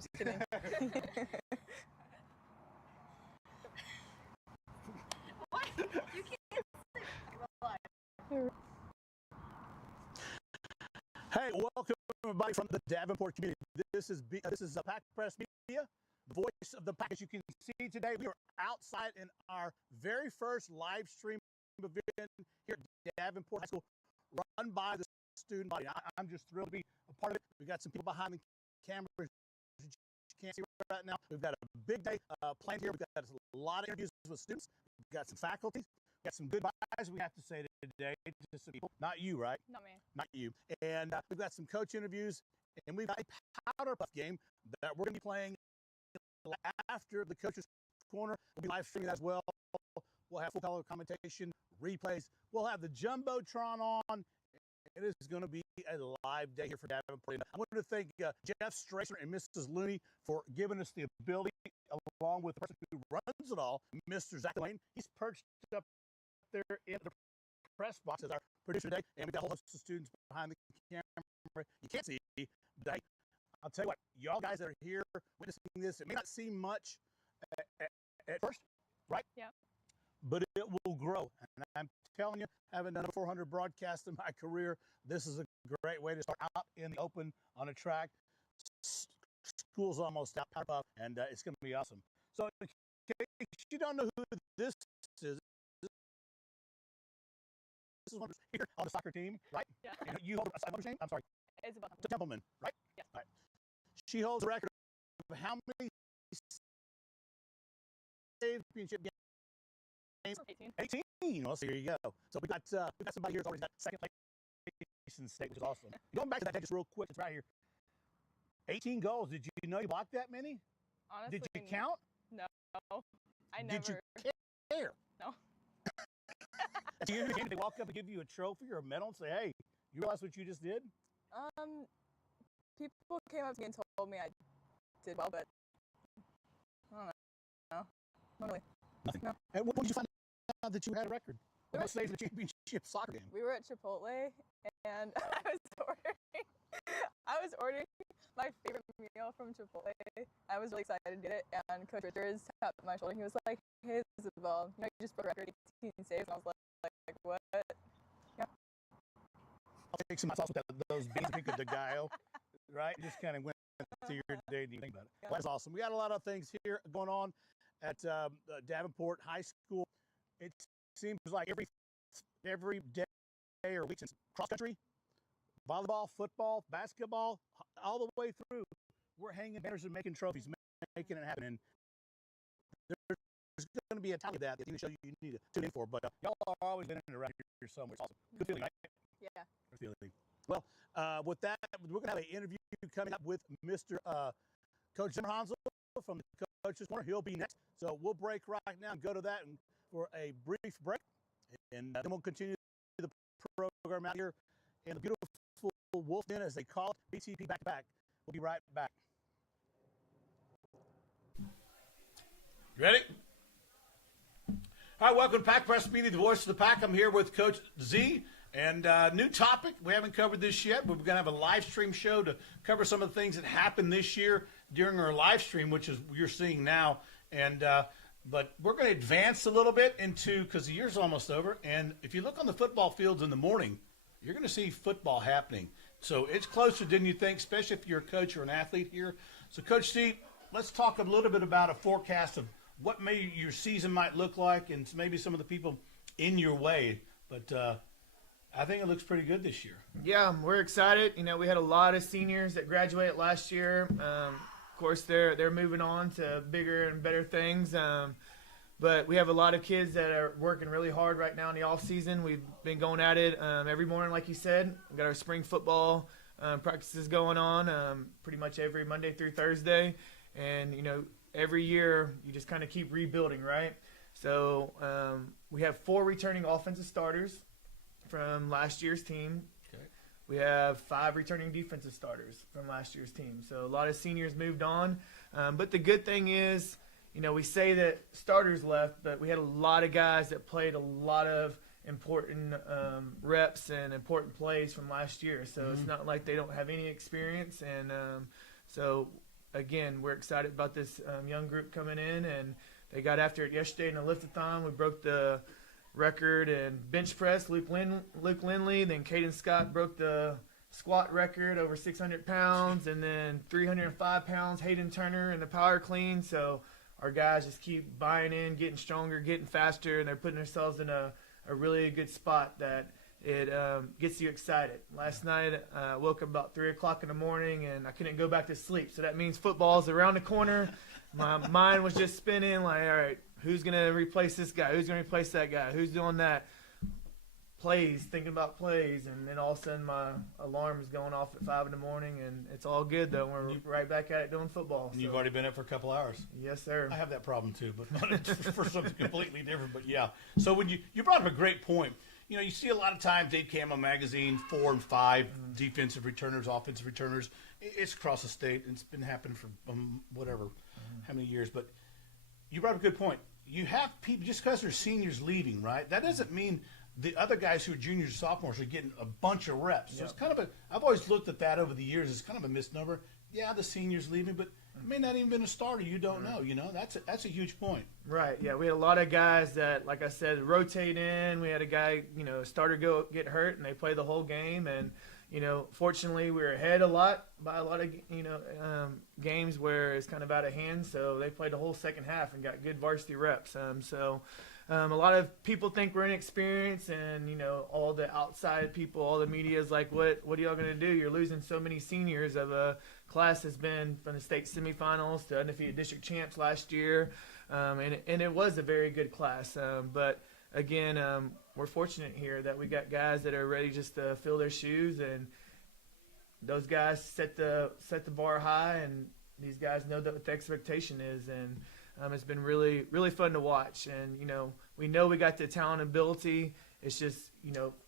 just kidding. What? You can't say live. Hey, welcome everybody from the Davenport community. This is Pack Press Media, the voice of the Pack. As you can see today, we are outside in our very first live stream event here at Davenport High School, run by the student body. I'm just thrilled to be a part of it. We've got some people behind the cameras you can't see right now. We've got a big day planned here. We've got a lot of interviews with students. We've got some faculty. We've got some goodbyes we have to say today to some people. Not you, right? Not me. Not you. And we've got some coach interviews, and we've got a Powderpuff game that we're going to be playing after the Coach's Corner. We'll be live streaming that as well. We'll have full color commentation, replays. We'll have the Jumbotron on. It is going to be a live day here for Davenport. I want to thank Jeff Stracer and Mrs. Looney for giving us the ability, along with the person who runs it all, Mr. Zach Lane. He's perched up there in the press box as our producer today, and we've got a whole host of students behind the camera. You can't see today. I'll tell you what, y'all guys that are here witnessing this, it may not seem much at first, right? Yeah. But it will grow. And I'm telling you, having done 400 broadcasts in my career, this is a great way to start out in the open on a track. School's almost out, Powderpuff, and it's going to be awesome. So in case you don't know who this is one here on the soccer team, right? Yeah. And you hold what's your name? I'm sorry. Isabel. Templeman, right? Yeah. Right. She holds a record of how many championship games? 18. 18. Well, so here you go. So we got somebody here who's already got second place in state, which is awesome. Going back to that just real quick, it's right here. 18 goals. Did you know you blocked that many? Honestly, Did you count? No. I never. Did you care? No. At the end of the game, they walk up and give you a trophy or a medal and say, "Hey, you realize what you just did?" People came up to me and told me I did well, but I don't know. Not really. Nothing. No. And when did you find out that you had a record? What stage of the championship soccer game? We were at Chipotle, and I was ordering my favorite meal from Chipotle. I was really excited to get it, and Coach Richards tapped my shoulder. He was like, "Hey, Isabel, you just broke a record, 18 saves." And I was like, "What?" Yeah. I'll take some sauce with those beans of pico de gallo, right? Just kind of went through your day and you think about it. Well, that's awesome. We got a lot of things here going on at Davenport High School. It seems like every day or week since cross country, volleyball, football, basketball, all the way through, we're hanging banners and making trophies, making it happen. And there's going to be a time of that you need to tune in for. But y'all are always been around here somewhere. It's awesome. Good feeling, right? Yeah. Good feeling. Well, with that, we're going to have an interview coming up with Mr. Coach Zimmer from the Coach's Corner. He'll be next. So we'll break right now and go to that for a brief break. And then we'll continue the program out here in the beautiful Wolf Den, as they call it, BTP back to back. We'll be right back. You ready? All right, welcome to Pack Press Media, the voice of the Pack. I'm here with Coach Z. And new topic, we haven't covered this yet, but we're going to have a live stream show to cover some of the things that happened this year during our live stream, which is you're seeing now. And but we're going to advance a little bit because the year's almost over. And if you look on the football fields in the morning, you're going to see football happening. So it's closer than you think, especially if you're a coach or an athlete here. So, Coach Z, let's talk a little bit about a forecast of what maybe your season might look like and maybe some of the people in your way. But I think it looks pretty good this year. Yeah, we're excited. You know, we had a lot of seniors that graduated last year. Of course, they're moving on to bigger and better things. But we have a lot of kids that are working really hard right now in the off season. We've been going at it every morning, like you said. We've got our spring football practices going on pretty much every Monday through Thursday. And, you know, every year you just kind of keep rebuilding, right? So we have 4 returning offensive starters from last year's team. Okay. We have 5 returning defensive starters from last year's team. So a lot of seniors moved on. But the good thing is, you know, we say that starters left, but we had a lot of guys that played a lot of important reps and important plays from last year. So it's not like they don't have any experience. And so again, we're excited about this young group coming in, and they got after it yesterday in the lift-a-thon. We broke the record in bench press. Luke Lindley, then Caden Scott broke the squat record over 600 pounds, and then 305 pounds, Hayden Turner in the power clean. So our guys just keep buying in, getting stronger, getting faster, and they're putting themselves in a really good spot that it gets you excited. Last night, I woke up about 3 o'clock in the morning, and I couldn't go back to sleep. So that means football's around the corner. My mind was just spinning like, all right, who's going to replace this guy? Who's going to replace that guy? Who's doing that? Plays, thinking about plays, and then all of a sudden my alarm is going off at 5 in the morning, and it's all good, though. We're right back at it doing football. And you've already been up for a couple hours. Yes, sir. I have that problem, too, but not for something completely different. But, yeah. So when you brought up a great point. You know, you see a lot of times Dade Camo Magazine, 4 and 5 defensive returners, offensive returners. It's across the state, and it's been happening for how many years. But you brought up a good point. You have people, just because they're seniors leaving, right? That doesn't mean the other guys who are juniors or sophomores are getting a bunch of reps. So it's kind of I've always looked at that over the years as kind of a misnomer. Yeah, the seniors leaving, but it may not even been a starter. You don't know. You know, that's a huge point. Right. Yeah, we had a lot of guys that, like I said, rotate in. We had a guy, starter get hurt, and they play the whole game. And fortunately, we were ahead by a lot of games where it's kind of out of hand. So they played the whole second half and got good varsity reps. A lot of people think we're inexperienced, and all the outside people, all the media is like, "What are y'all gonna do? You're losing so many seniors of a class that's been from the state semifinals to undefeated district champs last year, and it was a very good class. But again, we're fortunate here that we got guys that are ready just to fill their shoes, and those guys set the bar high, and these guys know what the expectation is, and it's been really, really fun to watch. And, we know we got the talent and ability. It's just,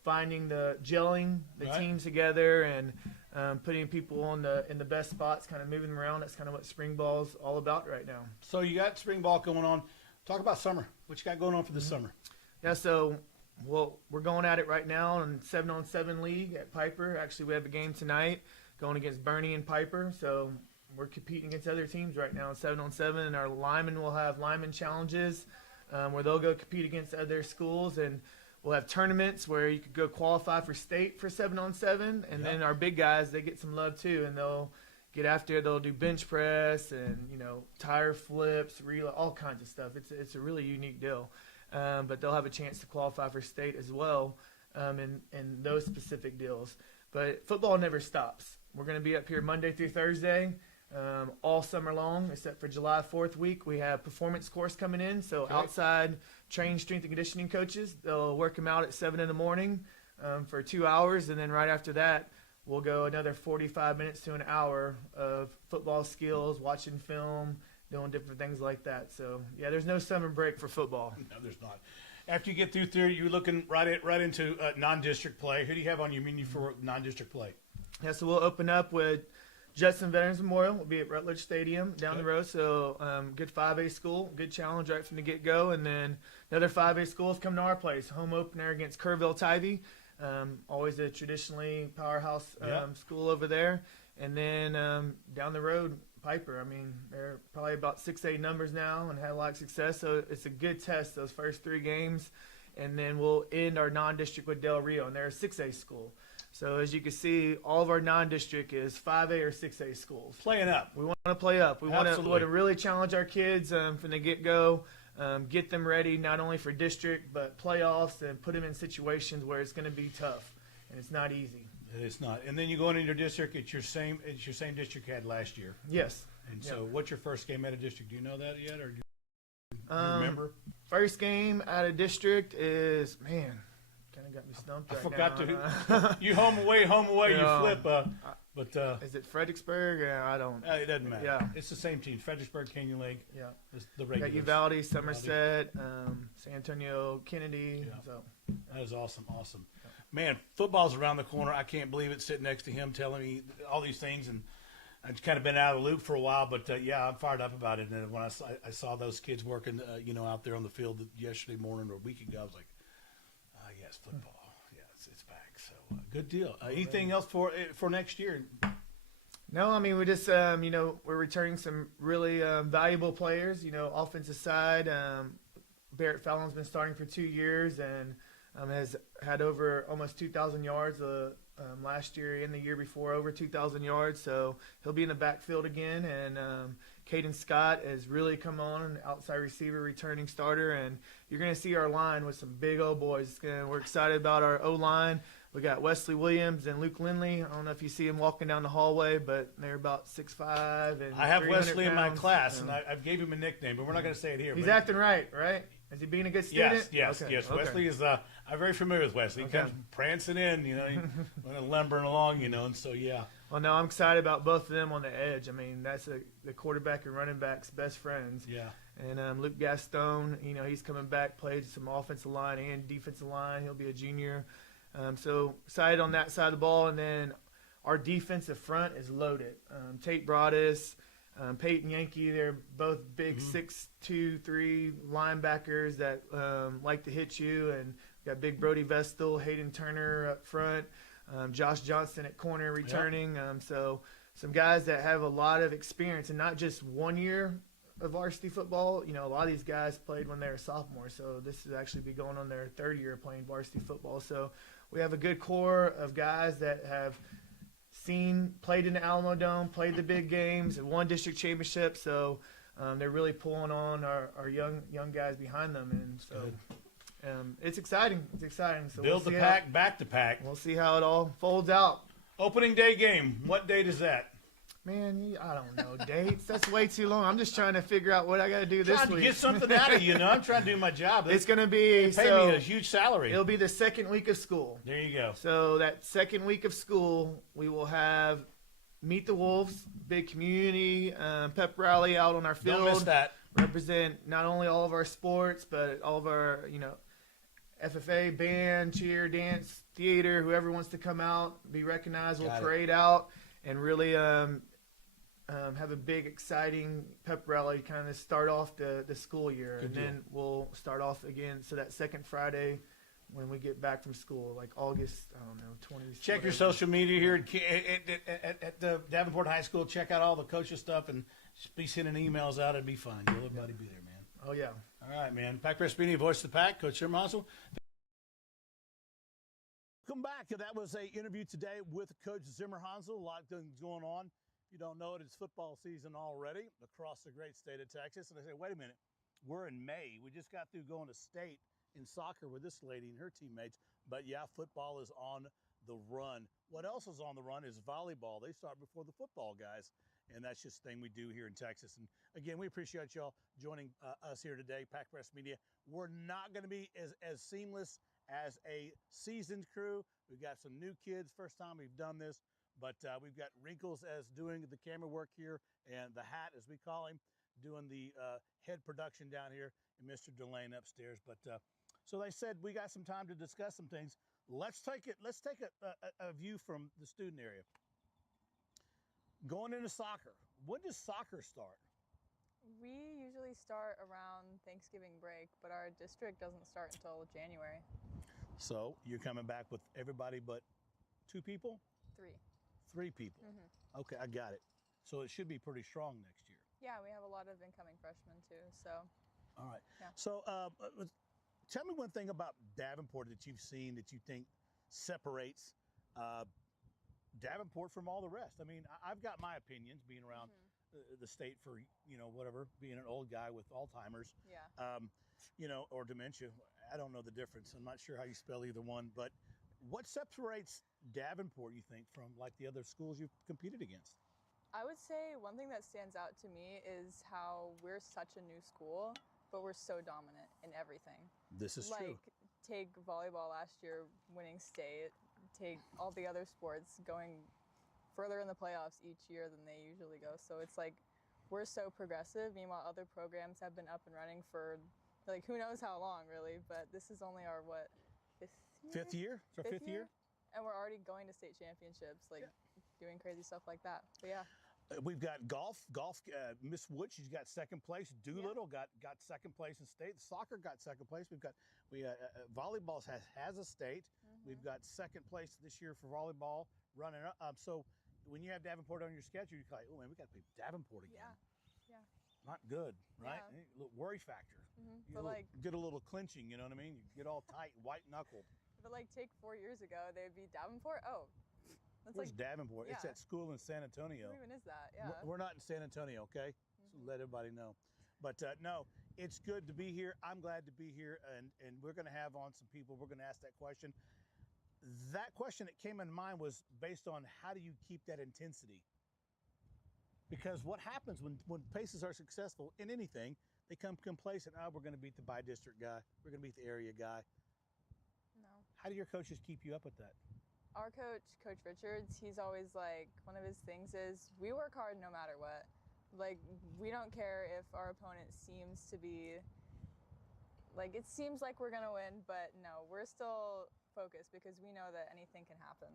finding gelling the teams together and putting people in the best spots, kind of moving them around. That's kind of what spring ball's all about right now. So you got spring ball going on. Talk about summer. What you got going on for this summer? Yeah, so we're going at it right now in 7-on-7 league at Piper. Actually, we have a game tonight going against Bernie and Piper. So we're competing against other teams right now in 7-on-7, and our linemen will have lineman challenges where they'll go compete against other schools, and we'll have tournaments where you could go qualify for state for 7-on-7, and then our big guys, they get some love too, and they'll get after it. They'll do bench press and tire flips, reload, all kinds of stuff. It's a really unique deal, but they'll have a chance to qualify for state as well in those specific deals. But football never stops. We're going to be up here Monday through Thursday. All summer long, except for July 4th week. We have performance course coming in, so outside trained strength and conditioning coaches, they'll work them out at 7 in the morning for 2 hours, and then right after that, we'll go another 45 minutes to an hour of football skills, watching film, doing different things like that. So, yeah, there's no summer break for football. No, there's not. After you get through theory, you're looking right into non-district play. Who do you have on your menu for non-district play? Yeah, so we'll open up with Judson Veterans Memorial. Will be at Rutledge Stadium down the road. So good 5A school, good challenge right from the get-go. And then another 5A school is coming to our place. Home opener against Kerrville-Tivy. Always a traditionally powerhouse school over there. And then down the road, Piper. I mean, they're probably about 6A numbers now and had a lot of success. So it's a good test, those first 3 games. And then we'll end our non-district with Del Rio, and they're a 6A school. So as you can see, all of our non-district is 5A or 6A schools. Playing up. We want to play up. We want to really challenge our kids from the get-go, get them ready not only for district but playoffs, and put them in situations where it's going to be tough, and it's not easy. It's not. And then you go into your district. It's your same district you had last year. Yes. And so, what's your first game out of district? Do you know that yet, or do you remember? First game out of district is kind of got me stumped. I forgot to. You home away. You flip. But is it Fredericksburg? Yeah, I don't. It doesn't matter. Yeah, it's the same team. Fredericksburg, Canyon Lake. Yeah, it's the regulars. Got Uvalde, Somerset, San Antonio, Kennedy. Yeah. So that is awesome. Yeah. Man, football's around the corner. I can't believe it. Sitting next to him, telling me all these things, and I've kind of been out of the loop for a while. But I'm fired up about it. And when I saw those kids working, out there on the field yesterday morning or a week ago, I was like, yes, football. Yeah, it's back. So good deal. Anything else for next year? No, I mean, we just, we're returning some really valuable players. Offensive side, Barrett Fallon's been starting for 2 years and has had over almost 2,000 yards last year and the year before, over 2,000 yards. So he'll be in the backfield again. And Caden Scott has really come on, an outside receiver, returning starter. And you're going to see our line with some big old boys. We're excited about our O-line. We got Wesley Williams and Luke Lindley. I don't know if you see him walking down the hallway, but they're about 6'5" and I have 300 Wesley in my pounds. class, and I've gave him a nickname, but we're not going to say it here. He's but acting right? Is he being a good student? Yes. Okay. Wesley is. I'm very familiar with Wesley. He Okay. comes prancing in, he's lumbering along, and so yeah. Well, no, I'm excited about both of them on the edge. I mean, that's the quarterback and running back's best friends. Yeah. And Luke Gaston, he's coming back, played some offensive line and defensive line. He'll be a junior. So excited on that side of the ball. And then our defensive front is loaded. Tate Broadus, Peyton Yankee, they're both big 6'2", 3 linebackers that like to hit you. And we got big Brody Vestal, Hayden Turner up front, Josh Johnston at corner returning. So some guys that have a lot of experience and not just 1 year of varsity football. A lot of these guys played when they were sophomores. So this is actually be going on their third year playing varsity football. So we have a good core of guys that have played in the Alamo Dome, played the big games, and won district championship. So they're really pulling on our young guys behind them, and so it's exciting. So Build the pack, back to pack. We'll see how it all folds out. Opening day game. What date is that? Man, I don't know dates. That's way too long. I'm just trying to figure out what I got to do this Trying week. to get something out of you. I'm trying to do my job. It's going to be pay me a huge salary. It'll be the second week of school. There you go. So that second week of school, we will have Meet the Wolves, big community pep rally out on our field. Don't miss that. Represent not only all of our sports, but all of our FFA, band, cheer, dance, theater. Whoever wants to come out, be recognized, we'll parade out and really have a big, exciting pep rally, kind of start off the school year. Good deal. Then we'll start off again. So that second Friday when we get back from school, like August, 20th. Check your social media here at the Davenport High School. Check out all the coaches stuff and just be sending emails out. It'd be fun. Everybody be there, man. Oh, yeah. All right, man. Pack Press Media, Voice of the Pack, Coach Zimmer. Welcome back. That was an interview today with Coach Zimmer Hansel. A lot of things going on. If you don't know it, it's football season already across the great state of Texas. And I say, wait a minute, we're in May. We just got through going to state in soccer with this lady and her teammates. But yeah, football is on the run. What else is on the run is volleyball. They start before the football guys. And that's just the thing we do here in Texas. And again, we appreciate y'all joining us here today, Pack Press Media. We're not going to be as seamless as a seasoned crew. We've got some new kids, first time we've done this, but we've got Wrinkles as doing the camera work here, and the Hat, as we call him, doing the head production down here, and Mr. Delane upstairs. But so they said we got some time to discuss some things. Let's take a view from the student area. Going into soccer, when does soccer start? We usually start around Thanksgiving break, but our district doesn't start until January. So you're coming back with everybody but 2 people? 3. 3 people. Okay, I got it. So it should be pretty strong next year. Yeah, we have a lot of incoming freshmen too. So. All right. Yeah. So tell me one thing about Davenport that you've seen that you think separates Davenport from all the rest. I mean, I've got my opinions being around the state for, whatever, being an old guy with Alzheimer's, or dementia. I don't know the difference. I'm not sure how you spell either one, but what separates Davenport, you think, from like the other schools you've competed against? I would say one thing that stands out to me is how we're such a new school, but we're so dominant in everything. This is true. Take volleyball last year, winning state, take all the other sports, going further in the playoffs each year than they usually go. So it's like we're so progressive. Meanwhile, other programs have been up and running for like who knows how long, really. But this is only our fifth year? It's our fifth year? And we're already going to state championships, doing crazy stuff like that. But yeah. We've got golf. Miss Wood, she's got second place. Doolittle got second place in state. Soccer got second place. Volleyball has a state. We've got second place this year for volleyball running up. So when you have Davenport on your schedule, you're like, oh man, we got to play Davenport again. Yeah. Not good, right? Yeah. A little worry factor. But like, Get a little clenching, you know what I mean? You get all tight, white knuckled. but like, take 4 years ago, they'd be Davenport. Oh, that's Where's like Davenport? It's yeah. that school in San Antonio. Who even is that? Yeah. We're not in San Antonio, okay? So let everybody know. But no, it's good to be here. I'm glad to be here, and we're going to have on some people. We're going to ask that question. That question that came in mind was based on how do you keep that intensity? Because what happens when paces are successful in anything, they come complacent. Oh, we're going to beat the by-district guy. We're going to beat the area guy. No. How do your coaches keep you up with that? Our coach, Coach Richards, he's always like, one of his things is we work hard no matter what. Like, we don't care if our opponent seems to be, like, it seems like we're going to win, but no, we're still focused because we know that anything can happen.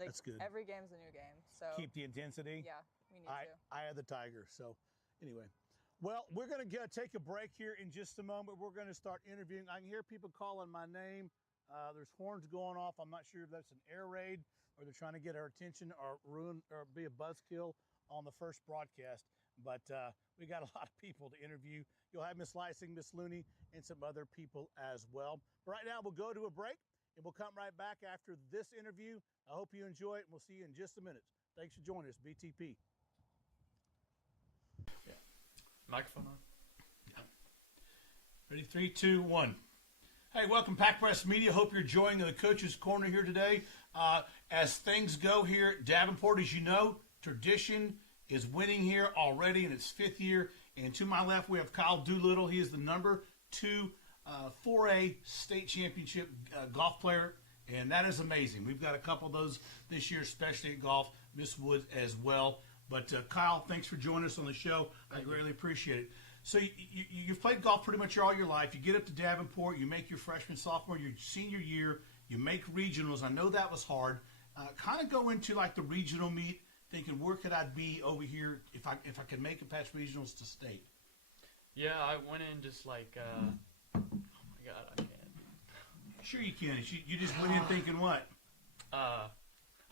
Like, That's good. Every game's a new game. So Keep the intensity. yeah, we need Eye of the tiger. So anyway, well, we're going to take a break here in just a moment. We're going to start interviewing. I can hear people calling my name. There's horns going off. I'm not sure if that's an air raid or they're trying to get our attention or ruin or be a buzzkill on the first broadcast. But we got a lot of people to interview. You'll have Miss Leihsing, Miss Looney, and some other people as well. But right now, we'll go to a break, and we'll come right back after this interview. I hope you enjoy it, and we'll see you in just a minute. Thanks for joining us, BTP. Yeah. Microphone on? Yeah. Ready? 3, 2, 1. Hey, welcome, Pack Press Media. Hope you're enjoying the Coach's Corner here today. As things go here at Davenport, as you know, tradition is winning here already in its 5th year. And to my left, we have Kyle Doolittle. He is the number 2 4A state championship golf player, and that is amazing. We've got a couple of those this year, especially at golf, Miss Wood as well. But Kyle, thanks for joining us on the show. I greatly appreciate it. So you've played golf pretty much all your life. You get up to Davenport, you make your freshman, sophomore, your senior year, you make regionals. I know that was hard. Kind of go into like the regional meet, thinking where could I be over here if I could make it past regionals to state. Yeah, I went in just like, oh my God, I can't. Sure you can. You just went in thinking what? I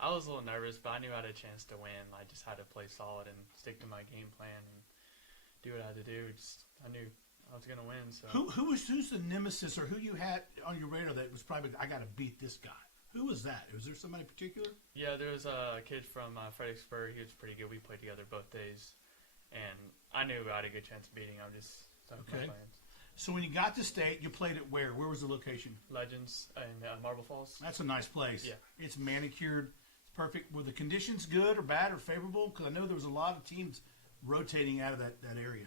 was a little nervous, but I knew I had a chance to win. I just had to play solid and stick to my game plan and do what I had to do. I knew I was gonna win. So who's the nemesis or who you had on your radar that was probably I got to beat this guy? Who was that? Was there somebody particular? Yeah, there was a kid from Fredericksburg. He was pretty good. We played together both days, and I knew I had a good chance of beating him. I just stuck with my plans. So when you got to state, you played it where? Where was the location? Legends in Marble Falls. That's a nice place. Yeah. It's manicured. It's perfect. Were the conditions good or bad or favorable? Because I know there was a lot of teams rotating out of that area.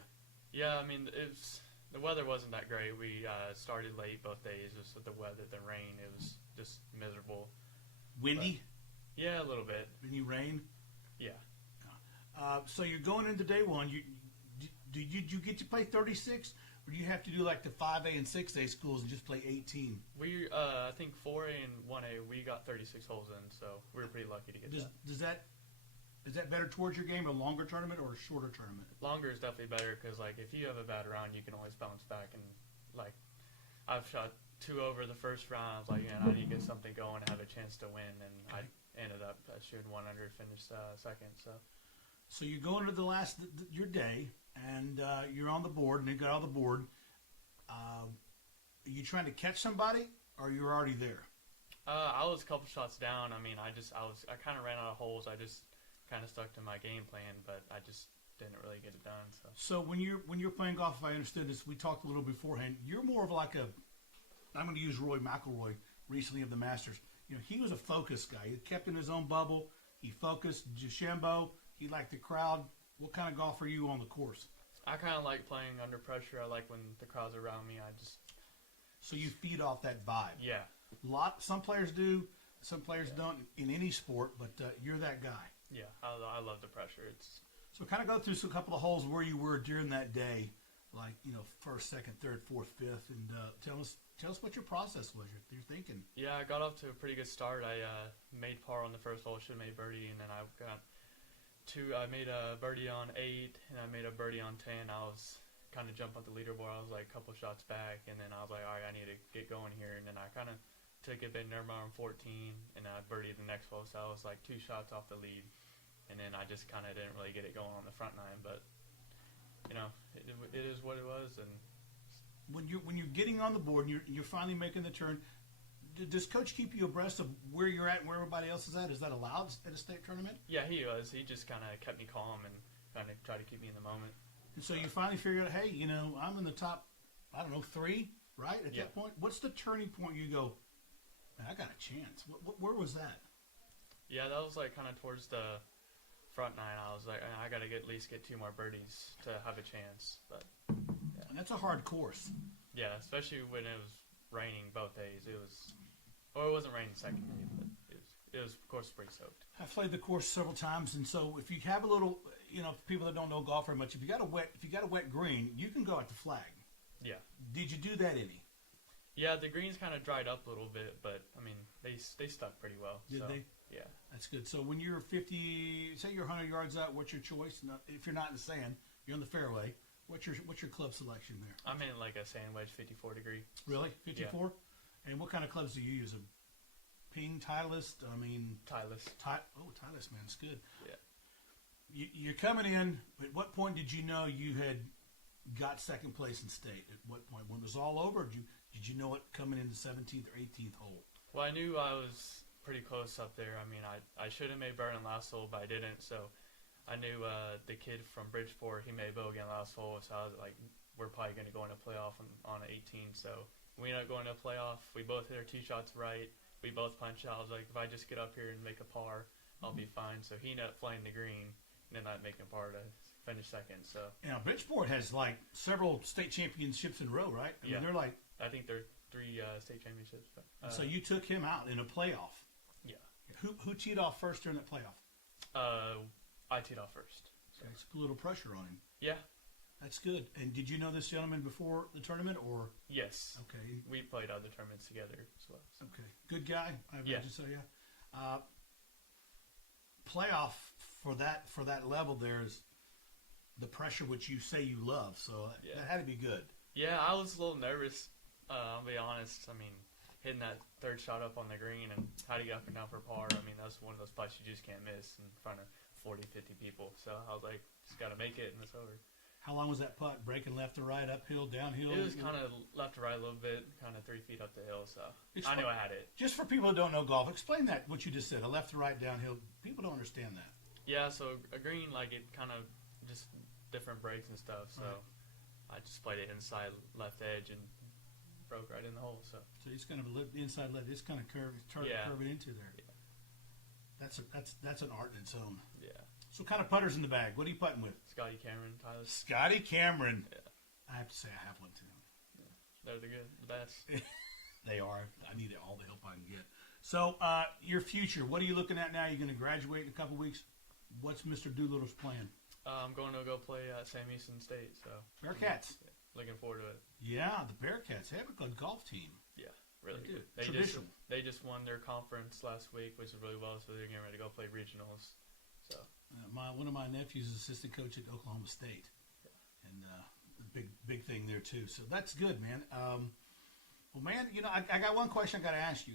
Yeah, I mean, the weather wasn't that great. We started late both days. Just with the weather, the rain, it was just miserable. Windy? But, yeah, a little bit. Windy rain? Yeah. So you're going into day one. Did you get to play 36? Or do you have to do like the 5A and 6A schools and just play 18? We, I think 4A and 1A, we got 36 holes in, so we were pretty lucky to get that. Is that better towards your game, a longer tournament or a shorter tournament? Longer is definitely better because, like, if you have a bad round, you can always bounce back. And, like, I've shot 2 over the first round. I was like, I need to get something going and have a chance to win. And I ended up shooting 100, finished second. So you go into the last your day, and you're on the board, and you got on the board. Are you trying to catch somebody, or you're already there? I was a couple shots down. I mean, I kind of ran out of holes. I just kind of stuck to my game plan, but I just didn't really get it done. So when you're playing golf, if I understood this, we talked a little beforehand. You're more of like I'm going to use Roy McIlroy recently of the Masters. You know, he was a focused guy. He kept in his own bubble. He focused. Jachambeau, he liked the crowd. What kind of golf are you on the course? I kind of like playing under pressure. I like when the crowd's around me. So you feed off that vibe. Yeah. Some players do. Some players don't in any sport, but you're that guy. Yeah, I love the pressure. So kind of go through a couple of holes where you were during that day, like, first, second, third, fourth, fifth, and tell us what your process was. You're thinking. Yeah, I got off to a pretty good start. I made par on the first hole, should have made birdie, and then I made a birdie on 8, and I made a birdie on 10. I was kind of jumping up the leaderboard. I was like a couple shots back, and then I was like, all right, I need to get going here, and then I kind of took a bit nerve on 14, and I birdied the next hole, so I was like 2 shots off the lead. and then I just kind of didn't really get it going on the front nine. But you know, it is what it was. And when you're getting on the board and you're finally making the turn, does coach keep you abreast of where you're at and where everybody else is at? Is that allowed at a state tournament? yeah, he was. He just kind of kept me calm and kind of tried to keep me in the moment. And so you finally figured out, hey, you know, I'm in the top, I don't know, 3, right? At that point, what's the turning point? You go, man, I got a chance. Where was that? Yeah, that was like kind of towards the front nine. I was like, I got to at least get 2 more birdies to have a chance. But yeah. And that's a hard course. Yeah, especially when it was raining both days. It wasn't raining second day, but it was of course pretty soaked. I've played the course several times, and so if you have a little, you know, for people that don't know golf very much, if you got a wet green, you can go at the flag. Yeah. Did you do that any? Yeah, the greens kind of dried up a little bit, but I mean they stuck pretty well. Did they? Yeah. That's good. So when you're 50, say you're 100 yards out, what's your choice? Now, if you're not in the sand, you're in the fairway. What's your club selection there? I'm in like a sand wedge 54 degree. Really? 54? Yeah. And what kind of clubs do you use? A Ping, Titleist? I mean... Titleist. Titleist, man. It's good. Yeah. You're coming in. At what point did you know you had got second place in state? At what point? When it was all over? Did you know it coming into 17th or 18th hole? Well, I knew I was pretty close up there. I mean, I should have made birdie in last hole, but I didn't. So I knew the kid from Bridgeport, he made bogey in last hole. So I was like, we're probably going to go into playoff on 18. So we ended up going to playoff. We both hit our 2 shots right. We both punched out. I was like, if I just get up here and make a par, I'll be fine. So he ended up flying the green and then not making a par to finish second. So now Bridgeport has like several state championships in a row, right? I mean, they're like, I think they're 3 state championships. So you took him out in a playoff. Yeah. Who teed off first during that playoff? I teed off first. So. Okay, it's a little pressure on him. Yeah. That's good. And did you know this gentleman before the tournament, or? Yes. Okay. We played other tournaments together as well. So. Okay. Good guy, I imagine so, yeah. Playoff for that level there is the pressure which you say you love, so that had to be good. Yeah, I was a little nervous, I'll be honest. I mean, hitting that 3rd shot up on the green and how to get up and down for par, I mean, that's one of those putts you just can't miss in front of 40, 50 people. So I was like, just got to make it and it's over. How long was that putt? Breaking left to right, uphill, downhill? It was kind of left to right a little bit, kind of 3 feet up the hill, so I knew I had it. Just for people who don't know golf, explain that, what you just said, a left to right, downhill. People don't understand that. Yeah, so a green, like it kind of just different breaks and stuff, so I just played it inside left edge and broke right in the hole. So it's kind of the inside left, it's kind of curve it into there. Yeah. That's an art in its own. Yeah. So what kind of putters in the bag? What are you putting with? Scotty Cameron, Tyler. Scotty Cameron. Yeah. I have to say I have one too. Yeah. They're the best. They are. I need all the help I can get. So your future, what are you looking at now? You're going to graduate in a couple weeks. What's Mr. Doolittle's plan? I'm going to go play at Sam Houston State. So Bearcats. Looking forward to it. Yeah, the Bearcats. They have a good golf team. Yeah, really good. Traditional. They just won their conference last week, which is really well. So they're getting ready to go play regionals. So one of my nephews is assistant coach at Oklahoma State, and big thing there too. So that's good, man. Well, man, you know, I got one question I got to ask you.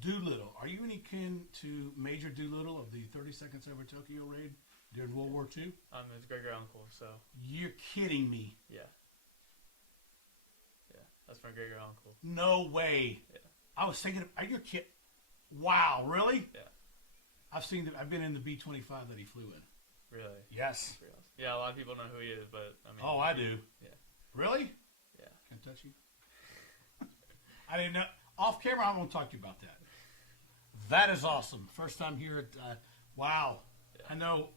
Doolittle, are you any kin to Major Doolittle of the 32nd Ever Tokyo Raid during World War II? I'm his great uncle. So you're kidding me? Yeah, that's my great uncle. No way. Yeah, I was thinking, are you kidding? Wow, really? Yeah. I've been in the B-25 that he flew in. Really? Yes. Awesome. Yeah, a lot of people know who he is, but I mean. Oh, I do. Yeah. Really? Yeah. Can I touch you? I didn't know. Off camera, I'm going to talk to you about that. That is awesome. First time here at. Wow. Yeah. I know.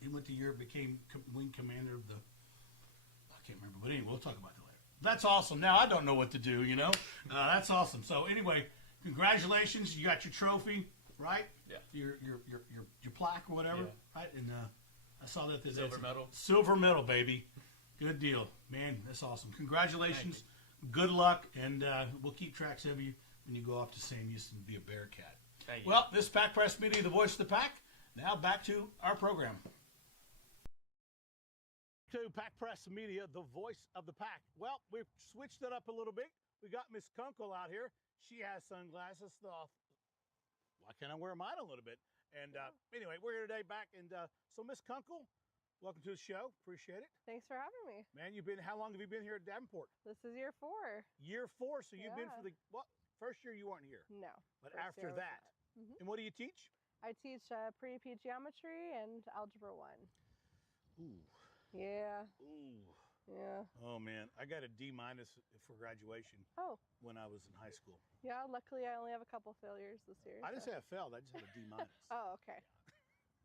He went to Europe, became wing commander of the. I can't remember, but anyway, we'll talk about that later. That's awesome. Now I don't know what to do. You know. That's awesome. So anyway, congratulations. You got your trophy. Right? Yeah. Your plaque or whatever, right? And I saw that silver medal. Silver medal, baby. Good deal, man. That's awesome. Congratulations. Good luck, and we'll keep tracks of you when you go off to Sam Houston and be a Bearcat. Thank you. Well, this is Pack Press Media, the voice of the pack. Now back to our program. To Pack Press Media, the voice of the pack. Well, we've switched it up a little bit. We got Miss Kunkel out here. She has sunglasses. Why can't I wear mine a little bit? And anyway, we're here today back. And so, Miss Kunkel, welcome to the show. Appreciate it. Thanks for having me. Man, how long have you been here at Davenport? This is year 4. Year 4. So you've been Yeah. for first year you weren't here. No. But first after year was that. not. Mhm. And what do you teach? I teach pre-P geometry and algebra 1. Ooh. Yeah. Ooh. Yeah. Oh man, I got a D- for graduation Oh. when I was in high school. Yeah. Luckily, I only have a couple failures this year. I didn't so- say I failed. I just had a D-. Oh, okay.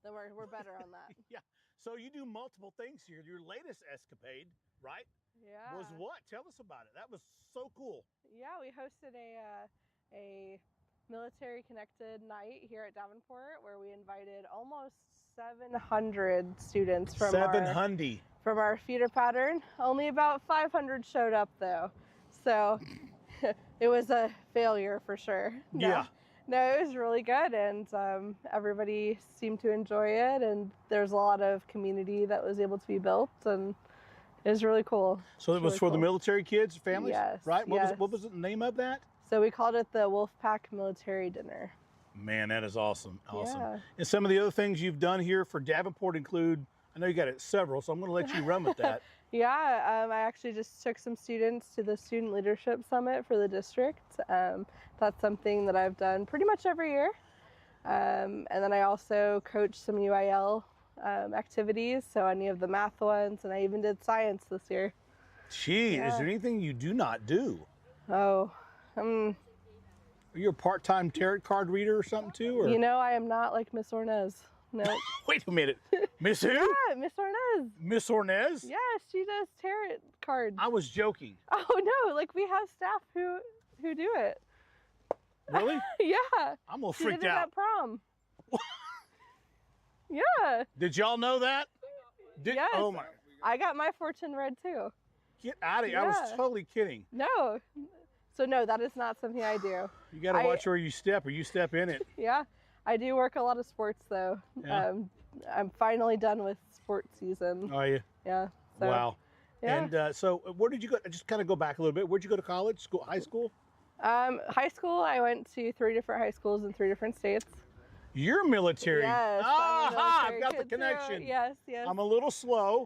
Then we're better on that. Yeah. So you do multiple things here. Your latest escapade, right, Yeah. was what? Tell us about it. That was so cool. Yeah, we hosted a military connected night here at Davenport where we invited almost 700 students from 700. from our feeder pattern. Only about 500 showed up though, so it was a failure for sure. No, it was really good, and everybody seemed to enjoy it, and there's a lot of community that was able to be built, and it was really cool. So it was really for the cool. military kids, families, Yes, right? yes. What was the name of that? So we called it the Wolfpack Military Dinner. Man, that is awesome. Awesome. Yeah. And some of the other things you've done here for Davenport include, I know you got it several, so I'm going to let you run with that. Yeah, I actually just took some students to the Student Leadership Summit for the district. That's something that I've done pretty much every year. And then I also coached some UIL activities, so any of the math ones, and I even did science this year. Gee, Yeah. is there anything you do not do? Oh, Are you a part-time tarot card reader or something too? Or? you know, I am not like Miss Ornez. No. Wait a minute. Miss who? Yeah, Miss Ornez. Miss Ornez? Yeah, she does tarot cards. I was joking. Oh no, like we have staff who do it. Really? Yeah. I'm all She freaked did it out. at prom. Yeah. Did y'all know that? Yes. Oh my. I got my fortune read too. Get out of here. I was Yeah. totally kidding. No. So no, that is not something I do. You got to watch where you step or you step in it. Yeah. I do work a lot of sports though. Yeah. I'm finally done with sports season. Are you? Yeah. So, Wow. Yeah. And so where did you go? Just kind of go back a little bit. Where'd you go to college? School, high school? High school, I went to 3 different high schools in 3 different states. You're military. Yes. I'm a Aha! military I've got the kid, too. connection. Yes, yes. I'm a little slow,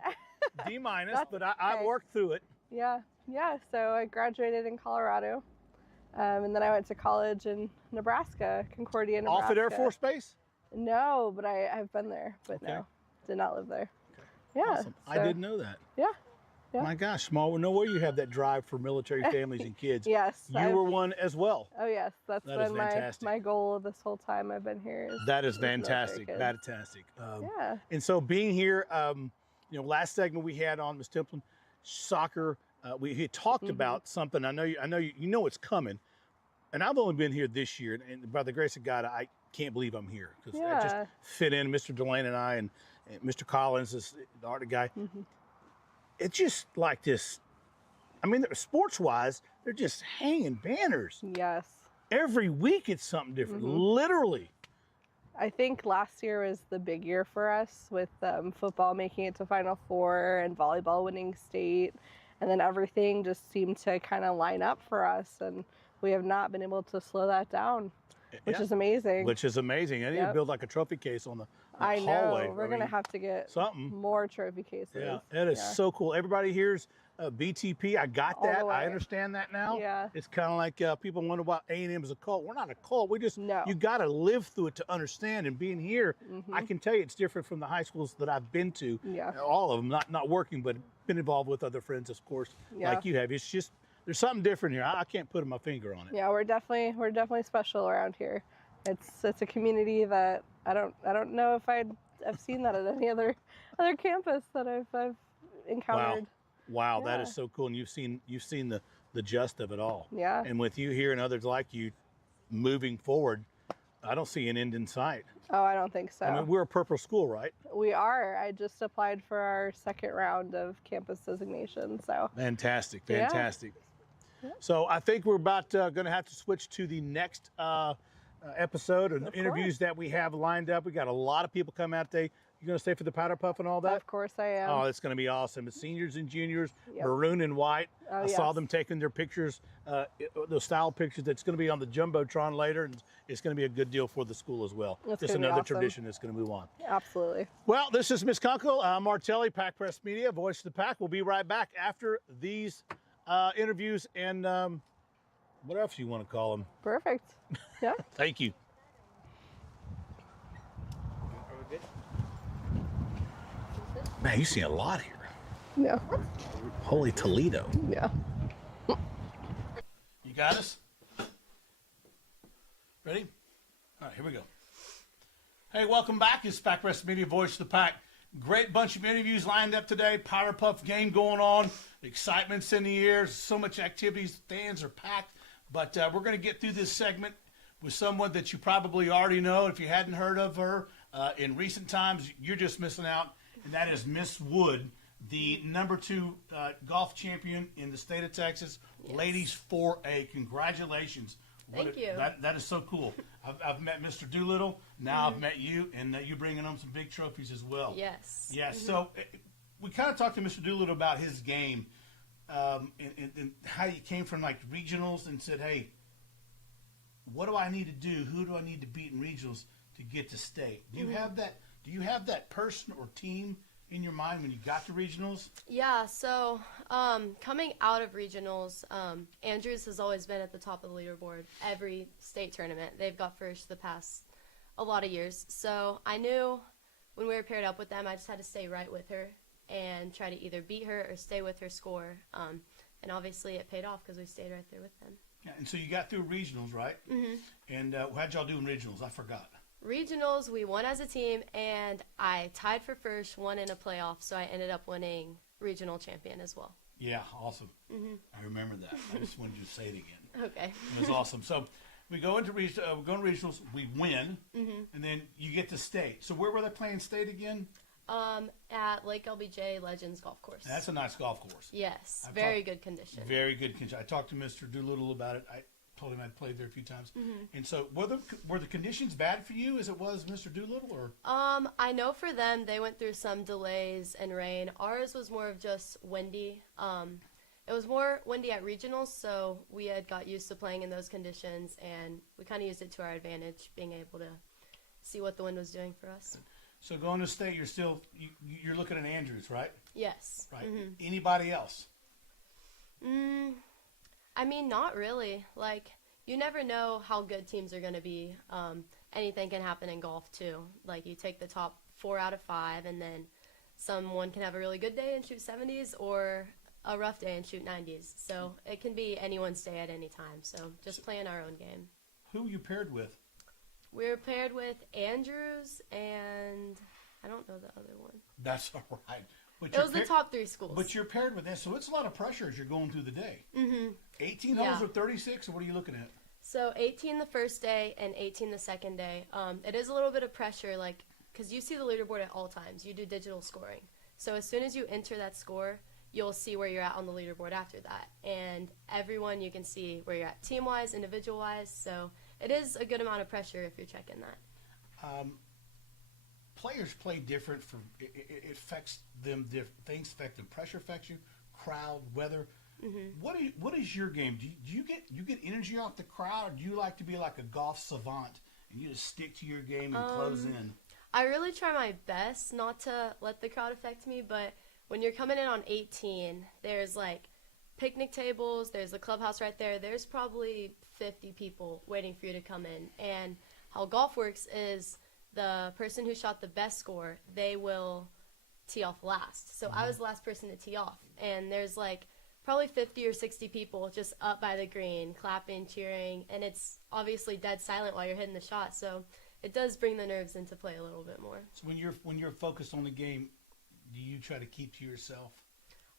D-, That's but I okay. worked through it. Yeah, yeah. So I graduated in Colorado, and then I went to college in Nebraska, Concordia, Nebraska. Off at Air Force Base? No, but I've been there, but Okay. no, did not live there. Yeah, Awesome. I so- didn't know that. Yeah, yeah. My gosh, small. No way you have that drive for military families and kids. Yes. You I've- were one as well. Oh yes, that's That is been fantastic. my goal this whole time I've been here. That is with military fantastic. kids. Fantastic. Yeah. And so being here, last segment we had on Ms. Templin, soccer. We had talked Mm-hmm. about something. I know you know it's coming, and I've only been here this year. And by the grace of God, I can't believe I'm here because I just Yeah. fit in. Mr. Delane and I, and Mr. Collins, is the art guy. Mm-hmm. It's just like this. I mean, sports-wise, they're just hanging banners Yes. every week. It's something different, Mm-hmm. literally. I think last year was the big year for us with football making it to Final Four and volleyball winning state. And then everything just seemed to kind of line up for us. And we have not been able to slow that down, which Yeah. is amazing. Which is amazing. I need to Yep. build like a trophy case on the I know. hallway. We're going to have to get something. more trophy cases. Yeah, that is Yeah. so cool. Everybody here's BTP. I got All the that. I way. understand that now. Yeah. It's kind of like people wonder why A&M is a cult. We're not a cult. We just No. you got to live through it to understand. And being here, I can tell you it's different from the high schools that I've been to. Mm-hmm. Yeah. All of them, not working, but been involved with other friends, of course, Yeah. like you have. It's just there's something different here. I can't put my finger on it. Yeah, we're definitely special around here. It's a community that I don't know if I've seen that at any other campus that I've encountered. Wow, that is Yeah. so cool. And you've seen the gist of it all. Yeah. And with you here and others like you moving forward, I don't see an end in sight. Oh, I don't think so. I mean, we're a purple school, right? We are. I just applied for our second round of campus designation. So Fantastic, Yeah. fantastic. Yeah. So I think we're about going to have to switch to the next episode and Of interviews course. that we have lined up. We got a lot of people coming out today. You going to stay for the Powderpuff and all that? Of course I am. Oh, it's going to be awesome. It's seniors and juniors, Yep. maroon and white. Oh, I saw yes. them taking their pictures, those style pictures. That's going to be on the Jumbotron later, and it's going to be a good deal for the school as well. That's Just gonna be another awesome. tradition that's going to move on. Absolutely. Well, this is Miss Kunkel, Martelli, Pack Press Media, Voice of the Pack. We'll be right back after these interviews and what else you want to call them. Perfect. Yeah. Thank you. Man, you see a lot here. Yeah. Holy Toledo. Yeah. You got us? Ready? All right, here we go. Hey, welcome back. It's Pack Press Media, Voice of the Pack. Great bunch of interviews lined up today. Powderpuff game going on. Excitement's in the air. So much activities. Fans are packed. But we're going to get through this segment with someone that you probably already know. If you hadn't heard of her in recent times, you're just missing out. And that is Miss Wood, the #2 golf champion in the state of Texas, Yes. ladies 4A. Congratulations. Thank you. That is so cool. I've met Mr. Doolittle. Now I've met you, and you're bringing home some big trophies as well. Yes. Yeah, so we kind of talked to Mr. Doolittle about his game and how you came from like regionals and said, hey, what do I need to do? Who do I need to beat in regionals to get to state? Do you have that? Do you have that person or team in your mind when you got to regionals? Yeah, so coming out of regionals, Andrews has always been at the top of the leaderboard every state tournament. They've got first the past a lot of years. So I knew when we were paired up with them, I just had to stay right with her and try to either beat her or stay with her score. And obviously it paid off because we stayed right there with them. Yeah, and so you got through regionals, right? Mm-hmm. And how'd y'all do in regionals? I forgot. Regionals, we won as a team, and I tied for first, won in a playoff, so I ended up winning regional champion as well. Yeah, awesome. I remember that. I just wanted you to say it again. Okay. It was awesome. So we go into regionals, we win, and then you get to state. So where were they playing state again? At Lake LBJ Legends Golf Course. That's a nice golf course. Yes, I've very talked- good condition. Very good condition. I talked to Mr. Doolittle about it. I told him I'd played there a few times. And so were the conditions bad for you as it was Mr. Doolittle? Or I know for them, they went through some delays and rain. Ours was more of just windy. It was more windy at regionals, so we had got used to playing in those conditions, and we kind of used it to our advantage, being able to see what the wind was doing for us. so going to state, you're looking at Andrews, right? Yes. Right. Anybody else? I mean, not really. Like, you never know how good teams are going to be. Anything can happen in golf, too. Like, you take the top 4 out of 5, and then someone can have a really good day and shoot 70s, or a rough day and shoot 90s. So it can be anyone's day at any time. So just playing our own game. Who you paired with? We were paired with Andrews, and I don't know the other one. That's all right. But It was the top 3 schools. But you're paired with that, so it's a lot of pressure as you're going through the day. 18 Yeah. holes or 36, or what are you looking at? So 18 the first day and 18 the second day. It is a little bit of pressure, like, because you see the leaderboard at all times. You do digital scoring. So as soon as you enter that score, you'll see where you're at on the leaderboard after that. And everyone, you can see where you're at team-wise, individual-wise. So it is a good amount of pressure if you're checking that. Players play different. It affects them. Things affect them. Pressure affects you. Crowd, weather. What is your game? Do you get energy off the crowd, or do you like to be like a golf savant and you just stick to your game and close in? I really try my best not to let the crowd affect me, but when you're coming in on 18, there's like picnic tables, there's the clubhouse right there. There's probably 50 people waiting for you to come in. And how golf works is the person who shot the best score, they will tee off last. So I was the last person to tee off. And there's like probably 50 or 60 people just up by the green, clapping, cheering, and it's obviously dead silent while you're hitting the shot. So it does bring the nerves into play a little bit more. So when you're focused on the game, do you try to keep to yourself?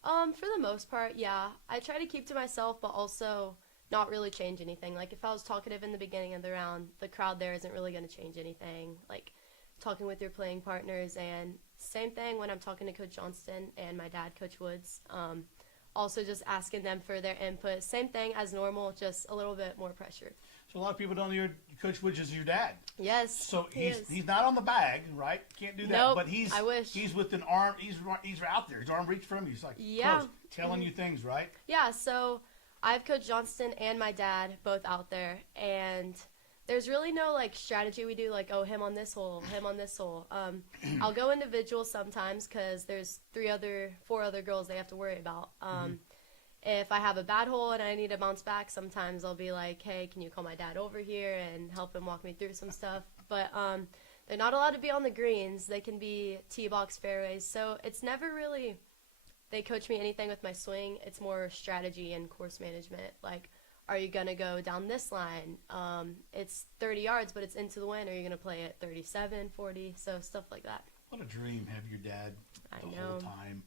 For the most part, yeah. I try to keep to myself, but also not really change anything. Like, if I was talkative in the beginning of the round, the crowd there isn't really going to change anything. Like, talking with your playing partners, and same thing when I'm talking to Coach Johnston and my dad, Coach Woods. also just asking them for their input. Same thing as normal, just a little bit more pressure. So a lot of people don't know Coach Woods is your dad. Yes. So he's not on the bag, right? Can't do that. Nope, But I wish. He's with an arm. He's out there. His arm reached from you. He's like close, telling you things, right? Yeah. So I have Coach Johnston and my dad both out there, and there's really no like strategy we do, like, oh, him on this hole, him on this hole. I'll go individual sometimes because there's 4 other girls they have to worry about. If I have a bad hole and I need to bounce back, sometimes I'll be like, hey, can you call my dad over here and help him walk me through some stuff. But they're not allowed to be on the greens. They can be tee box fairways. So it's never really they coach me anything with my swing. It's more strategy and course management. Like, are you going to go down this line? It's 30 yards, but it's into the wind. Are you going to play it 37, 40? So stuff like that. What a dream, have your dad the whole time,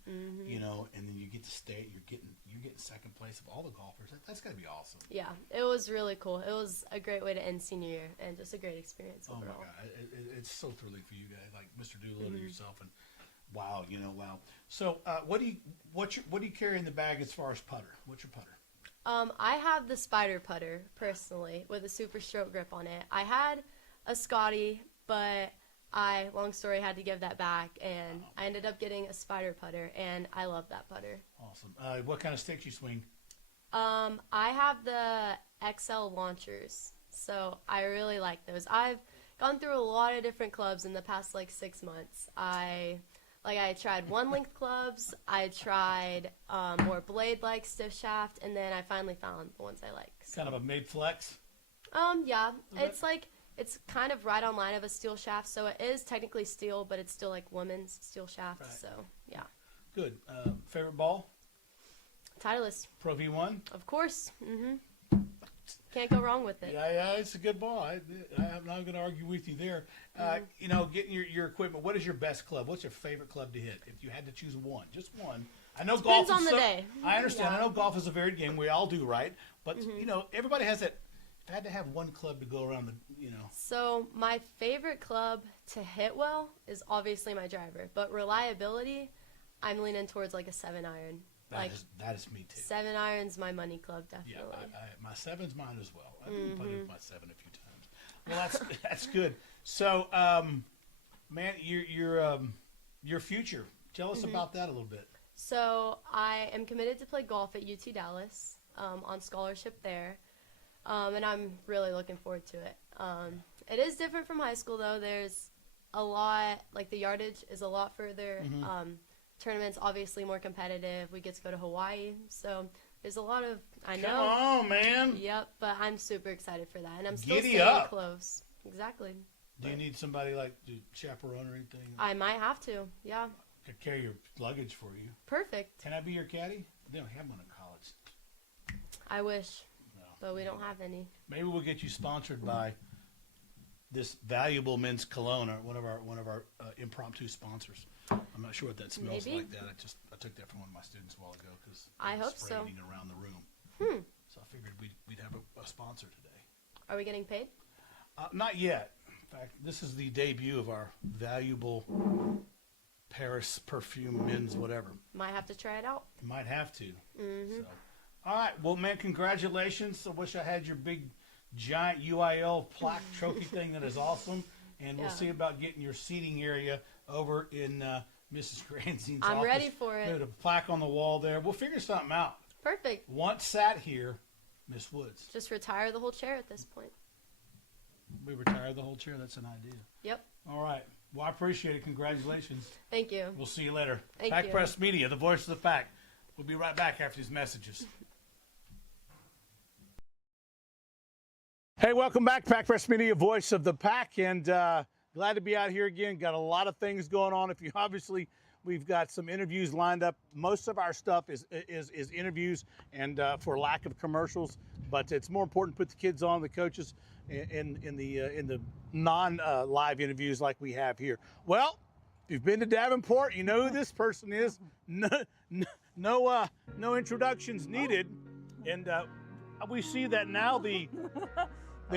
you know, and then you get to stay. You're getting second place of all the golfers. That's got to be awesome. Yeah, it was really cool. It was a great way to end senior year and just a great experience overall. Oh my God, it's so thrilling for you guys, like Mr. Doolittle yourself, and wow, you know, wow. So, what do you carry in the bag as far as putter? What's your putter? I have the Spider putter personally with a super stroke grip on it. I had a Scotty, but long story, had to give that back, and I ended up getting a Spider putter, and I love that putter. Awesome. What kind of sticks you swing? I have the XL launchers, so I really like those. I've gone through a lot of different clubs in the past, 6 months. I tried one length clubs, I tried more blade-like stiff shaft, and then I finally found the ones I like. So. Kind of a mid flex? Yeah. It's kind of right on line of a steel shaft, so it is technically steel, but it's still like women's steel shaft, right. So yeah. Good. Favorite ball? Titleist. Pro V1? Of course. Can't go wrong with it. Yeah, it's a good ball. I'm not going to argue with you there. You know, getting your equipment, what is your best club? What's your favorite club to hit? If you had to choose one, just one. I know golf depends on the day. I understand. Yeah. I know golf is a varied game. We all do, right? But, you know, everybody has that. If I had to have one club to go around So my favorite club to hit well is obviously my driver. But reliability, I'm leaning towards like a 7-iron. That is me too. 7-iron's my money club, definitely. Yeah, my 7's mine as well. I've been putting with my 7 a few times. Well, that's good. So, man, your future. Tell us about that a little bit. So I am committed to play golf at UT Dallas on scholarship there. And I'm really looking forward to it. It is different from high school, though. There's a lot, like the yardage is a lot further. Tournaments obviously more competitive. We get to go to Hawaii, so there's a lot of Come on, man. Yep, but I'm super excited for that, and I'm still staying close. Exactly. Do you need somebody like to chaperone or anything? I might have to. Yeah. Could carry your luggage for you. Perfect. Can I be your caddy? They don't have one in college. I wish. But we don't have any. Maybe we'll get you sponsored by this valuable men's cologne, or one of our impromptu sponsors. I'm not sure what that smells like. I took that from one of my students a while ago because I hope so. Spraying around the room. So I figured we'd have a sponsor today. Are we getting paid? Not yet. In fact, this is the debut of our valuable Paris perfume men's whatever. Might have to try it out. Might have to. So. All right. Well, man, congratulations. I wish I had your big, giant UIL plaque trophy thing. That is awesome. And we'll see about getting your seating area over in Mrs. Granzine's office. I'm ready for it. Put a plaque on the wall there. We'll figure something out. Perfect. Once sat here, Miss Woods. Just retire the whole chair at this point. We retire the whole chair? That's an idea. Yep. All right. Well, I appreciate it. Congratulations. Thank you. We'll see you later. Thank Pack you. Press Media, the voice of the pack. We'll be right back after these messages. Hey, welcome back, Pack Press Media, voice of the pack, and glad to be out here again. Got a lot of things going on. We've got some interviews lined up. Most of our stuff is interviews, and for lack of commercials, but it's more important to put the kids on, the coaches, in the non-live interviews like we have here. Well, if you've been to Davenport, you know who this person is. No introductions needed, and we see that now the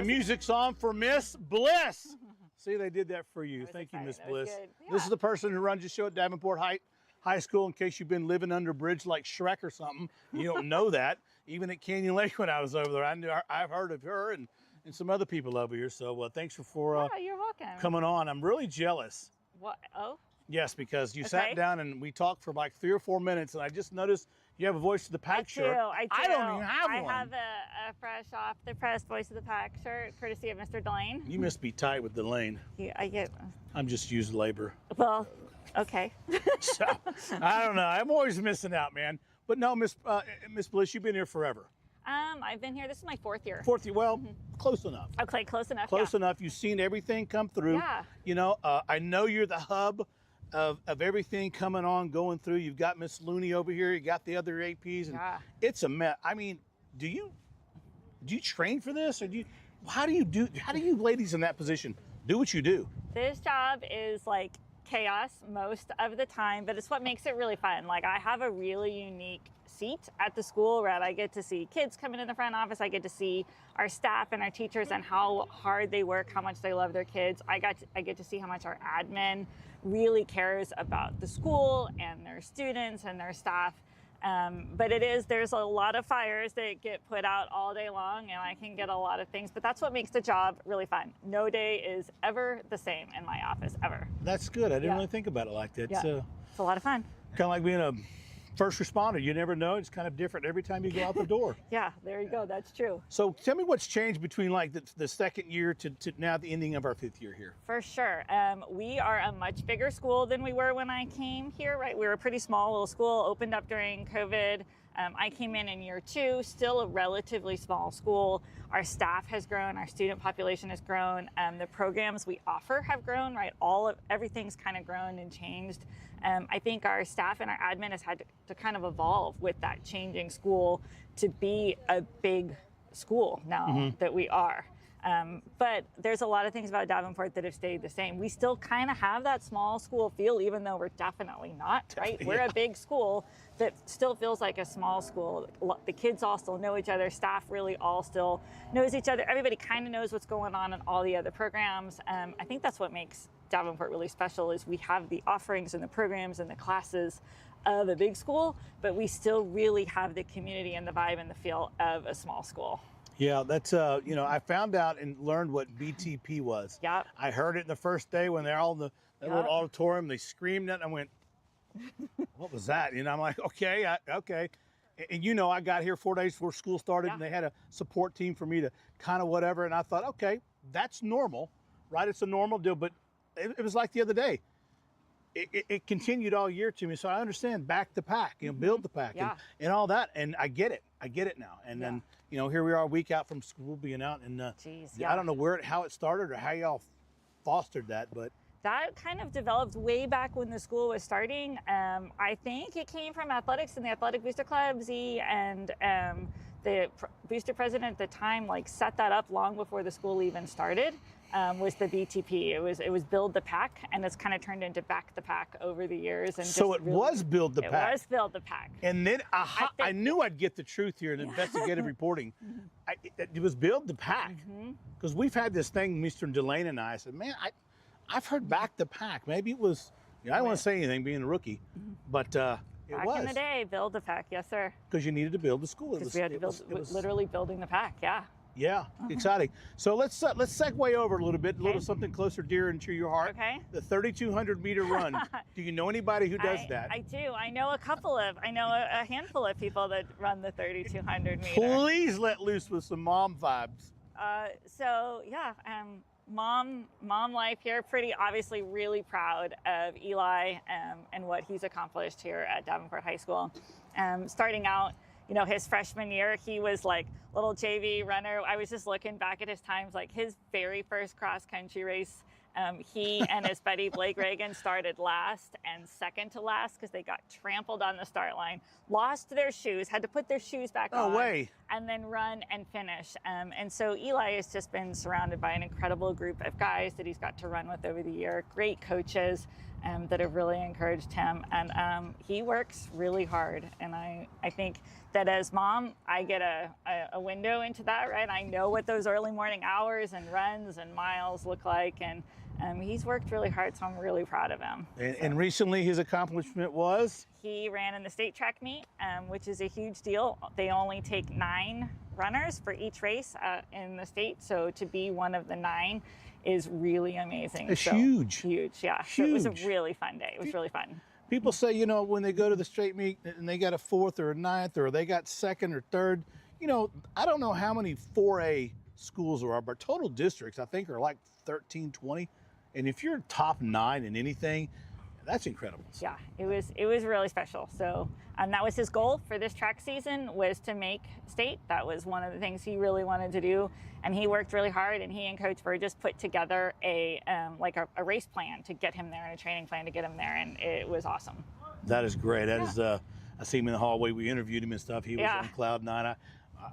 music's on for Miss Bliss. See, they did that for you. Thank you, Miss Bliss. This is the person who runs your show at Davenport High High School, in case you've been living under a bridge like Shrek or something. You don't know that. Even at Canyon Lake when I was over there, I've heard of her and some other people over here. So thanks for you're welcome. coming on. I'm really jealous. What? Oh. Yes, because you Okay. sat down and we talked for like 3 or 4 minutes, and I just noticed you have a Voice of the Pack shirt. I do. I don't even have I one. have a fresh off the press Voice of the Pack shirt, courtesy of Mr. Delane. You must be tight with the lane. Yeah, I get. I'm just used labor. Well, okay. So I don't know. I'm always missing out, man. But no, Miss Bliss, you've been here forever. I've been here. This is my 4th year. Fourth year, well, close enough. Okay, close enough. Close enough. You've seen everything come through. Yeah. You know, I know you're the hub of everything coming on, going through. You've got Miss Looney over here. You got the other APs, and Yeah. it's a mess. I mean, do you train for this, or how do you ladies in that position do what you do? This job is like chaos most of the time, but it's what makes it really fun. Like, I have a really unique seat at the school where I get to see kids coming in the front office. I get to see our staff and our teachers and how hard they work, how much they love their kids. I get to see how much our admin really cares about the school and their students and their staff. But there's a lot of fires that get put out all day long, and I can get a lot of things, but that's what makes the job really fun. No day is ever the same in my office, ever. That's good. I didn't Yeah. really think about it like that. Yeah. So It's a lot of fun. kind of like being a first responder. You never know. It's kind of different every time you go out the door. Yeah, there you go. That's true. So tell me what's changed between like the second year to now the ending of our 5th year here. For sure. We are a much bigger school than we were when I came here, right? We were a pretty small little school, opened up during COVID. I came in year 2, still a relatively small school. Our staff has grown, our student population has grown. The programs we offer have grown, right? Everything's kind of grown and changed. I think our staff and our admin has had to kind of evolve with that changing school to be a big school now that we are. But there's a lot of things about Davenport that have stayed the same. We still kind of have that small school feel, even though we're definitely not, right? We're a big school that still feels like a small school. The kids all still know each other. Staff really all still knows each other. Everybody kind of knows what's going on in all the other programs. I think that's what makes Davenport really special, is we have the offerings and the programs and the classes of a big school, but we still really have the community and the vibe and the feel of a small school. Yeah, that's I found out and learned what BTP was. Yeah. I heard it the first day when they're all in the little auditorium. They screamed it, and I went, "What was that?" I'm like, "Okay, okay." And I got here 4 days before school started, and they had a support team for me to kind of whatever. And I thought, okay, that's normal, right? It's a normal deal. But it was like the other day. It continued all year to me, so I understand back the pack, build the pack, and all that, and I get it now. And then here we are a week out from school being out, and I don't know how it started or how y'all fostered that, but that kind of developed way back when the school was starting. I think it came from athletics and the Athletic Booster Club. Z and the booster president at the time set that up long before the school even started. Was the BTP. It was Build the Pack, and it's kind of turned into Back the Pack over the years. And so was Build the Pack. It was Build the Pack. And then I knew I'd get the truth here in investigative reporting. It was Build the Pack, because we've had this thing, Mr. Delane and I said, man, I've heard Back the Pack. Maybe it was. I don't want to say anything being a rookie, but it back was. in the day, Build the Pack, yes sir. Because you needed to build the school. Because we had to build, literally building the pack, yeah. Yeah, exciting. So let's segue over a little bit, something closer, dear, and to your heart. Okay. The 3,200 meter run. Do you know anybody who does that? I do. I know a handful of people that run the 3,200 meter. Please let loose with some mom vibes. Mom life here. Pretty obviously really proud of Eli and what he's accomplished here at Davenport High School. Starting out, his freshman year, he was little JV runner. I was just looking back at his times, his very first cross country race. He and his buddy Blake Reagan started last and second to last because they got trampled on the start line, lost their shoes, had to put their shoes back on, and then run and finish. And so Eli has just been surrounded by an incredible group of guys that he's got to run with over the year, great coaches that have really encouraged him. And he works really hard. And I think that as mom, I get a window into that, right? I know what those early morning hours and runs and miles look like. And He's worked really hard, so I'm really proud of him. And recently his accomplishment was? He ran in the state track meet, which is a huge deal. They only take 9 runners for each race in the state, so to be one of the 9 is really amazing. It's huge. Huge, yeah. Huge. So it was a really fun day. It was really fun. People say, you know, when they go to the straight meet and they got a 4th or a 9th or they got 2nd or 3rd, you know, I don't know how many 4A schools there are, but total districts I think are like 13, 20. And if you're top 9 in anything, that's incredible. Yeah, it was really special. So that was his goal for this track season, was to make state. That was one of the things he really wanted to do, and he worked really hard. And he and Coach Burgess put together a race plan to get him there and a training plan to get him there, and it was awesome. That is great. That is. I see him in the hallway. We interviewed him and stuff. He was on cloud 9.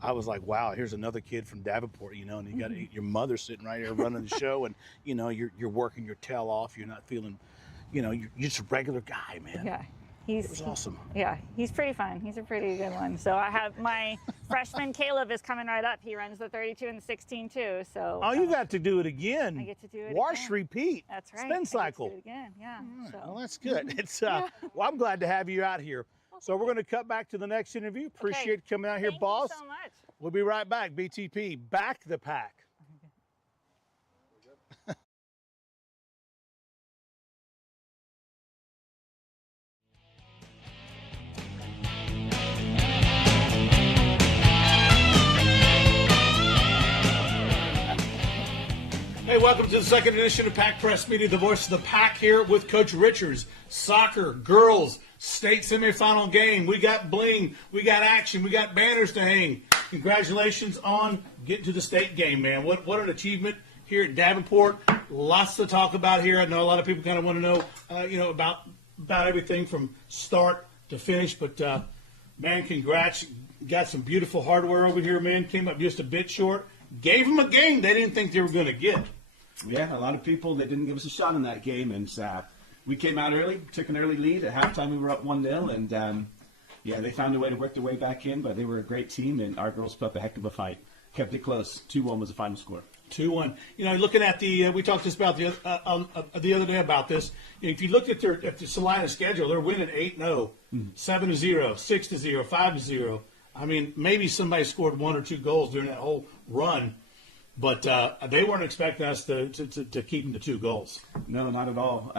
I was like, wow, here's another kid from Davenport, you know, and you got your mother sitting right here running the show, and you know you're working your tail off. You're not feeling, you know, you're just a regular guy, man. Yeah, it was awesome. Yeah, he's pretty fun. He's a pretty good one. So I have my freshman Caleb is coming right up. He runs the 32 and the 16 too. So you got to do it again. I get to do it. Wash, again. repeat. That's right. Spin cycle. I get to do it again. Yeah. So. Well, that's good. It's well, I'm glad to have you out here. So we're going to cut back to the next interview. Appreciate coming out here, boss. Thank you so much. We'll be right back. BTP, back the pack. Hey, welcome to the second edition of Pack Press Media, the voice of the pack, here with Coach Richards. Soccer, girls, state semifinal game. We got bling, we got action, we got banners to hang. Congratulations on getting to the state game, man. What an achievement here at Davenport. Lots to talk about here. I know a lot of people kind of want to know, you know, about everything from start to finish. But man, congrats! Got some beautiful hardware over here, man. Came up just a bit short. Gave them a game they didn't think they were going to get. Yeah, a lot of people, they didn't give us a shot in that game, and we came out early, took an early lead. At halftime, we were up 1-0, and yeah, they found a way to work their way back in, but they were a great team, and our girls put up a heck of a fight. Kept it close. 2-1 was the final score. 2-1. You know, looking at the, we talked just about the other day about this. If you look at the Salina schedule, they're winning 8-0, 7-0, 6-0, 5-0. I mean, maybe somebody scored 1 or 2 goals during that whole run, but they weren't expecting us to keep them to 2 goals. No, not at all.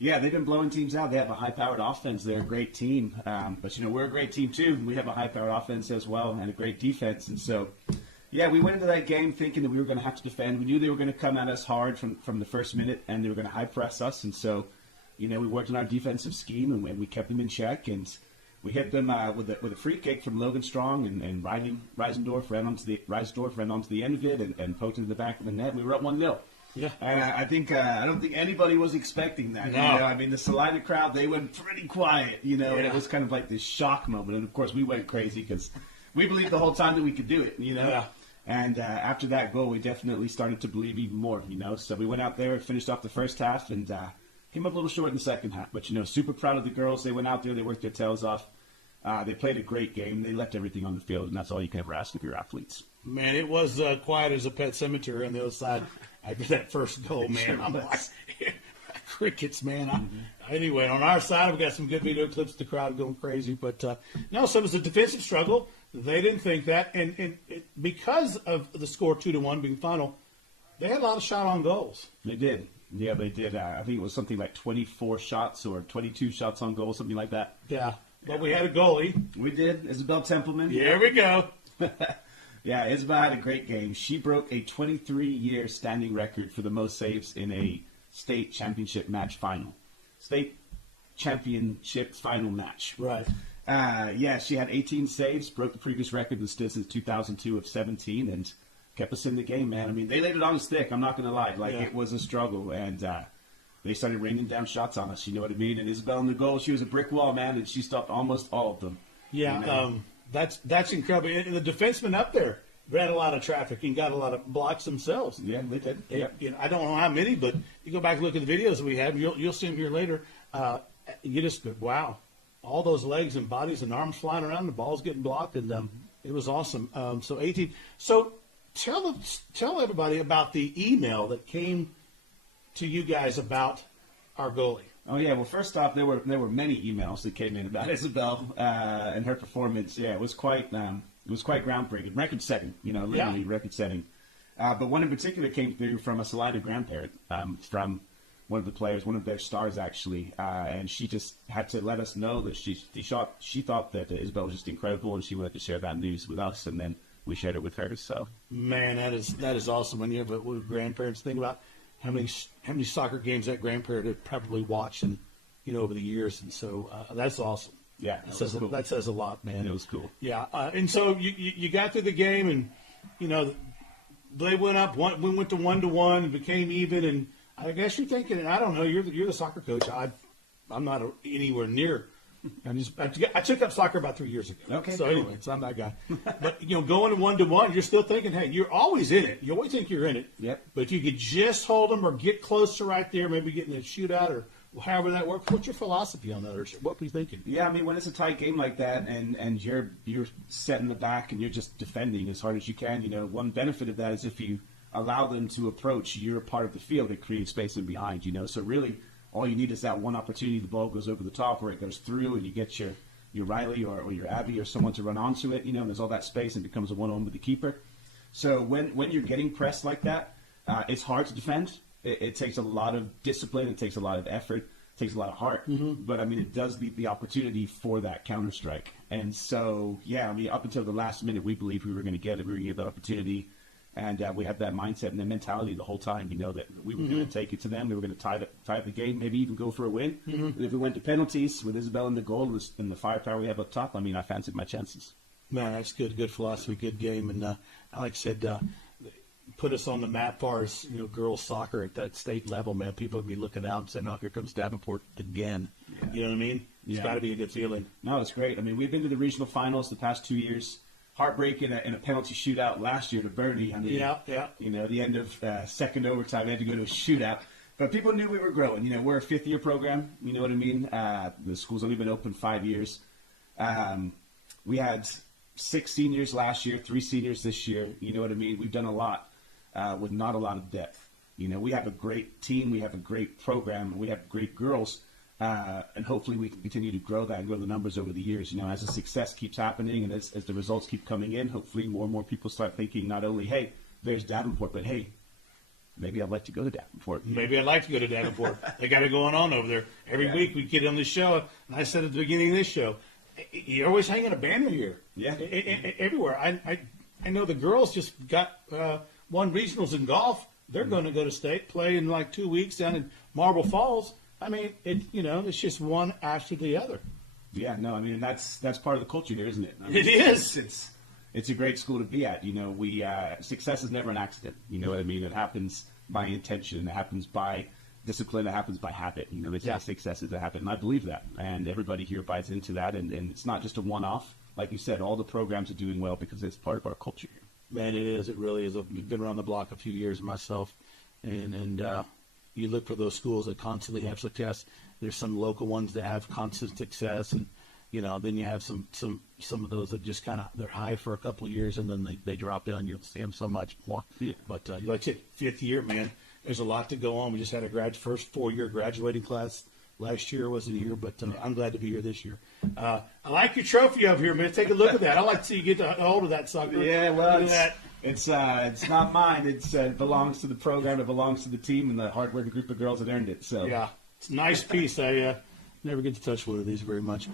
Yeah, they've been blowing teams out. They have a high-powered offense. They're a great team. But, you know, we're a great team, too. We have a high-powered offense as well and a great defense. And so, yeah, we went into that game thinking that we were going to have to defend. We knew they were going to come at us hard from the first minute, and they were going to high-press us. And so, you know, we worked on our defensive scheme, and we kept them in check. And we hit them with a free kick from Logan Strong, and Reisendorf ran onto the end of it and poked into the back of the net. We were up 1-0. Yeah, and I don't think anybody was expecting that. No. You know? I mean, the Salina crowd, they went pretty quiet, you know, and it was kind of like this shock moment. And of course, we went crazy because we believed the whole time that we could do it, you know. Yeah. And after that goal, we definitely started to believe even more, you know. So we went out there, finished off the first half, and came up a little short in the second half. But, you know, super proud of the girls. They went out there, they worked their tails off. They played a great game. They left everything on the field, and that's all you can ever ask of your athletes. Man, it was quiet as a pet cemetery on the other side after that first goal, man. I'm like, crickets, man. Anyway, on our side, we've got some good video clips of the crowd going crazy. But, no, so it was a defensive struggle. They didn't think that. And because of the score 2-1 being final, they had a lot of shot on goals. They did. Yeah, they did. I think it was something like 24 shots or 22 shots on goal, something like that. Yeah. But we had a goalie. We did. Isabel Templeman. Here we go. Yeah, Isabel had a great game. She broke a 23-year standing record for the most saves in a state championship match final. State championship final match. Right. Yeah, she had 18 saves, broke the previous record that stood since 2002 of 17, and kept us in the game, man. I mean, they laid it on us thick. I'm not going to lie. It was a struggle, and they started raining down shots on us. You know what I mean? And Isabel in the goal, she was a brick wall, man, and she stopped almost all of them. Yeah, you know? That's incredible. And the defensemen up there ran a lot of traffic and got a lot of blocks themselves. Yeah, they did. Yeah. You know, I don't know how many, but you go back and look at the videos that we have, you'll see them here later. You just go, wow, all those legs and bodies and arms flying around, the ball's getting blocked, and it was awesome. So 18. So tell everybody about the email that came to you guys about our goalie? Oh yeah, well first off, there were many emails that came in about Isabel and her performance. Yeah, it was quite groundbreaking, record setting. Literally record setting. But one in particular came through from a Salida grandparent, from one of the players, one of their stars actually, and she just had to let us know that she thought that Isabel was just incredible, and she wanted to share that news with us, and then we shared it with her. So man, that is awesome. When you have grandparents, think about how many soccer games that grandparent had probably watched and over the years, and so that's awesome. Yeah, that says a lot, man. It was cool. Yeah, and so you got through the game, and they went up. We went to 1-1 and became even. And I guess you're thinking, and I don't know, you're the soccer coach. I'm not anywhere near. I took up soccer about 3 years ago. Okay. So cool. anyway, so I'm that guy. But going to 1-1, you're still thinking, hey, you're always in it. You always think you're in it. Yep. But if you could just hold them or get close to right there, maybe get in a shootout or however that works. What's your philosophy on that? Or what were you thinking? Yeah, I mean, when it's a tight game like that, and you're set in the back and you're just defending as hard as you can, one benefit of that is if you allow them to approach your part of the field, it creates space in behind, So really, all you need is that one opportunity. The ball goes over the top, or it goes through, and you get your Riley or your Abby or someone to run onto it. And there's all that space, and it becomes a one-on-one with the keeper. So when you're getting pressed like that, it's hard to defend. It takes a lot of discipline. It takes a lot of effort. It takes a lot of heart. Mm-hmm. But, I mean, it does leave the opportunity for that counter-strike. And so, yeah, I mean, up until the last minute, we believed we were going to get it. We were going to get that opportunity. And we had that mindset and the mentality the whole time, that we were going to take it to them. We were going to tie the game, maybe even go for a win. Mm-hmm. If we went to penalties with Isabel in the goal and the firepower we have up top, I mean, I fancied my chances. Man, that's good. Good philosophy, good game. And like I said, put us on the map as far as girls soccer at that state level, man. People would be looking out and saying, "Oh, here comes Davenport again." Yeah. You know what I mean? It's got to be a good feeling. No, it's great. I mean, we've been to the regional finals the past 2 years. Heartbreak in a penalty shootout last year to Birdie. I mean, the end of second overtime, we had to go to a shootout. But people knew we were growing. We're a fifth-year program. You know what I mean? The school's only been open 5 years. We had 6 seniors last year, 3 seniors this year. You know what I mean? We've done a lot with not a lot of depth. We have a great team. We have a great program. We have great girls. And hopefully we can continue to grow that and grow the numbers over the years. As the success keeps happening and as the results keep coming in, hopefully more and more people start thinking not only, hey, there's Davenport, but hey, maybe I'd like to go to Davenport. Maybe I'd like to go to Davenport. They got it going on over there. Every week we get on this show, and I said at the beginning of this show, you're always hanging a banner here. Yeah. Everywhere. I know the girls just got won regionals in golf. They're going to go to state, play in like 2 weeks down in Marble Falls. I mean, it's just one after the other. Yeah, no, I mean, that's part of the culture here, isn't it? I mean, it is. It's a great school to be at. Success is never an accident. You know what I mean? It happens by intention. It happens by discipline. It happens by habit. It's successes that happen. And I believe that. And everybody here buys into that. And it's not just a one-off. Like you said, all the programs are doing well because it's part of our culture here. Man, it is. It really is. I've been around the block a few years myself. And you look for those schools that constantly have success. There's some local ones that have constant success, and then you have some of those that just kind of they're high for a couple of years and then they drop down. You don't see them so much more. Yeah. But like I said, 5th year, man. There's a lot to go on. We just had a first 4-year graduating class. Last year wasn't here, but I'm glad to be here this year. I like your trophy over here, man. Take a look at that. I like to see you get a hold of that sucker. Yeah, well, it's not mine. It belongs to the program. It belongs to the team and the hard-working group of girls that earned it. So yeah, it's a nice piece. I never get to touch one of these very much.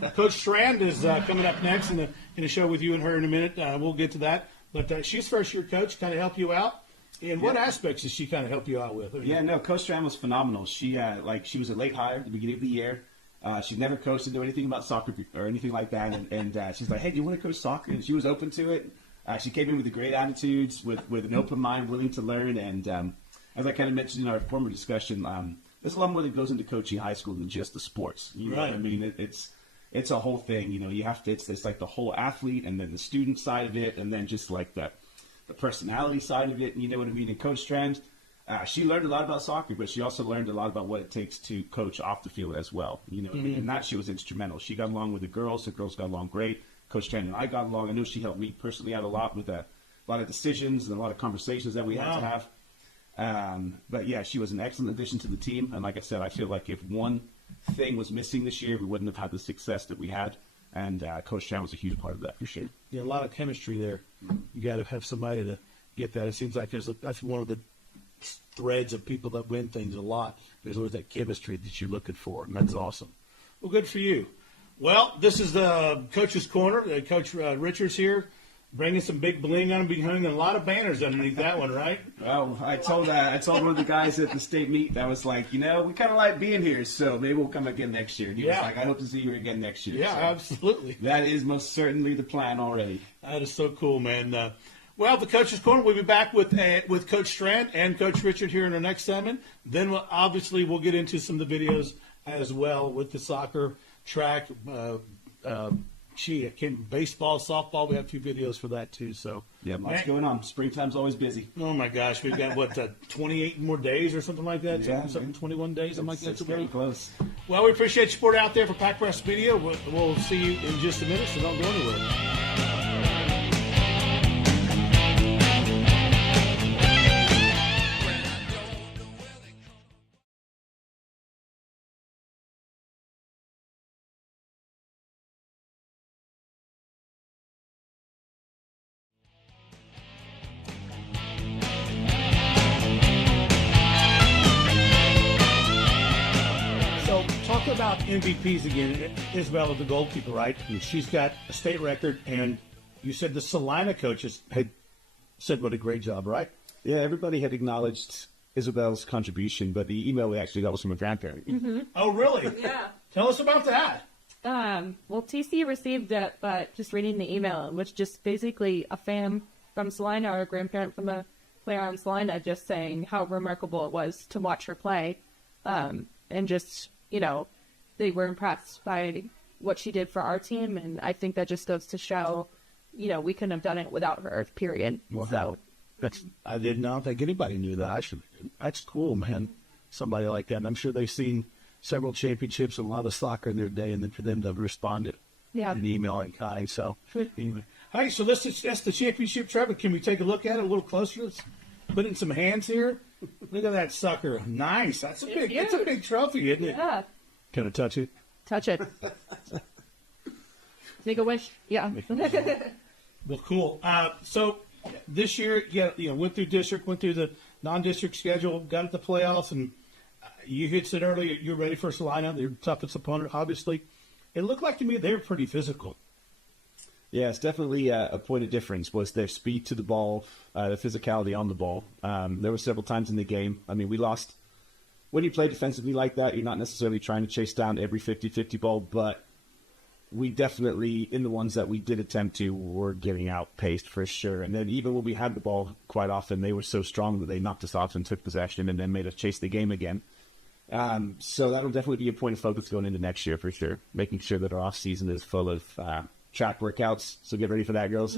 But Coach Strand is coming up next in the show with you and her in a minute. We'll get to that. But she's first-year coach, kind of help you out. And what aspects does she kind of help you out with? Yeah, no, Coach Strand was phenomenal. She she was a late hire at the beginning of the year. She's never coached or know anything about soccer or anything like that. And she's like, hey, do you want to coach soccer? And she was open to it. She came in with a great attitudes, with an open mind, willing to learn. And as I kind of mentioned in our former discussion, there's a lot more that goes into coaching high school than just the sports. You know what I mean? It's a whole thing. You have to. It's like the whole athlete, and then the student side of it, and then just like the personality side of it. You know what I mean? And Coach Strand, she learned a lot about soccer, but she also learned a lot about what it takes to coach off the field as well. And that she was instrumental. She got along with the girls. The girls got along great. Coach Strand and I got along. I know she helped me personally out a lot with a lot of decisions and a lot of conversations that we had to have. But yeah, she was an excellent addition to the team. And like I said, I feel like if one thing was missing this year, we wouldn't have had the success that we had. And Coach Chan was a huge part of that for sure. Yeah, a lot of chemistry there. You got to have somebody to get that. It seems like that's one of the threads of people that win things a lot. There's always that chemistry that you're looking for, and that's awesome. Well, good for you. Well, this is the Coach's Corner. Coach Richards here, bringing some big bling on him, behind a lot of banners underneath that one, right? Well, I told one of the guys at the state meet, I was like, we kind of like being here, so maybe we'll come again next year. And he was like, I hope to see you again next year. Yeah, so absolutely. That is most certainly the plan already. That is so cool, man. Well, the Coach's Corner, we'll be back with Coach Strand and Coach Richard here in our next segment. Then we'll get into some of the videos as well with the soccer, track, baseball, softball. We have 2 videos for that too. So yeah, much going on. Springtime's always busy. Oh my gosh, we've got 28 more days or something like that. Yeah, 21 days, something like that. It's very close. Well, we appreciate your support out there for Pack Press Media. We'll see you in just a minute, so don't go anywhere. Talk about MVPs again. Isabella, the goalkeeper, right? And she's got a state record, and you said the Salina coaches had said what a great job, right? Yeah, everybody had acknowledged Isabella's contribution, but the email we actually got was from a grandparent. Mm-hmm. Oh, really? Yeah. Tell us about that. Well, TC received it, but just reading the email, it was just basically a fan from Salina or a grandparent from a player on Salina just saying how remarkable it was to watch her play, and just, they were impressed by what she did for our team, and I think that just goes to show, we couldn't have done it without her, period. Wow. So I did not think anybody knew that. Actually, that's cool, man. Somebody like that. And I'm sure they've seen several championships and a lot of soccer in their day, and then for them to respond in email and kind. So, anyway. All right, so that's the championship trophy. Can we take a look at it a little closer? Let's put in some hands here. Look at that sucker. Nice. That's a big trophy, isn't it? Yeah. Can I touch it? Touch it. Make a wish. Yeah. Well, cool. So this year, went through district, went through the non-district schedule, got at the playoffs, and you had said earlier you're ready for Salina. They're the toughest opponent, obviously. It looked like to me they were pretty physical. Yeah, it's definitely a point of difference was their speed to the ball, the physicality on the ball. There were several times in the game. I mean, we lost. When you play defensively like that, you're not necessarily trying to chase down every 50-50 ball, but we definitely, in the ones that we did attempt to, were getting outpaced for sure. And then even when we had the ball, quite often they were so strong that they knocked us off and took possession and then made us chase the game again. So that'll definitely be a point of focus going into next year for sure, making sure that our off season is full of track workouts. So get ready for that, girls.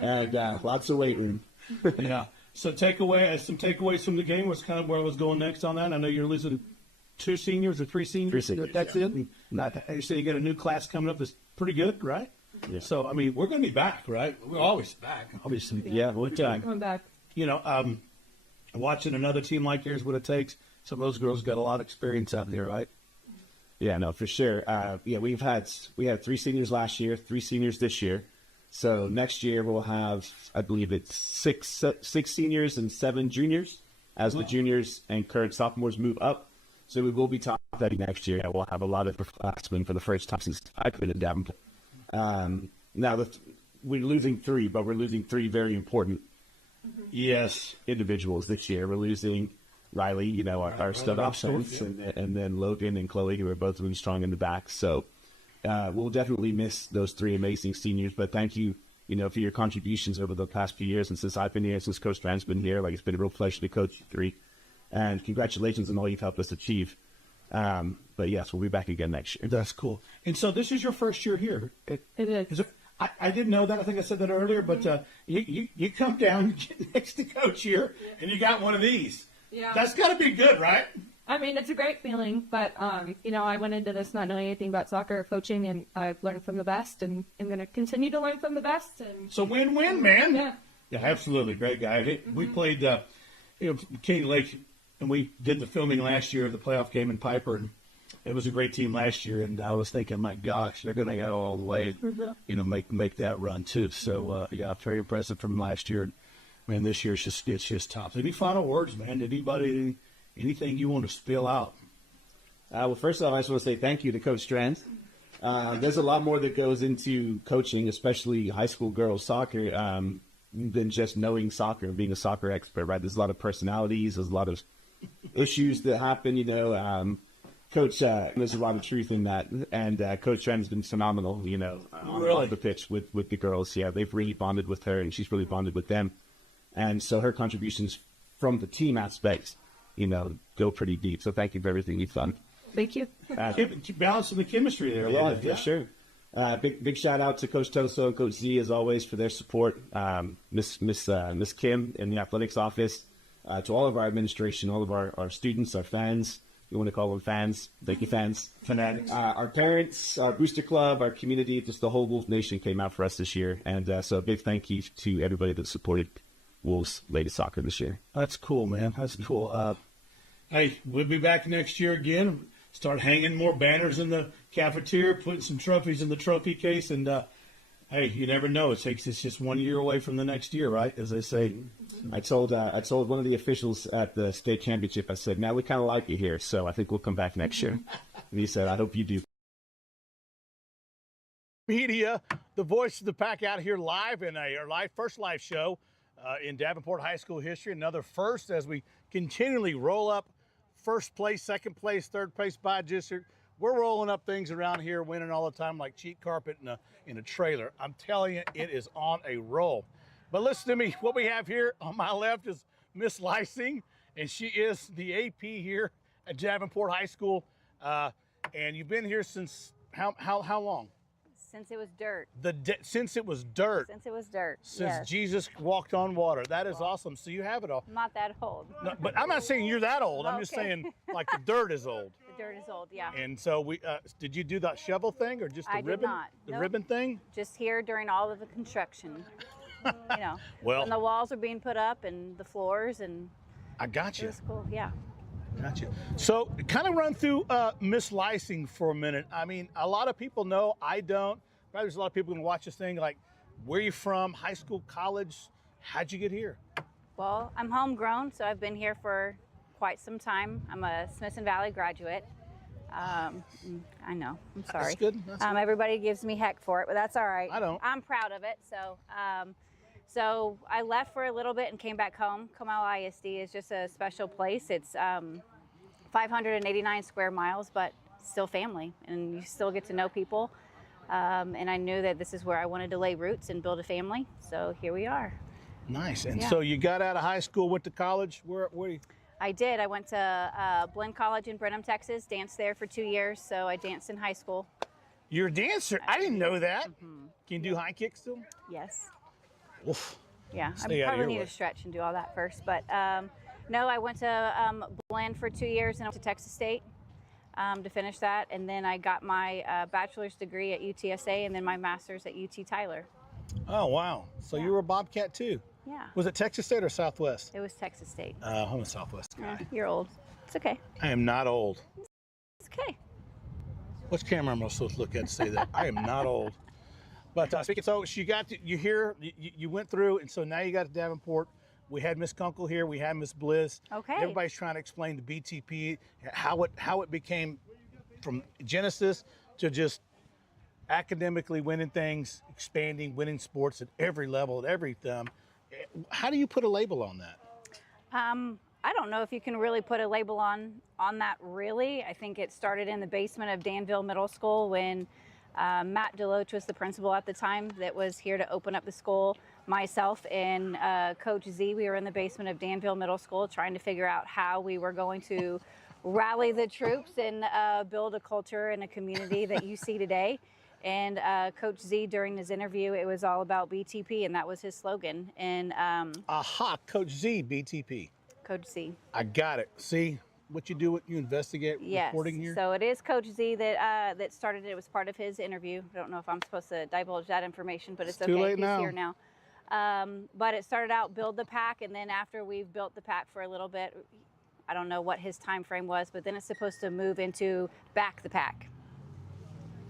And lots of weight room. Yeah. So some takeaways from the game was kind of where I was going next on that. I know you're losing 2 seniors or 3 seniors. 3 seniors. That's it. And you say you got a new class coming up that's pretty good, right? Yeah. So, I mean, we're going to be back, right? We're always back, obviously. Yeah, we're coming back. Watching another team like yours, what it takes. Some of those girls got a lot of experience out there, right? Yeah, no, for sure. We had 3 seniors last year, 3 seniors this year. So next year we'll have, I believe it's 6 seniors and 7 juniors as the juniors and current sophomores move up. So we will be top heavy next year. We'll have a lot of upperclassmen for the first time since I've been in Davenport. Now we're losing 3, but we're losing 3 very important individuals this year. We're losing Riley, our stud options, and then Logan and Chloe, who are both really strong in the back. So we'll definitely miss those 3 amazing seniors. But thank you, for your contributions over the past few years. And since I've been here, since Coach Strand's been here, it's been a real pleasure to coach you 3. And congratulations on all you've helped us achieve. But yes, we'll be back again next year. That's cool. And so this is your first year here. It is. I didn't know that. I think I said that earlier. But you come down, you get next to Coach here, and you got one of these. Yeah. That's got to be good, right? I mean, it's a great feeling, but, I went into this not knowing anything about soccer or coaching, and I've learned from the best, and I'm going to continue to learn from the best. And so win-win, man. Yeah. Yeah, absolutely. Great guy. We played, King Lake, and we did the filming last year of the playoff game in Piper, and it was a great team last year. And I was thinking, my gosh, they're going to go all the way, make that run too. So very impressive from last year. Man, this year it's just tough. Any final words, man? Anybody, anything you want to spill out? Well, first off, I just want to say thank you to Coach Strand. There's a lot more that goes into coaching, especially high school girls soccer, than just knowing soccer and being a soccer expert, right? There's a lot of personalities. There's a lot of issues that happen, Coach, there's a lot of truth in that. And Coach Strand has been phenomenal, on the pitch with the girls. Yeah, they've really bonded with her, and she's really bonded with them. And so her contributions from the team aspects, go pretty deep. So thank you for everything you've done. Thank you. Keep balancing the chemistry there. Yeah, for sure. Big shout out to Coach Toso and Coach Z as always for their support. Miss Kim in the athletics office, to all of our administration, all of our students, our fans. You want to call them fans? Thank you, fans. Fanatics. Our parents, our booster club, our community, just the whole Wolf Nation came out for us this year, and so a big thank you to everybody that supported Wolves ladies soccer this year. That's cool, man. That's cool. Hey, we'll be back next year again. Start hanging more banners in the cafeteria, putting some trophies in the trophy case, and hey, you never know. It's just 1 year away from the next year, right? As they say. I told one of the officials at the state championship, I said, now we kind of like it here, so I think we'll come back next year. And he said, I hope you do. Media, the voice of the pack out here live in our first live show in Davenport High School history. Another first as we continually roll up first place, second place, third place by district. We're rolling up things around here, winning all the time like cheap carpet in a trailer. I'm telling you, it is on a roll. But listen to me, what we have here on my left is Miss Leihsing, and she is the AP here at Davenport High School. And you've been here since how long? Since it was dirt. Since it was dirt. Since it was dirt. Since yes. Jesus walked on water. That is awesome. So you have it all. I'm not that old. No, but I'm not saying you're that old. I'm just saying like the dirt is old. The dirt is old, yeah. And so we did you do that shovel thing or just the ribbon? I did not. The ribbon thing? Just here during all of the construction. Well, when the walls are being put up and the floors and I got you. It was cool, yeah. Gotcha. So kind of run through Miss Leihsing for a minute. I mean, a lot of people know, I don't. Probably there's a lot of people who can watch this thing like, where are you from, high school, college? How'd you get here? Well, I'm homegrown, so I've been here for quite some time. I'm a Smithson Valley graduate. I know, I'm sorry. That's good. That's good. Everybody gives me heck for it, but that's all right. I don't. I'm proud of it. So I left for a little bit and came back home. Comal ISD is just a special place. It's 589 square miles, but still family, and you still get to know people. And I knew that this is where I wanted to lay roots and build a family. So here we are. Nice. And so you got out of high school, went to college. Where you? I did. I went to Blinn College in Brenham, Texas, danced there for 2 years. So I danced in high school. You're a dancer? I didn't know that. Mm-hmm. Can you do high kicks still? Yes. Oof. Yeah, I probably need to stretch and do all that first. But no, I went to Blinn for 2 years and I went to Texas State to finish that. And then I got my bachelor's degree at UTSA and then my master's at UT Tyler. Oh, wow. So you were a Bobcat too? Yeah. Was it Texas State or Southwest? It was Texas State. I'm a Southwest guy. You're old. It's okay. I am not old. It's okay. Which camera am I supposed to look at to say that? I am not old. But speaking, so you went through, and so now you got to Davenport. We had Miss Kunkel here. We had Miss Bliss. Okay. Everybody's trying to explain the BTP, how it became from Genesis to just academically winning things, expanding, winning sports at every level, at every how do you put a label on that? I don't know if you can really put a label on that, really. I think it started in the basement of Danville Middle School when Matt Deloach was the principal at the time that was here to open up the school. Myself and Coach Z, we were in the basement of Danville Middle School trying to figure out how we were going to rally the troops and build a culture and a community that you see today. And Coach Z, during his interview, it was all about BTP, and that was his slogan. And aha, Coach Z, BTP. Coach Z. I got it. See what you do, what you investigate, reporting here? So it is Coach Z that started it. It was part of his interview. I don't know if I'm supposed to divulge that information, but it's okay. Too late He's now. here now. But it started out build the pack, and then after we've built the pack for a little bit, I don't know what his time frame was, but then it's supposed to move into back the pack.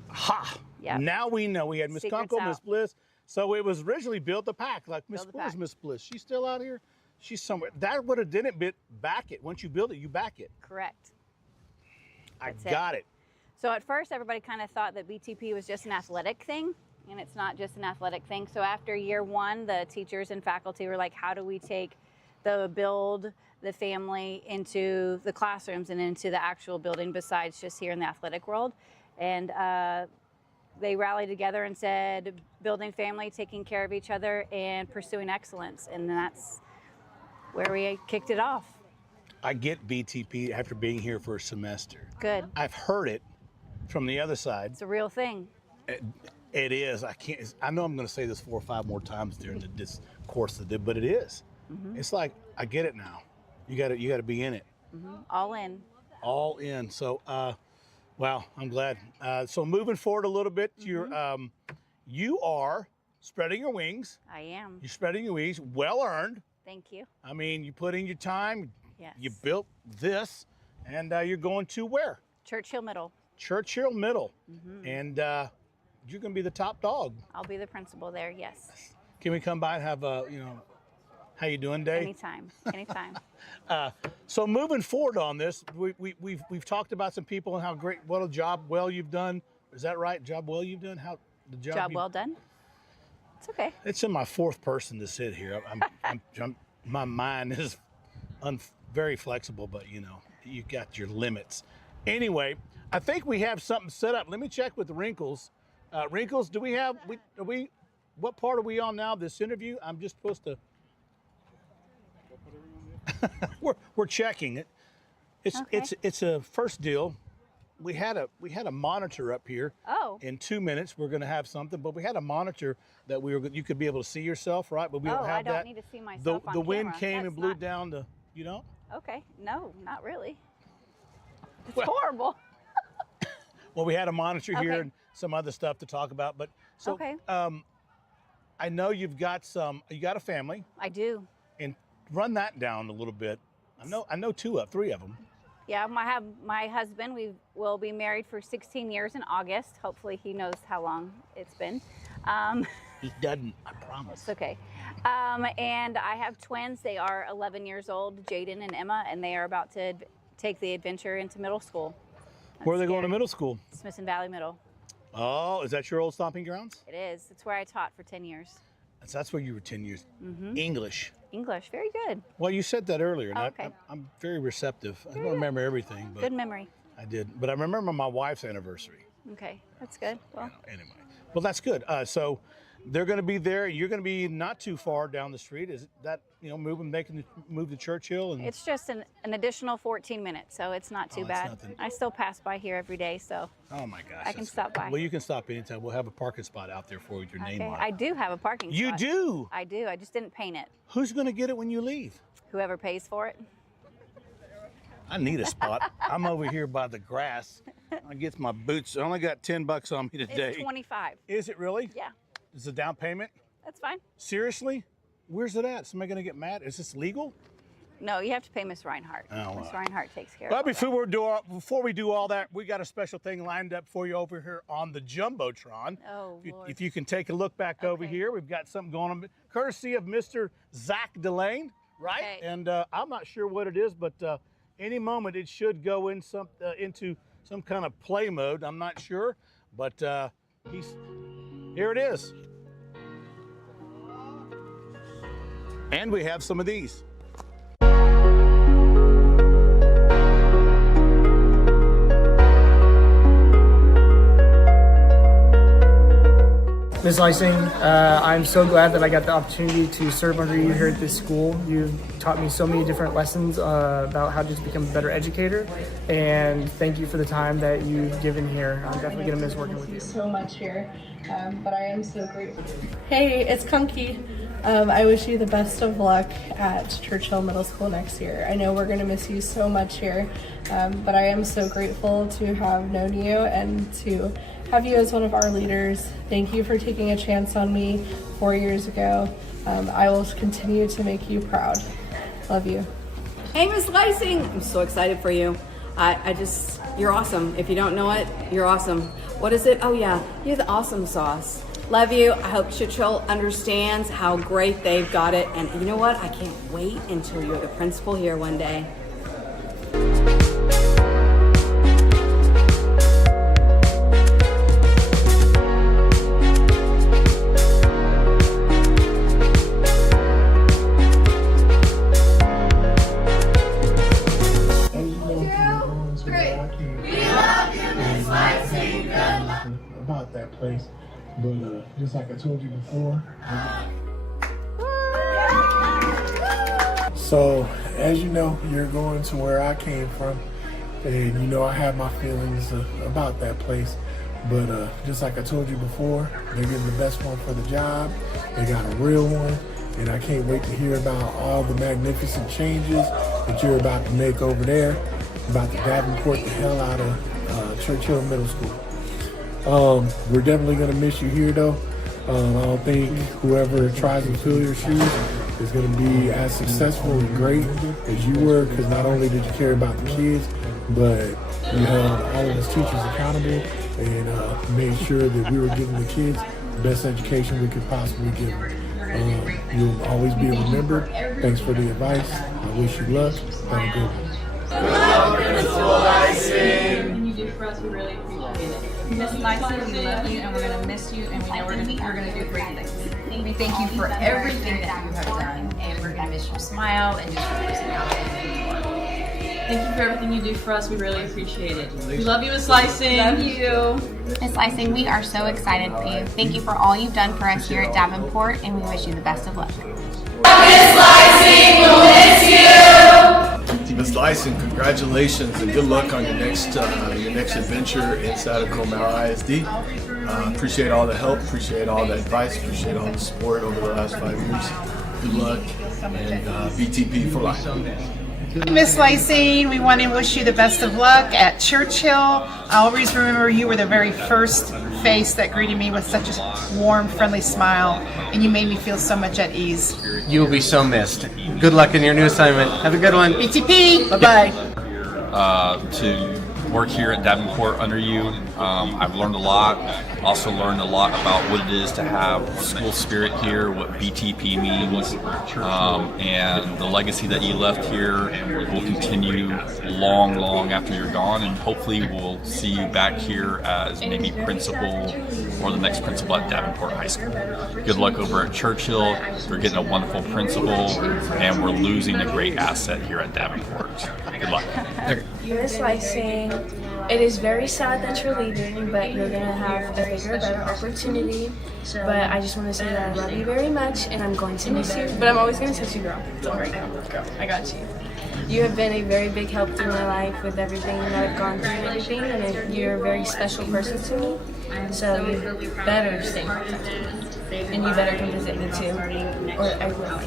Ha! Yep. Now we know. We had Miss Secret's Kunkel, out. Miss Bliss. So it was originally build the pack. Like Build the where's pack. Miss Bliss? She's still out here? She's somewhere. That would have didn't back it. Once you build it, you back it. Correct. I That's it. got it. So at first, everybody kind of thought that BTP was just an athletic thing, and it's not just an athletic thing. So after year one, the teachers and faculty were like, how do we take the build, the family into the classrooms and into the actual building besides just here in the athletic world? And they rallied together and said, building family, taking care of each other, and pursuing excellence. And that's where we kicked it off. I get BTP after being here for a semester. Good. I've heard it from the other side. It's a real thing. It is. I know I'm going to say this 4 or 5 more times during this course of it, but it is. Mm-hmm. It's like, I get it now. You got to be in it. Mm-hmm. All in. All in. So, wow, I'm glad. So moving forward a little bit, Mm-hmm. you are spreading your wings. I am. You're spreading your wings, well earned. Thank you. I mean, you put in your time. Yes. You built this, and you're going to where? Churchill Middle. Churchill Middle, Mm-hmm. and you're going to be the top dog. I'll be the principal there, yes. Can we come by and have a, how you doing day? Anytime, anytime. So moving forward on this, we've talked about some people and how great, what a job well you've done. Is that right? Job well you've done? How the Job well done. It's okay. It's in my fourth person to sit here. My mind is very flexible, but you got your limits. Anyway, I think we have something set up. Let me check with the Wrinkles. Wrinkles, do we have? What part are we on now? This interview? I'm just supposed to. we're checking it. It's a first deal. We had a monitor up here. Oh. In 2 minutes, we're going to have something, but we had a monitor that you could be able to see yourself, right? But we don't have that. I don't need to see myself on The wind camera. came That's and blew not- down the. You don't? Okay. No, not really. It's Well- horrible. Well, we had a monitor here Okay. and some other stuff to talk about, but so Okay. I know you got a family, I do. and run that down a little bit. I know 3 of them. Yeah, I have my husband. We will be married for 16 years in August. Hopefully he knows how long it's been. He doesn't, I promise. It's okay. And I have twins. They are 11 years old, Jaden and Emma, and they are about to take the adventure into middle school. Where are they That's going to scary. middle school? Smithson Valley Middle. Oh, is that your old stomping grounds? It is. It's where I taught for 10 years. That's where you were 10 years. Mm-hmm. English. English, very good. Well, you said that earlier, and Okay. I'm very receptive. I Very don't good. remember everything, but Good memory. I did. But I remember my wife's anniversary. Okay, that's good. Well, Anyway, well, that's good. So they're going to be there. You're going to be not too far down the street. Is that move to Churchill? And it's just an additional 14 minutes, so it's not too it's bad. nothing. I still pass by here every day, so oh my gosh, I can that's stop good. by. Well, you can stop anytime. We'll have a parking spot out there for you with your name okay. on it. I do have a parking You spot. do? I do. I just didn't paint it. Who's going to get it when you leave? Whoever pays for it. I need a spot. I'm over here by the grass. I get my boots. I only got $10 on me today. It's 25. Is it really? Yeah, Is the down payment? that's fine. Seriously? Where's it at? Somebody going to get mad? Is this legal? No, you have to pay Miss Reinhardt. Oh, Miss wow. Reinhardt takes care Well, of all that. before we do all that, we got a special thing lined up for you over here on the Jumbotron. Oh, Lord. If you can take a look back over Okay. here, we've got something going on, courtesy of Mr. Zach Delane, right? Okay. And I'm not sure what it is, but any moment it should go in into some kind of play mode. I'm not sure, but here it is. And we have some of these. Ms. Leihsing, I'm so glad that I got the opportunity to serve under you here at this school. You've taught me so many different lessons about how to become a better educator, and thank you for the time that you've given here. I'm definitely going to miss working with you. So much here, but I am so grateful. Hey, it's Kunky. I wish you the best of luck at Churchill Middle School next year. I know we're going to miss you so much here, but I am so grateful to have known you and to have you as one of our leaders. Thank you for taking a chance on me 4 years ago. I will continue to make you proud. Love you. Hey, Miss Leihsing, I'm so excited for you. You're awesome. If you don't know it, you're awesome. What is it? Oh yeah, you're the awesome sauce. Love you. I hope Churchill understands how great they've got it. And you know what? I can't wait until you're the principal here one day. About that place, but just like I told you before. So, as you know, you're going to where I came from, and you know I have my feelings about that place. But just like I told you before, they're getting the best one for the job. They got a real one, and I can't wait to hear about all the magnificent changes that you're about to make over there. About to Davenport the hell out of Churchill Middle School. We're definitely going to miss you here, though. I don't think whoever tries to fill your shoes is going to be as successful and great as you were, because not only did you care about the kids, but you held all of us teachers accountable and made sure that we were giving the kids the best education we could possibly give them. You'll always be remembered. Thanks for the advice. I wish you luck. Have a good one. Do for us, we really appreciate it. Miss Leihsing, we love you and we're going to miss you, and we know you're going to do great things. We thank you for everything that you have done, and we're going to miss your smile and just your personality. Thank you for everything you do for us. We really appreciate it. We love you, Miss Leihsing. Love you. Miss Leihsing, we are so excited for you. Thank you for all you've done for us here at Davenport, and we wish you the best of luck. Miss Leihsing, we'll miss you! Miss Leihsing, congratulations and good luck on your next adventure inside of Comau ISD. Appreciate all the help, appreciate all the advice, appreciate all the support over the last 5 years. Good luck, and BTP for life. Miss Leihsing, we want to wish you the best of luck at Churchill. I always remember you were the very first face that greeted me with such a warm, friendly smile, and you made me feel so much at ease. You will be so missed. Good luck in your new assignment. Have a good one. BTP, bye-bye. To work here at Davenport under you, I've learned a lot. Also learned a lot about what it is to have school spirit here, what BTP means, and the legacy that you left here will continue long, long after you're gone, and hopefully we'll see you back here as maybe principal or the next principal at Davenport High School. Good luck over at Churchill. We're getting a wonderful principal, and we're losing a great asset here at Davenport. Good luck. Miss Leihsing, it is very sad that you're leaving, but you're going to have a bigger, better opportunity. But I just want to say that I love you very much, and I'm going to miss you. But I'm always going to miss you, girl. Don't worry, girl. I got you. You have been a very big help to my life with everything that I've gone through and everything, and you're a very special person to me. So you better stay in touch with me, and you better come visit me too, or I will.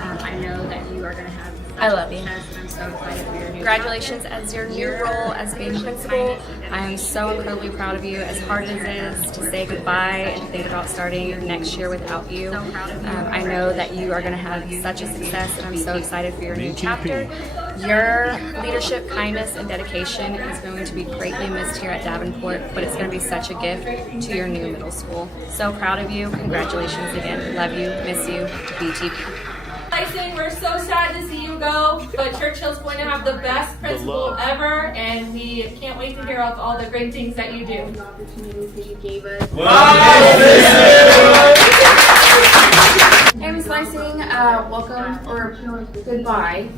I know that you are going to have. I love you. I'm so excited for your new Congratulations as your new role as being principal. I am so incredibly proud of you, as hard as it is to say goodbye and think about starting next year without you. I know that you are going to have such a success, and I'm so excited for your new chapter. Your leadership, kindness, and dedication is going to be greatly missed here at Davenport, but it's going to be such a gift to your new middle school. So proud of you. Congratulations again. Love you. Miss you. BTP. Leihsing, we're so sad to see you go, but Churchill's going to have the best principal ever, and we can't wait to hear all the great things that you do. The opportunities that you gave us. Hey, Ms. Leihsing, welcome, or goodbye,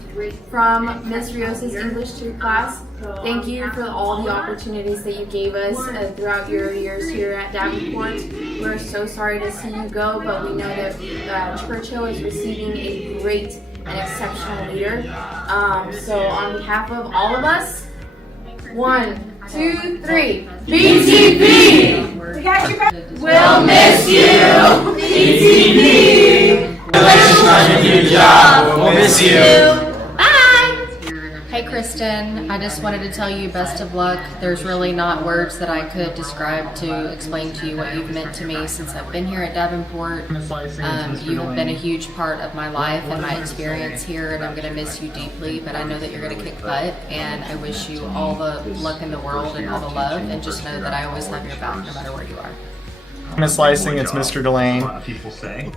from Ms. Rojos' English 2 class. Thank you for all the opportunities that you gave us throughout your years here at Davenport. We're so sorry to see you go, but we know that Churchill is receiving a great and exceptional leader. So on behalf of all of us, 1, 2, 3, BTP! We got you back. We'll miss you, BTP! Congratulations on your new job. We'll miss you. Bye! Hey, Christy. Kristen. I just wanted to tell you best of luck. There's really not words that I could describe to explain to you what you've meant to me since I've been here at Davenport. You have been a huge part of my life and my experience here, and I'm going to miss you deeply, but I know that you're going to kick butt, and I wish you all the luck in the world and all the love, and just know that I always have your back no matter where you are. Miss Leihsing, it's Mr. Delane.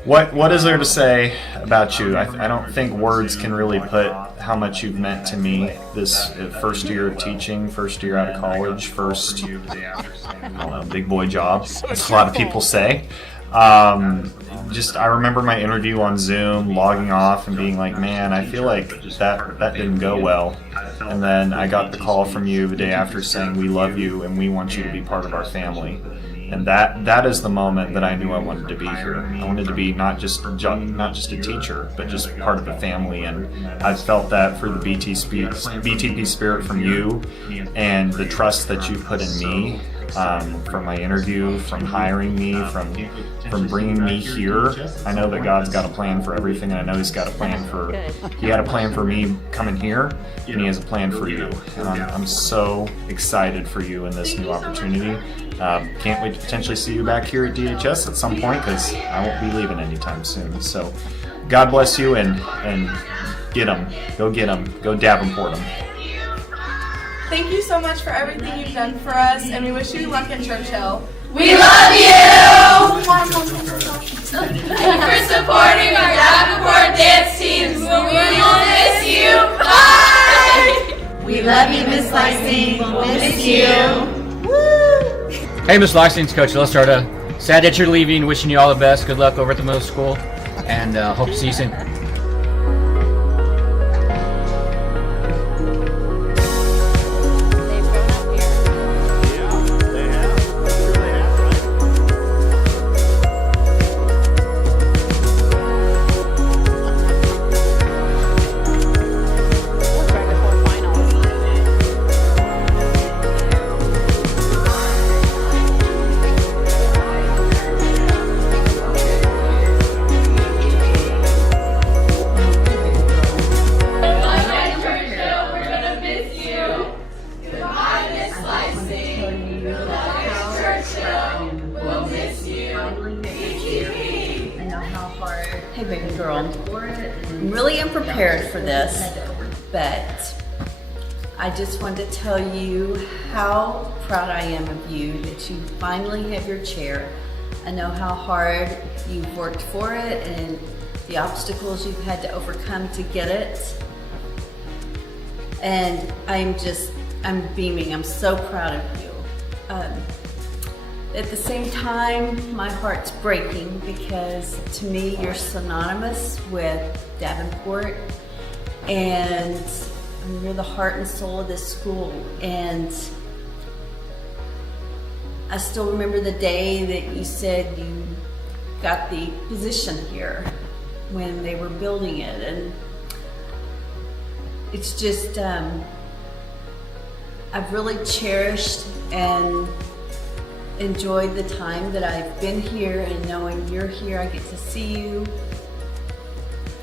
What is there to say about you? I don't think words can really put how much you've meant to me this first year of teaching, first year out of college, first, I don't know, big boy job, as a lot of people say. I remember my interview on Zoom, logging off and being like, man, I feel like that didn't go well. And then I got the call from you the day after saying, we love you and we want you to be part of our family. And that is the moment that I knew I wanted to be here. I wanted to be not just a teacher, but just part of the family. And I've felt that for the BTP spirit from you and the trust that you put in me, from my interview, from hiring me, from bringing me here. I know that God's got a plan for everything, and I know He had a plan for me coming here, and He has a plan for you. And I'm so excited for you in this new opportunity. Can't wait to potentially see you back here at DHS at some point, because I won't be leaving anytime soon. So God bless you, and get them. Go get them. Go Davenport them. Thank you so much for everything you've done for us, and we wish you luck at Churchill. We love you! Thank you for supporting our Davenport dance teams. We will miss you. Bye! We love you, Miss Leihsing. We'll miss you. Hey, Miss Leihsing's Coach Illustrata. Sad that you're leaving. Wishing you all the best. Good luck over at the middle school, and hope to see you soon. Hey baby girl, I'm really unprepared for this, but I just wanted to tell you how proud I am of you that you finally have your chair. I know how hard you've worked for it and the obstacles you've had to overcome to get it. And I'm beaming. I'm so proud of you. At the same time, my heart's breaking because to me, you're synonymous with Davenport, and you're the heart and soul of this school. And I still remember the day that you said you got the position here when they were building it. And it's just, I've really cherished and enjoyed the time that I've been here, and knowing you're here, I get to see you.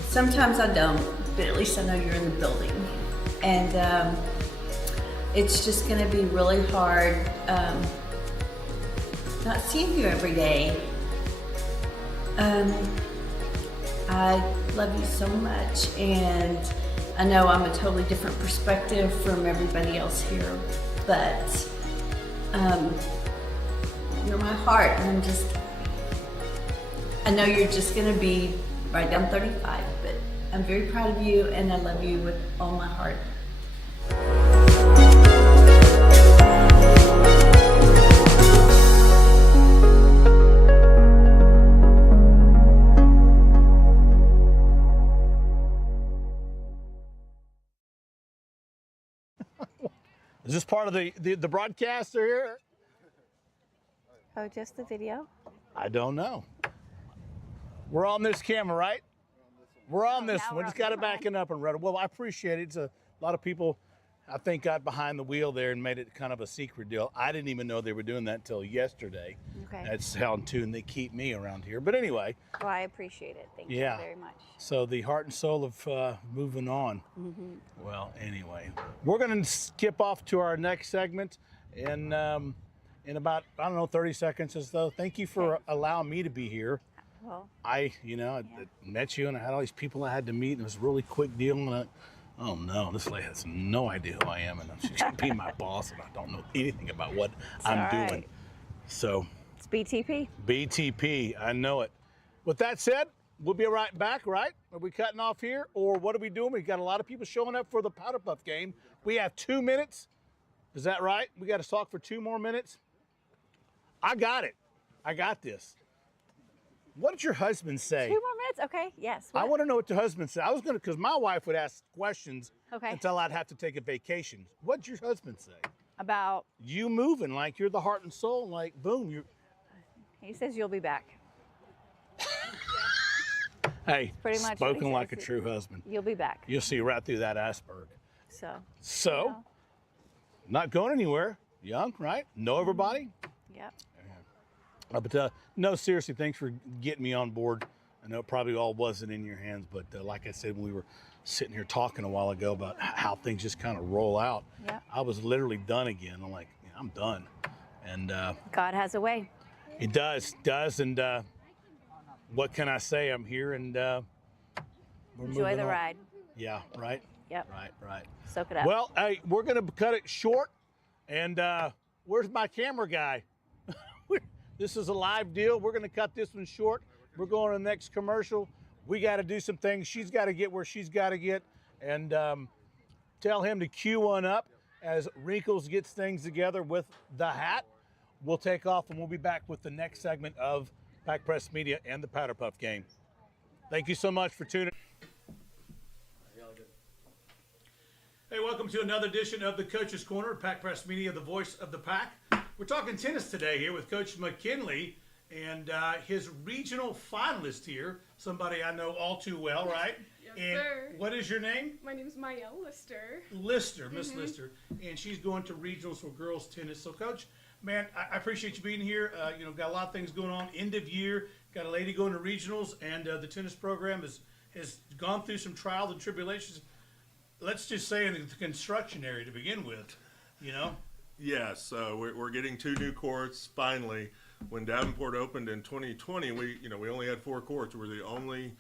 Sometimes I don't, but at least I know you're in the building. And it's just gonna be really hard not seeing you every day. I love you so much, and I know I'm a totally different perspective from everybody else here, but you're my heart, and I know you're just gonna be right down 35, but I'm very proud of you, and I love you with all my heart. Is this part of the broadcast here? Oh, just the video? I don't know. We're on this camera, right? We're on this one. We just got it backing up and ready. Well, I appreciate it. It's a lot of people I think, got behind the wheel there and made it kind of a secret deal. I didn't even know they were doing that until yesterday. Okay. That's how in tune they keep me around here. But anyway. Well, I appreciate it. Thank you very much. So the heart and soul of moving on. Mm-hmm. Well, anyway, we're going to skip off to our next segment in about, I don't know, 30 seconds or so. Thank you for allowing me to be here. Well, I met you and I had all these people I had to meet and it was a really quick deal. And oh no, this lady has no idea who I am and she's going to be my boss and I don't know anything about what I'm doing. So it's BTP. BTP, I know it. With that said, we'll be right back, right? Are we cutting off here or what are we doing? We've got a lot of people showing up for the Powderpuff game. We have 2 minutes. Is that right? We got to talk for 2 more minutes? I got it. I got this. What did your husband say? 2 more minutes? Okay, yes. I want to know what your husband said. I was going to, because my wife would ask questions Okay. until I'd have to take a vacation. What did your husband say? About? You moving like you're the heart and soul, like boom. He says you'll be back. Hey, pretty much spoken like a true husband. You'll be back. You'll see right through that iceberg. So, not going anywhere. Young, right? Know everybody? Yep. But no, seriously, thanks for getting me on board. I know it probably all wasn't in your hands, but like I said, when we were sitting here talking a while ago about how things just kind of roll out, I was literally done again. I'm like, I'm done. And God has a way. He does. And what can I say? I'm here and we're Enjoy the on. ride. Yeah, right? Yep. Right. Soak it up. Well, hey, we're going to cut it short. And where's my camera guy? This is a live deal. We're going to cut this one short. We're going to the next commercial. We got to do some things. She's got to get where she's got to get. And tell him to cue one up as Wrinkles gets things together with the hat. We'll take off and we'll be back with the next segment of Pack Press Media and the Powderpuff game. Thank you so much for tuning in. Hey, welcome to another edition of the Coach's Corner, Pack Press Media, the voice of the pack. We're talking tennis today here with Coach McKinley and his regional finalist here, somebody I know all too well, right? Yes, and sir. What is your name? My name is Maya Lister. Miss Lister, and she's going to regionals for girls tennis. So, Coach, man, I appreciate you being here. Got a lot of things going on. End of year, got a lady going to regionals, and the tennis program has gone through some trials and tribulations. Let's just say in the construction area to begin with, Yes, we're getting 2 new courts finally. When Davenport opened in 2020, we only had 4 courts. We're the only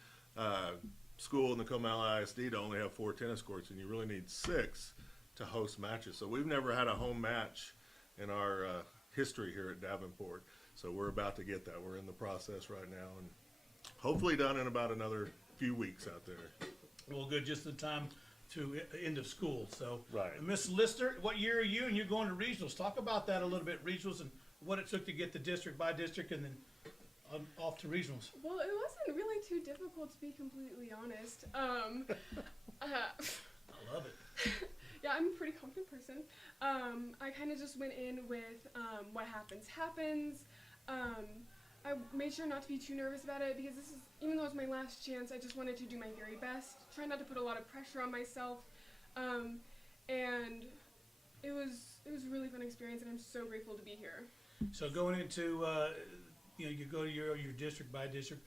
school in the Comal ISD to only have 4 tennis courts, and you really need 6 to host matches. So we've never had a home match in our history here at Davenport. So we're about to get that. We're in the process right now, and hopefully done in about another few weeks out there. Well, good, just in time to end of school. So, right. Miss Lister, what year are you? And you're going to regionals. Talk about that a little bit, regionals, and what it took to get the district by district and then off to regionals. Well, it wasn't really too difficult, to be completely honest. I love it. Yeah, I'm a pretty confident person. I kind of just went in with what happens. I made sure not to be too nervous about it because even though it's my last chance, I just wanted to do my very best. Try not to put a lot of pressure on myself. And it was a really fun experience, and I'm so grateful to be here. So going into, you go to your district by district,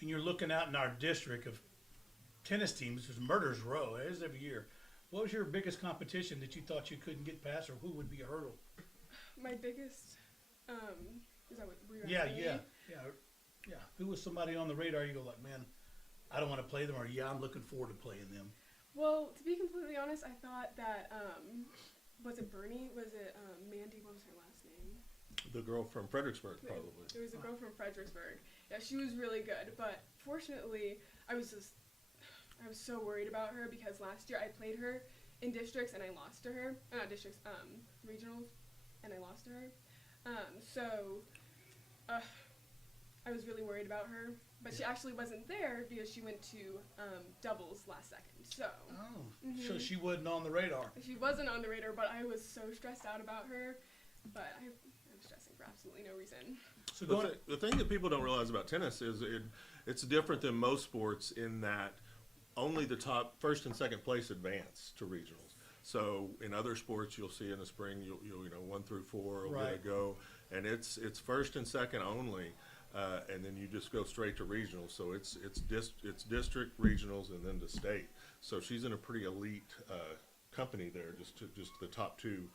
and you're looking out in our district of tennis teams. There's Murder's Row. It is every year. What was your biggest competition that you thought you couldn't get past, or who would be a hurdle? My biggest, is that what were you Yeah. asking me? Yeah. Who was somebody on the radar you go like, man, I don't want to play them, or yeah, I'm looking forward to playing them? Well, to be completely honest, I thought that, was it Bernie? Was it Mandy? What was her last name? The girl from Fredericksburg, probably. There was a girl from Fredericksburg. Yeah, she was really good, but fortunately, I was so worried about her because last year I played her in districts and I lost to her. Not districts, regionals, and I lost to her. I was really worried about her, but she actually wasn't there because she went to doubles last second. So. So she wasn't on the radar. She wasn't on the radar, but I was so stressed out about her. But I was stressing for absolutely no reason. So the thing that people don't realize about tennis is it's different than most sports in that only the top first and second place advance to regionals. So in other sports, you'll see in the spring, you'll 1 through 4 will get a Right. go, and it's first and second only, and then you just go straight to regionals. So it's district, regionals, and then to state. So she's in a pretty elite company there, just the top 2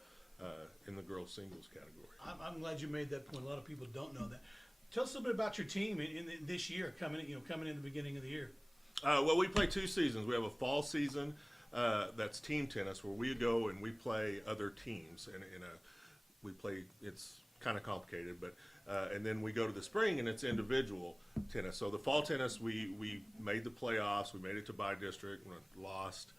in the girls singles category. I'm glad you made that point. A lot of people don't know that. Tell us a little bit about your team in this year, coming in the beginning of the year. Well, we play 2 seasons. We have a fall season that's team tennis, where we go and we play other teams, and we play. It's kind of complicated, but and then we go to the spring and it's individual tennis. So the fall tennis, we made the playoffs. We made it to by district. We lost,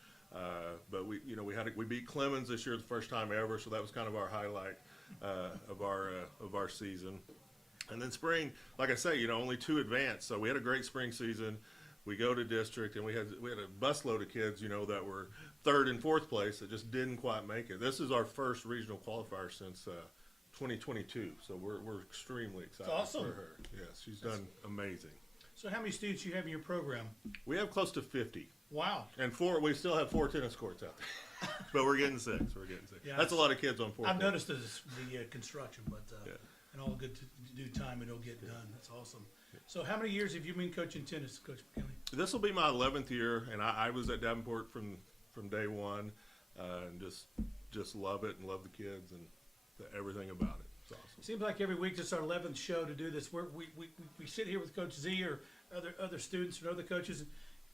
but we beat Clemens this year the first time ever. So that was kind of our highlight of our season. And then spring, like I say, only 2 advanced. So we had a great spring season. We go to district, and we had a busload of kids, that were 3rd and 4th place that just didn't quite make it. This is our first regional qualifier since 2022, so we're extremely excited awesome. for her. Yes, she's done amazing. So how many students do you have in your program? We have close to 50. Wow. And we still have 4 tennis courts out there, but we're getting 6. Yeah, That's a lot of kids on 4 I've courts. noticed the construction, but in all good due time, it'll get done. That's awesome. So how many years have you been coaching tennis, Coach McKinley? This will be my 11th year, and I was at Davenport from day one, and just love it and love the kids and everything about it. It's awesome. Seems like every week it's our 11th show to do this. We sit here with Coach Z or other students or other coaches,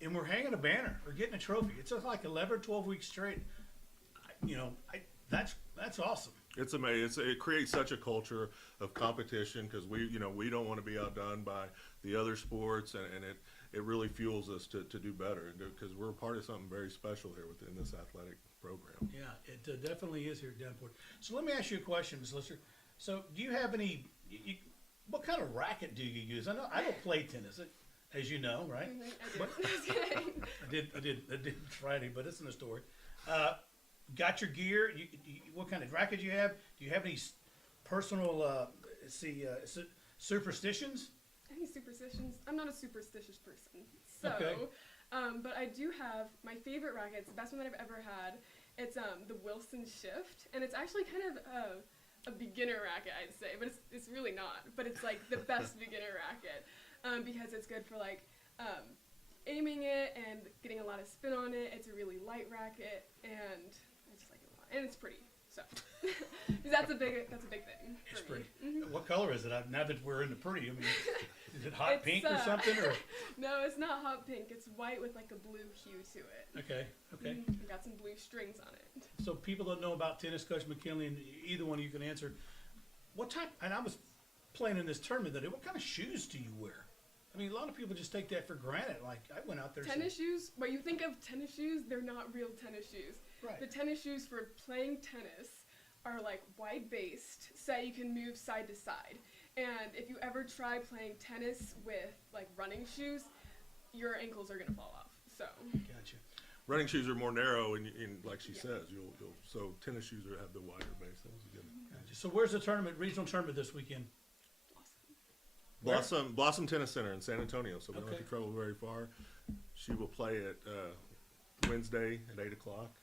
and we're hanging a banner or getting a trophy. It's like 11 or 12 weeks straight. That's awesome. It's amazing. It creates such a culture of competition, because we don't want to be outdone by the other sports, and it really fuels us to do better, because we're a part of something very special here within this athletic program. Yeah, it definitely is here at Davenport. So let me ask you a question, Ms. Lister. So do you have any? What kind of racket do you use? I know I don't play tennis, as you know, right? I did Friday, but it's in the story. Got your gear? What kind of racket do you have? Do you have any personal superstitions? Any superstitions? I'm not a superstitious person. So, Okay. But I do have my favorite racket. It's the best one that I've ever had. It's the Wilson Shift, and it's actually kind of a beginner racket, I'd say, but it's really not. But it's like the best beginner racket because it's good for like aiming it and getting a lot of spin on it. It's a really light racket, and I just like it a lot, and it's pretty. So that's a big thing. It's for me. pretty. What color is it? Now that we're into pretty, I mean, is it hot pink or something? Or no, it's not hot pink. It's white with like a blue hue to it. Okay. I've got some blue strings on it. So people don't know about tennis, Coach McKinley, and either one of you can answer. What type? And I was playing in this tournament today. What kind of shoes do you wear? I mean, a lot of people just take that for granted. Like I went out there. Tennis shoes. When you think of tennis shoes, they're not real tennis shoes. Right. The tennis shoes for playing tennis are like wide based, so you can move side to side. And if you ever try playing tennis with like running shoes, your ankles are gonna fall off. So. Gotcha. Running shoes are more narrow, and like she says, so tennis shoes have the wider base. That was a good one. Gotcha. So where's the tournament? Regional tournament this weekend? Blossom Tennis Center in San Antonio, so we don't have to travel very far. She will play it Wednesday at 8 o'clock.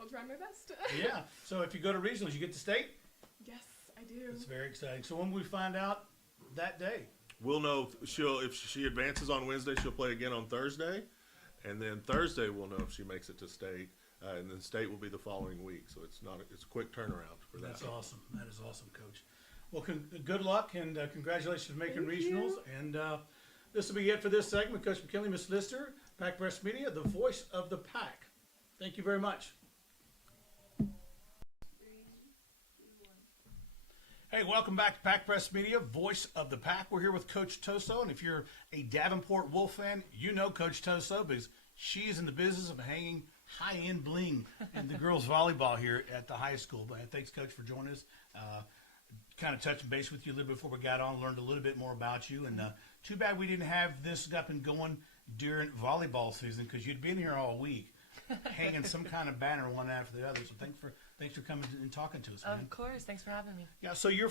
I'll try my best. Yeah. So if you go to regionals, you get to state? Yes, I do. It's very exciting. So when we find out that day? We'll know if she advances on Wednesday, she'll play again on Thursday. And then Thursday we'll know if she makes it to state. And then state will be the following week. So it's a quick turnaround for that. That's awesome. That is awesome, Coach. Well, good luck and congratulations for making regionals. And this will be it for this segment. Coach McKinley, Ms. Lister, Pac Press Media, the voice of the Pac. Thank you very much. Hey, welcome back to Pac Press Media, voice of the Pac. We're here with Coach Toso, and if you're a Davenport Wolf fan, you know Coach Toso because she is in the business of hanging high-end bling in the girls' volleyball here at the high school. But thanks, Coach, for joining us. Kind of touching base with you a little bit before we got on, learned a little bit more about you. And too bad we didn't have this up and going during volleyball season because you'd been here all week hanging some kind of banner one after the other. So thanks for coming and talking to us, man. Of course. Thanks for having me. Yeah, so you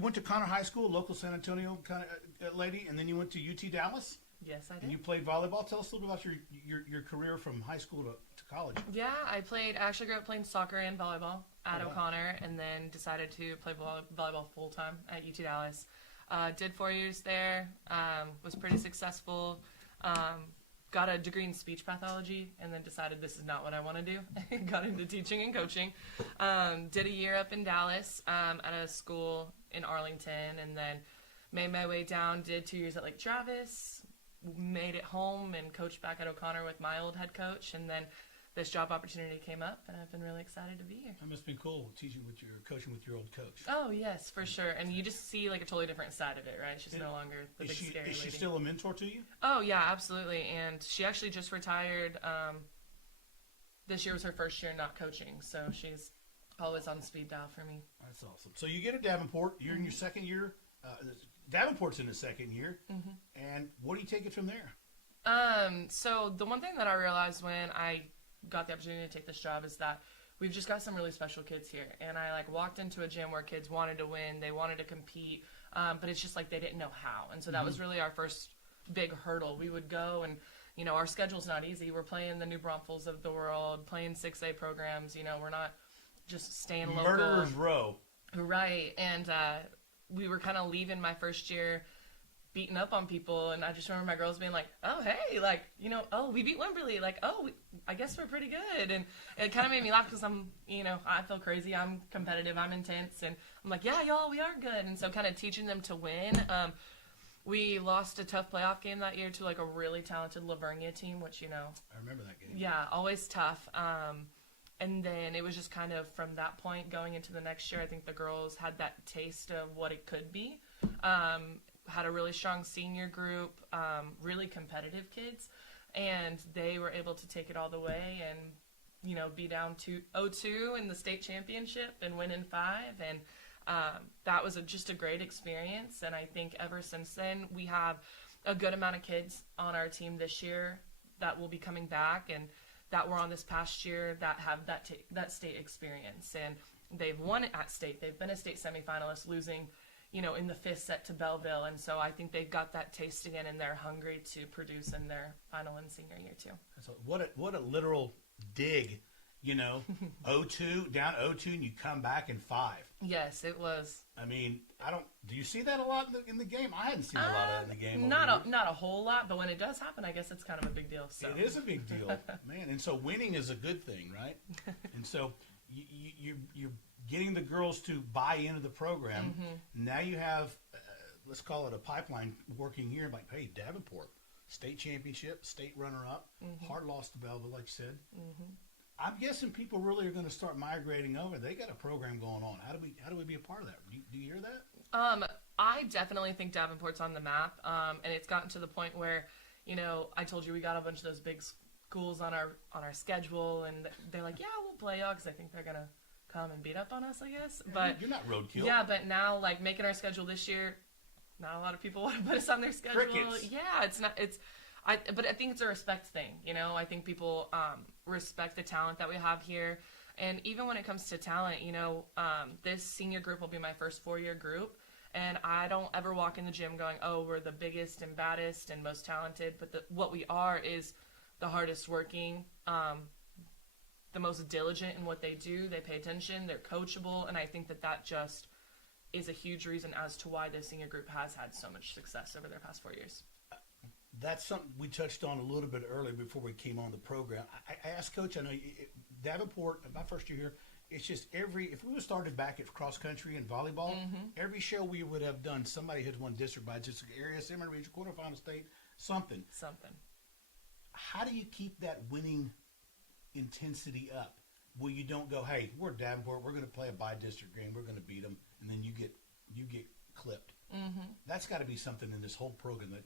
went to Connor High School, local San Antonio kind of lady, and then you went to UT Dallas? Yes, I did. And you played volleyball. Tell us a little bit about your career from high school to college. Yeah, I actually grew up playing soccer and volleyball at Oh, wow. O'Connor, and then decided to play volleyball full time at UT Dallas. Did 4 years there, was pretty successful, got a degree in speech pathology, and then decided this is not what I want to do. Got into teaching and coaching. Did a year up in Dallas at a school in Arlington, and then made my way down, did 2 years at Lake Travis, made it home and coached back at O'Connor with my old head coach, and then this job opportunity came up, and I've been really excited to be here. That must have been cool, coaching with your old coach. Oh, yes, for sure. And you just see like a totally different side of it, right? She's no longer the big scary Is she lady. still a mentor to you? Oh, yeah, absolutely. And she actually just retired. This year was her first year not coaching, so she's always on speed dial for me. That's awesome. So you get at Davenport. You're in your second year. Davenport's in the second year. And what do you take it from there? So the one thing that I realized when I got the opportunity to take this job is that we've just got some really special kids here. And I walked into a gym where kids wanted to win, they wanted to compete, but it's just like they didn't know how. And so that was really our first big hurdle. We would go and, our schedule's not easy. We're playing the New Braunfels of the world, playing 6A programs. We're not just staying local. Murderer's Row. Right. And we were kind of leaving my first year beating up on people, and I just remember my girls being like, oh, hey, oh, we beat Wimberley, I guess we're pretty good. And it kind of made me laugh because I'm, I feel crazy, I'm competitive, I'm intense, and I'm like, yeah, y'all, we are good. And so kind of teaching them to win. We lost a tough playoff game that year to a really talented Lavernia team, which, I remember that game. Yeah, always tough. And then it was just kind of from that point going into the next year, I think the girls had that taste of what it could be. Had a really strong senior group, really competitive kids, and they were able to take it all the way and, be down to 0-2 in the state championship and win in 5. And that was just a great experience. And I think ever since then, we have a good amount of kids on our team this year that will be coming back and that were on this past year that have that state experience. And they've won at state. They've been a state semifinalist, losing in the 5th set to Belleville, and so I think they've got that taste again, and they're hungry to produce in their final and senior year too. So what a literal dig, 0-2 down 0-2, and you come back in 5. Yes, it was. I mean, do you see that a lot in the game? I hadn't seen a lot of it in the game. Not a whole lot, but when it does happen, I guess it's kind of a big deal. So it is a big deal, man. And so winning is a good thing, right? And so you're getting the girls to buy into the program. Now you have, let's call it a pipeline working here. Like, hey, Davenport, state championship, state runner-up, hard loss to Belleville, like you said. I'm guessing people really are going to start migrating over. They got a program going on. How do we be a part of that? Do you hear that? I definitely think Davenport's on the map, and it's gotten to the point where, I told you we got a bunch of those big schools on our schedule, and they're like, yeah, we'll play y'all, because I think they're gonna come and beat up on us, I guess. But you're not roadkill. Yeah, but now making our schedule this year, not a lot of people want to put us on their schedule. Crickets. Yeah, it's not. But I think it's a respect thing. I think people respect the talent that we have here, and even when it comes to talent, this senior group will be my first 4-year group, and I don't ever walk in the gym going, oh, we're the biggest and baddest and most talented. But what we are is the hardest working, the most diligent in what they do. They pay attention, they're coachable, and I think that just is a huge reason as to why this senior group has had so much success over their past 4 years. That's something we touched on a little bit earlier before we came on the program. I asked Coach, I know Davenport, my first year here, it's just if we would have started back at cross country and volleyball, every show we would have done, somebody had won district by just area, Zimmer region, quarterfinal state, something. How do you keep that winning intensity up where you don't go, hey, we're Davenport, we're going to play a bi-district game, we're going to beat them, and then you get clipped? That's got to be something in this whole program that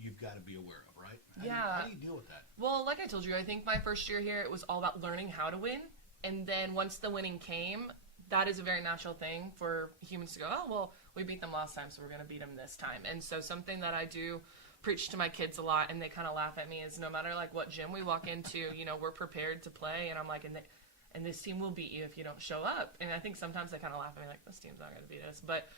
you've got to be aware of, right? How do you deal with that? Well, like I told you, I think my first year here, it was all about learning how to win, and then once the winning came, that is a very natural thing for humans to go, oh, well, we beat them last time, so we're going to beat them this time. And so something that I do preach to my kids a lot, and they kind of laugh at me, is no matter what gym we walk into, we're prepared to play, and I'm like, and this team will beat you if you don't show up. And I think sometimes they kind of laugh at me like, this team's not going to beat us. But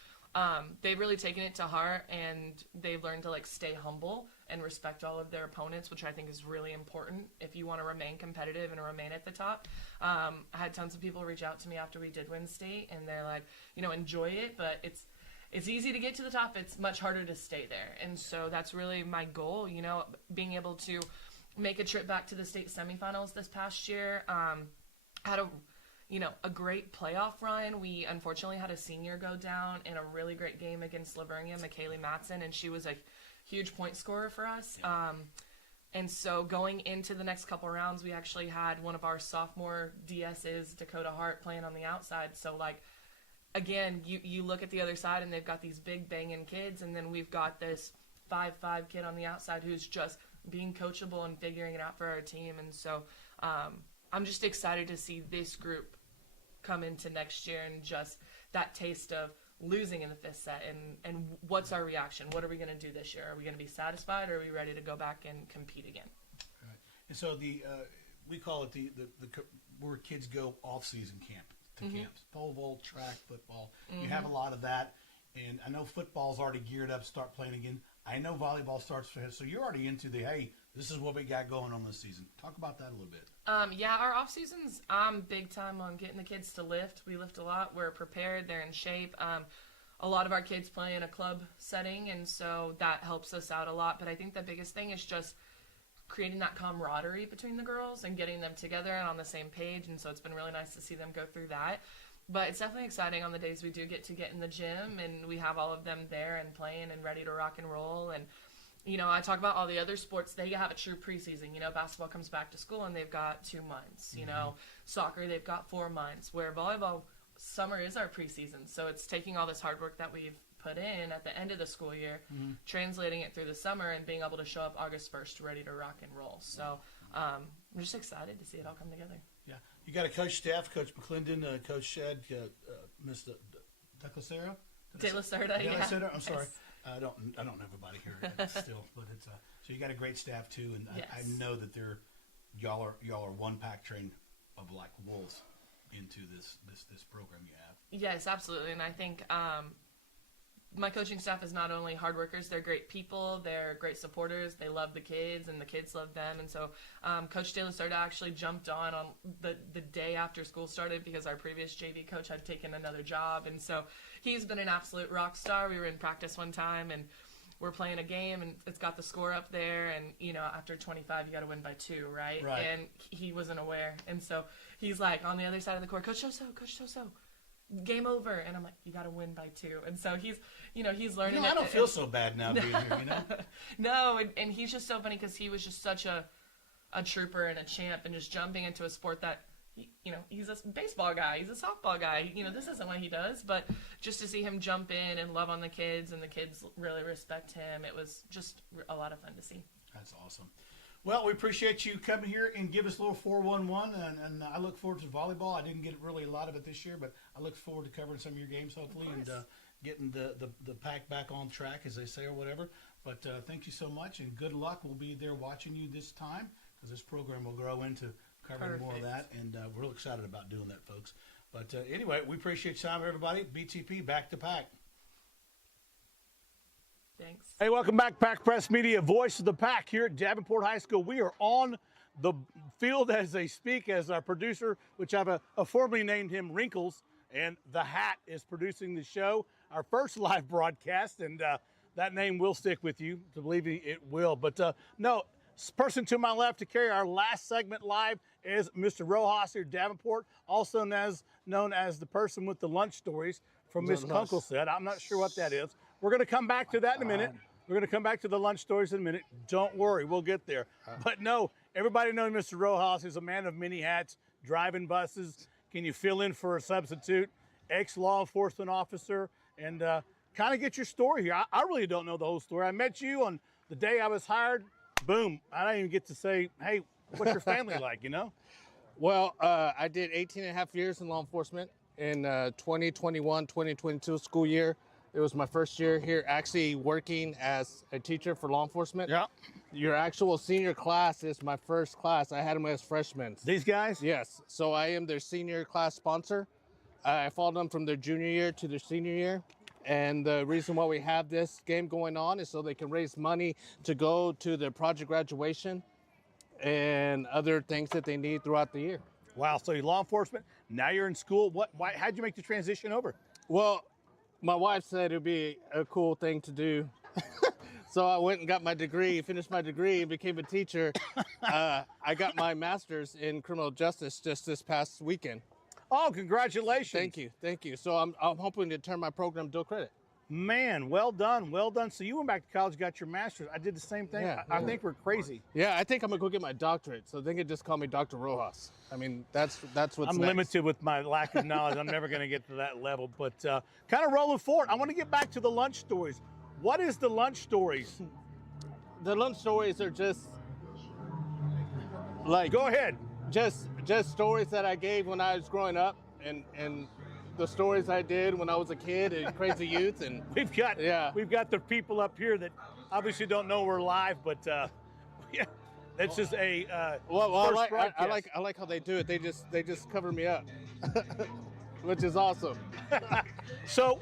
they've really taken it to heart, and they've learned to stay humble. and respect all of their opponents, which I think is really important if you want to remain competitive and remain at the top. I had tons of people reach out to me after we did win state, and they're like, enjoy it, but it's easy to get to the top. It's much harder to stay there. And so that's really my goal, being able to make a trip back to the state semifinals this past year. Had a great playoff run. We unfortunately had a senior go down in a really great game against Lavernia, McKaylee Matson, and she was a huge point scorer for us. And so going into the next couple rounds, we actually had one of our sophomore DSs, Dakota Hart, playing on the outside. So, again, you look at the other side, and they've got these big banging kids, and then we've got this 5'5" kid on the outside who's just being coachable and figuring it out for our team. And so I'm just excited to see this group come into next year and just that taste of losing in the fifth set, and what's our reaction? What are we going to do this year? Are we going to be satisfied, or are we ready to go back and compete again? Right. And so we call it the where kids go off-season camp to camps, volleyball, track, football. You have a lot of that, and I know football's already geared up to start playing again. I know volleyball starts for so you're already into hey, this is what we got going on this season. Talk about that a little bit. Yeah, our off seasons, I'm big time on getting the kids to lift. We lift a lot. We're prepared. They're in shape. A lot of our kids play in a club setting, and so that helps us out a lot. But I think the biggest thing is just creating that camaraderie between the girls and getting them together and on the same page. And so it's been really nice to see them go through that. But it's definitely exciting on the days we do get in the gym, and we have all of them there and playing and ready to rock and roll. And I talk about all the other sports. They have a true preseason. Basketball comes back to school, and they've got 2 months. Soccer, they've got 4 months. Where volleyball, summer is our preseason. So it's taking all this hard work that we've put in at the end of the school year, translating it through the summer, and being able to show up August 1st ready to rock and roll. So I'm just excited to see it all come together. Yeah. You got a coach staff, Coach McClendon, Coach Shedd, Ms. De La Cerda? De La Cerda, yeah. I'm sorry. I don't know everybody here still, but it's so you got a great staff too, and yes. I know that y'all are one pack trained of like wolves into this program you have. Yes, absolutely, and I think my coaching staff is not only hard workers, they're great people, they're great supporters, they love the kids, and the kids love them. And so Coach De La Cerda actually jumped on the day after school started because our previous JV coach had taken another job. And so he's been an absolute rock star. We were in practice one time, and we're playing a game, and it's got the score up there, and, after 25, you got to win by 2, right? And he wasn't aware. And so he's like on the other side of the court, Coach Toso, game over. And I'm like, you got to win by 2. And so he's learning. I don't feel so bad now being here, No, and he's just so funny because he was just such a trooper and a champ, and just jumping into a sport that, he's a baseball guy, he's a softball guy. This isn't what he does, but just to see him jump in and love on the kids, and the kids really respect him, it was just a lot of fun to see. That's awesome. Well, we appreciate you coming here and give us a little 411, and I look forward to volleyball. I didn't get really a lot of it this year, but I look forward to covering some of your games, hopefully, and getting the pack back on track, as they say, or whatever. But thank you so much, and good luck. We'll be there watching you this time, because this program will grow into covering more of that, and we're real excited about doing that, folks. But anyway, we appreciate your time, everybody. BTP, back to pack. Thanks. Hey, welcome back, Pack Press Media, voice of the pack here at Davenport High School. We are on the field as they speak, as our producer, which I've formally named him Wrinkles, and the Hat is producing the show, our first live broadcast, and that name will stick with you, to believe me, it will. But no, person to my left to carry our last segment live is Mr. Rojos here at Davenport, also known as the person with the lunch stories from Miss Kunkel said. I'm not sure what that is. We're going to come back to that in a minute. We're going to come back to the lunch stories in a minute. Don't worry, we'll get there. But no, everybody knows Mr. Rojos is a man of many hats, driving buses. Can you fill in for a substitute? Ex-law enforcement officer. And kind of get your story here. I really don't know the whole story. I met you on the day I was hired. Boom. I don't even get to say, hey, what's your family like, Well, I did 18 and a half years in law enforcement in 2021-2022 school year. It was my first year here actually working as a teacher for law enforcement. Yeah. Your actual senior class is my first class. I had them as freshmen. These guys? Yes. So I am their senior class sponsor. I followed them from their junior year to their senior year. And the reason why we have this game going on is so they can raise money to go to their project graduation and other things that they need throughout the year. Wow, so you're law enforcement, now you're in school. How'd you make the transition over? Well, my wife said it would be a cool thing to do. So I went and got my degree, finished my degree, and became a teacher. I got my master's in criminal justice just this past weekend. Oh, congratulations. Thank you. So I'm hoping to turn my program dual credit. Man, well done. So you went back to college, got your master's. I did the same thing. Yeah, I think we're crazy. Yeah, I think I'm going to go get my doctorate, so they can just call me Dr. Rojos. I mean, that's what's I'm next. limited with my lack of knowledge. I'm never going to get to that level. But kind of rolling forward, I want to get back to the lunch stories. What is the lunch stories? The lunch stories are just like... Go ahead. Just stories that I gave when I was growing up, and the stories I did when I was a kid and Crazy Youth. And we've got the people up here that obviously don't know we're live, but yeah, that's just a I like how they do it. They just cover me up, which is awesome. So,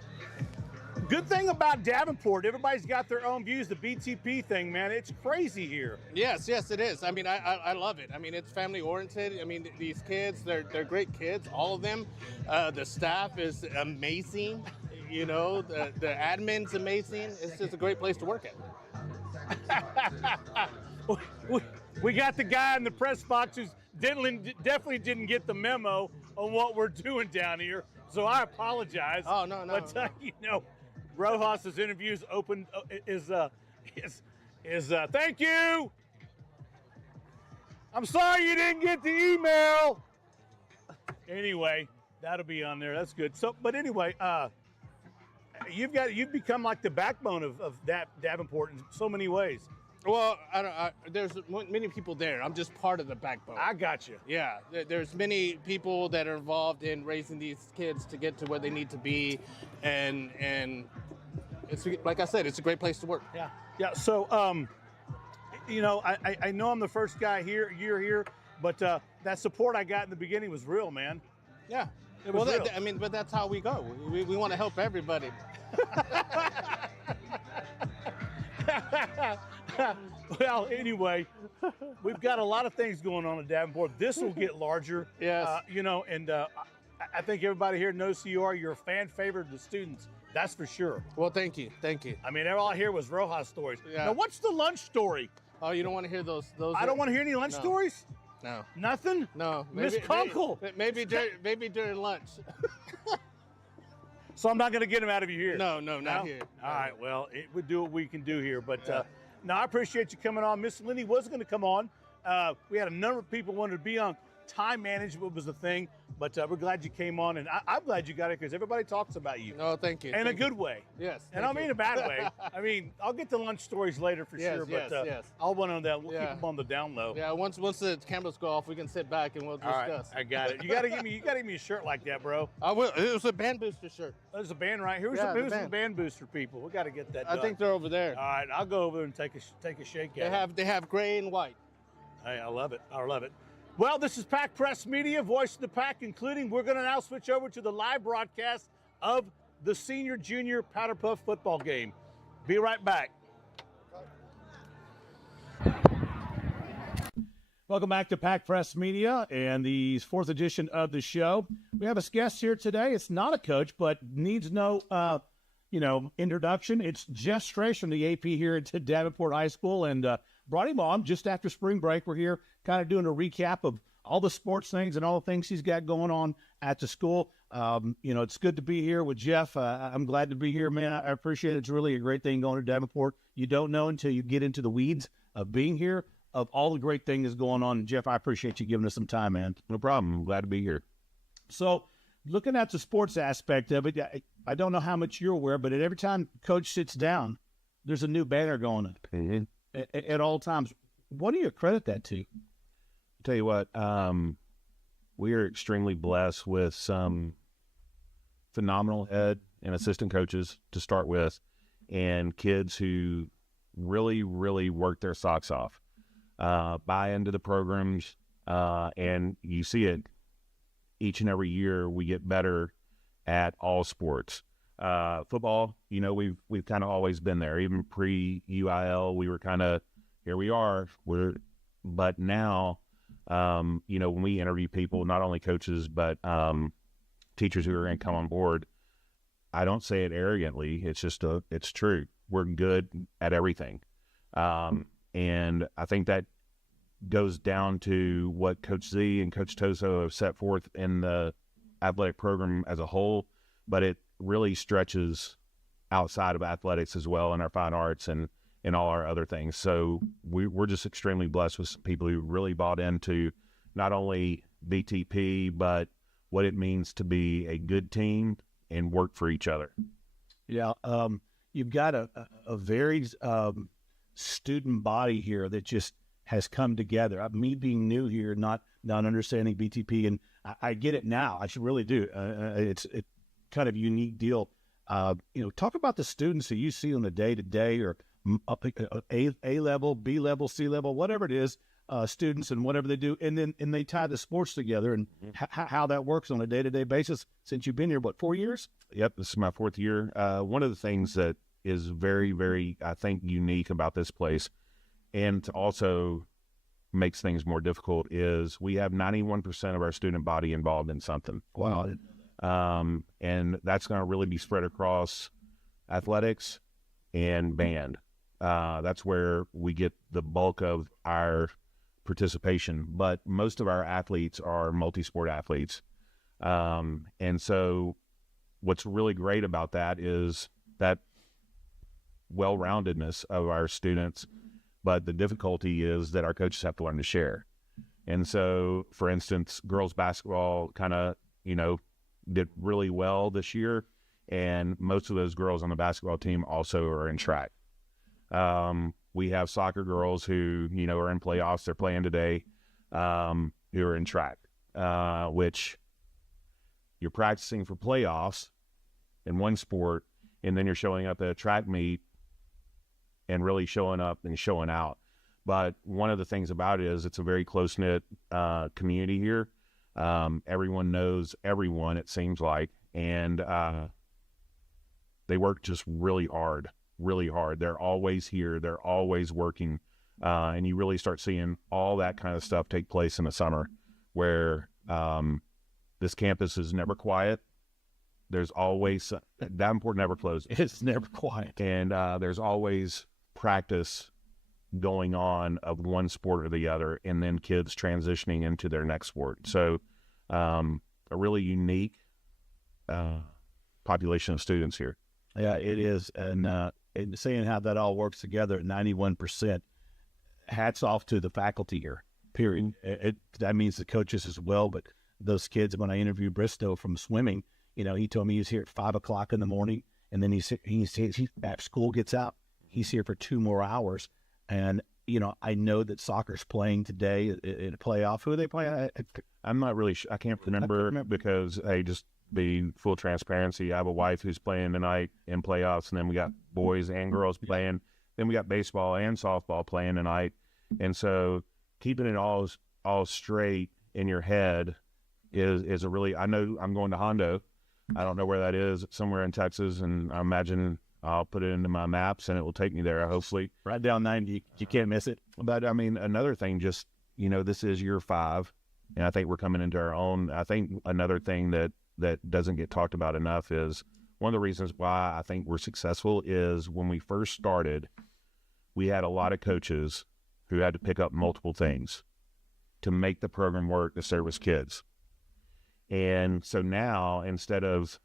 good thing about Davenport, everybody's got their own views. The BTP thing, man, it's crazy here. Yes, it is. I mean, I love it. I mean, it's family oriented. I mean, these kids, they're great kids, all of them. The staff is amazing. You know, the admin's amazing. It's just a great place to work at. We got the guy in the press box who's definitely didn't get the memo on what we're doing down here. So I apologize. Oh, no. But, you know, Rojos' interviews open is thank you. I'm sorry you didn't get the email. Anyway, that'll be on there. That's good. So, but anyway, you've become like the backbone of Davenport in so many ways. Well, there's many people there. I'm just part of the backbone. I got you. Yeah, there's many people that are involved in raising these kids to get to where they need to be, and it's, like I said, it's a great place to work. Yeah. So, you know, I know I'm the first guy here. You're here, but that support I got in the beginning was real, man. Yeah. It was real. I mean, but that's how we go. We want to help everybody. Well, anyway, we've got a lot of things going on at Davenport. This will get larger. Yes. You know, and I think everybody here knows who you are. You're a fan favorite of the students. That's for sure. Well, thank you. I mean, all I hear was Rojos stories. Yeah. Now, what's the lunch story? Oh, you don't want to hear those? I don't want to hear any lunch stories? No. Nothing? No. Miss Conkle. Maybe during lunch. So I'm not going to get him out of you here? No, not here. All right, well, we do what we can do here. But no, I appreciate you coming on. Miss Lenny was going to come on. We had a number of people wanted to be on. Time management was the thing, but we're glad you came on, and I'm glad you got it because everybody talks about you. Oh, thank you. In a good way. Yes. And I don't mean a bad way. I mean, I'll get the lunch stories later for sure, but yes. I'll want on that. We'll keep them on the down low. Yeah, once the cameras go off, we can sit back and we'll discuss. All right, I got it. You gotta give me a shirt like that, bro. I will. It was a band booster shirt. There's a band right here. Who's the band booster people? We got to get that done. I think they're over there. All right, I'll go over there and take a shake at it. They have gray and white. Hey, I love it. Well, this is Pack Press Media, voice of the pack, including we're going to now switch over to the live broadcast of the senior-junior Powderpuff football game. Be right back. Welcome back to Pack Press Media and the fourth edition of the show. We have a guest here today. It's not a coach, but needs no, introduction. It's Jeff Strace from the AP here at Davenport High School, and brought him on just after spring break. We're here kind of doing a recap of all the sports things and all the things he's got going on at the school. It's good to be here with Jeff. I'm glad to be here, man. I appreciate it. It's really a great thing going to Davenport. You don't know until you get into the weeds of being here, of all the great things going on. And Jeff, I appreciate you giving us some time, man. No problem. I'm glad to be here. So looking at the sports aspect of it, I don't know how much you're aware, but every time Coach sits down, there's a new banner going up at all times. What do you credit that to? I'll tell you what, we are extremely blessed with some phenomenal head and assistant coaches to start with, and kids who really, really work their socks off, buy into the programs, and you see it each and every year. We get better at all sports. Football, we've kind of always been there. Even pre-UIL, we were kind of, here we are. But now, when we interview people, not only coaches, but teachers who are going to come on board, I don't say it arrogantly. It's just it's true. We're good at everything. And I think that goes down to what Coach Z and Coach Toso have set forth in the athletic program as a whole, but it really stretches outside of athletics as well, in our fine arts and all our other things. So we're just extremely blessed with some people who really bought into not only BTP, but what it means to be a good team and work for each other. Yeah, you've got a very student body here that just has come together. Me being new here, not understanding BTP, and I get it now. I should really do. It's kind of a unique deal. Talk about the students that you see on the day-to-day, or up A level, B level, C level, whatever it is, students and whatever they do, and they tie the sports together, and how that works on a day-to-day basis. Since you've been here, 4 years? Yep, this is my 4th year. One of the things that is very, very, I think, unique about this place, and also makes things more difficult, is we have 91% of our student body involved in something. Wow. And that's going to really be spread across athletics and band. That's where we get the bulk of our participation, but most of our athletes are multi-sport athletes. And so what's really great about that is that well-roundedness of our students, but the difficulty is that our coaches have to learn to share. And so, for instance, girls basketball kind of, did really well this year, and most of those girls on the basketball team also are in track. We have soccer girls who, are in playoffs. They're playing today, who are in track, which you're practicing for playoffs in one sport, and then you're showing up at a track meet and really showing up and showing out. But one of the things about it is it's a very close-knit community here. Everyone knows everyone, it seems like, and they work just really hard. They're always here. They're always working. And you really start seeing all that kind of stuff take place in the summer, where this campus is never quiet. There's always, Davenport never closes. It's never quiet. And there's always practice going on of one sport or the other, and then kids transitioning into their next sport. So a really unique population of students here. Yeah, it is. And seeing how that all works together at 91%, hats off to the faculty here, period. That means the coaches as well, but those kids, when I interviewed Bristow from swimming, he told me he was here at 5 o'clock in the morning, and then he after school gets out, he's here for 2 more hours. And, I know that soccer's playing today in a playoff. Who are they playing? I'm not really I can't remember because, hey, just be full transparency. I have a wife who's playing tonight in playoffs, and then we got boys and girls playing. Then we got baseball and softball playing tonight. And so keeping it all straight in your head is a really, I know I'm going to Hondo. I don't know where that is, somewhere in Texas, and I imagine I'll put it into my maps and it will take me there, hopefully. Right down 90, you can't miss it. But I mean, another thing, just, this is year 5, and I think we're coming into our own. I think another thing that doesn't get talked about enough is one of the reasons why I think we're successful is when we first started, we had a lot of coaches who had to pick up multiple things to make the program work to service kids. And so now, instead of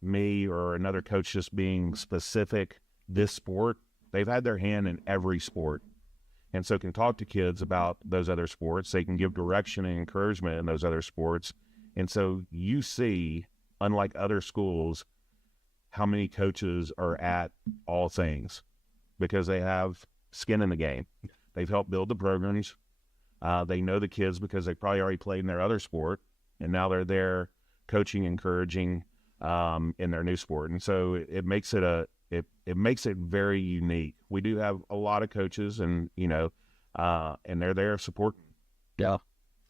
me or another coach just being specific this sport, they've had their hand in every sport, and so can talk to kids about those other sports. They can give direction and encouragement in those other sports. And so you see, unlike other schools, how many coaches are at all things because they have skin in the game. They've helped build the programs. They know the kids because they probably already played in their other sport, and now they're there coaching, encouraging in their new sport. And so it makes it it makes it very unique. We do have a lot of coaches, and and they're there supporting. Yeah.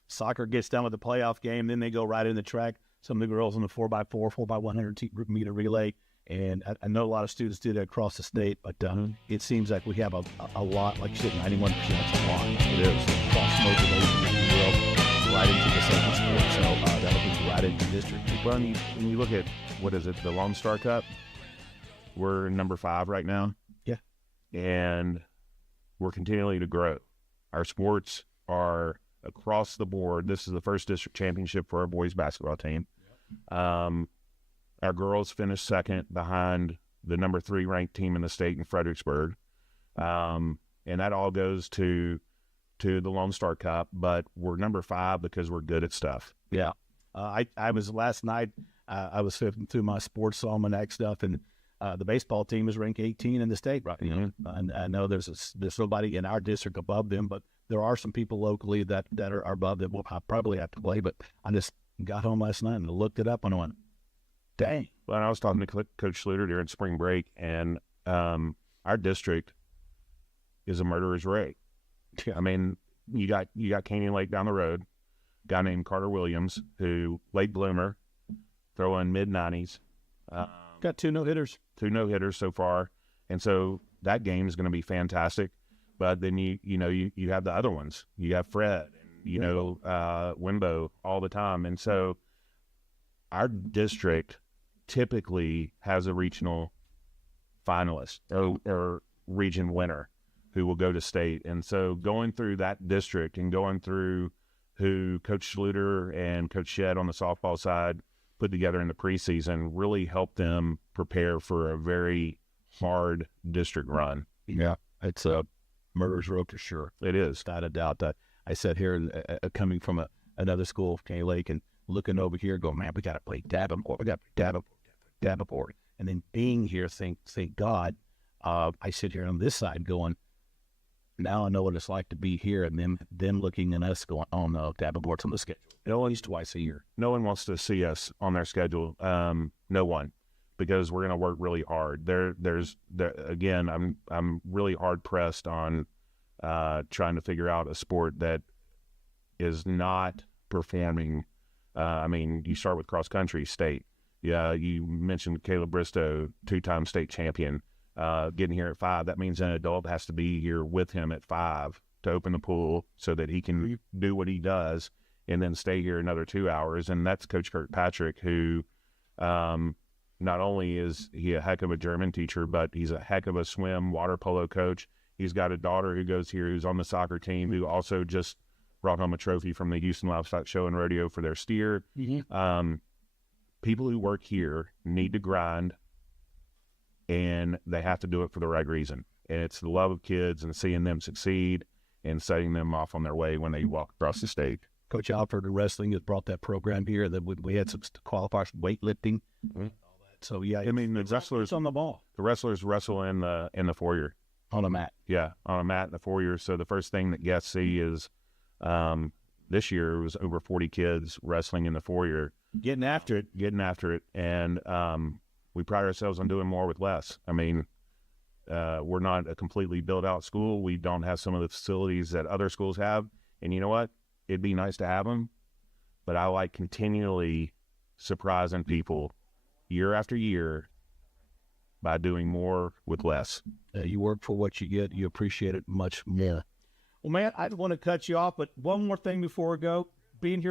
Soccer gets done with the playoff game, then they go right in the track. Some of the girls in the 4x4, 4x100 meter relay, And I know a lot of students do that across the state, but it seems like we have a lot, like you said, 91%. That's a lot. It is. Cross motivation, if you will, right into the second sport. So that'll be right into district. Well, when you look at, what is it, the Lone Star Cup, we're number 5 right now. Yeah. And we're continuing to grow. Our sports are across the board. This is the first district championship for our boys basketball team. Our girls finished second behind the number 3 ranked team in the state in Fredericksburg. And that all goes to the Lone Star Cup, but we're number 5 because we're good at stuff. Yeah. I was last night, I was flipping through my sports almanac stuff, and the baseball team is ranked 18 in the state right now. And I know there's nobody in our district above them, but there are some people locally that are above them. We'll probably have to play, but I just got home last night and looked it up and went, dang. Well, I was talking to Coach Schluter during spring break, and our district is a murderer's rate. I mean, you got Canyon Lake down the road, a guy named Carter Williams, who late bloomer, throwing mid-90s. Got 2 no-hitters. 2 no-hitters so far, and so that game is going to be fantastic. But then you have the other ones. You have Fred, and Wimbo all the time, and so our district typically has a regional finalist or region winner who will go to state. And so going through that district and going through who Coach Schluter and Coach Shedd on the softball side put together in the preseason really helped them prepare for a very hard district run. Yeah, it's a murderer's row for sure. It is. Without a doubt. I sat here coming from another school, Canyon Lake, and looking over here going, man, we got to play Davenport. We got to play Davenport. And then being here, thank God, I sit here on this side going, now I know what it's like to be here, and them looking at us going, oh no, Davenport's on the schedule. At least twice a year. No one wants to see us on their schedule. No one, because we're going to work really hard. Again, I'm really hard pressed on trying to figure out a sport that is not performing. I mean, you start with cross country, state. Yeah, you mentioned Caleb Bristow, 2-time state champion. Getting here at 5, that means an adult has to be here with him at 5 to open the pool so that he can do what he does and then stay here another 2 hours. And that's Coach Kirkpatrick, who not only is he a heck of a German teacher, but he's a heck of a swim water polo coach. He's got a daughter who goes here who's on the soccer team, who also just brought home a trophy from the Houston Livestock Show and Rodeo for their steer. People who work here need to grind, and they have to do it for the right reason. And it's the love of kids and seeing them succeed and setting them off on their way when they walk across the stage. Coach Alford in wrestling has brought that program here. That we had some qualifiers, weightlifting. So yeah, I mean, the wrestlers on the ball. The wrestlers wrestle in the foyer on a mat. Yeah, on a mat in the foyer. So the first thing that guests see is this year it was over 40 kids wrestling in the foyer, getting after it, and we pride ourselves on doing more with less. I mean, we're not a completely built out school. We don't have some of the facilities that other schools have, and you know what? It'd be nice to have them, but I like continually surprising people year after year by doing more with less. You work for what you get. You appreciate it much more. Well, man, I don't want to cut you off, but one more thing before we go. Being here.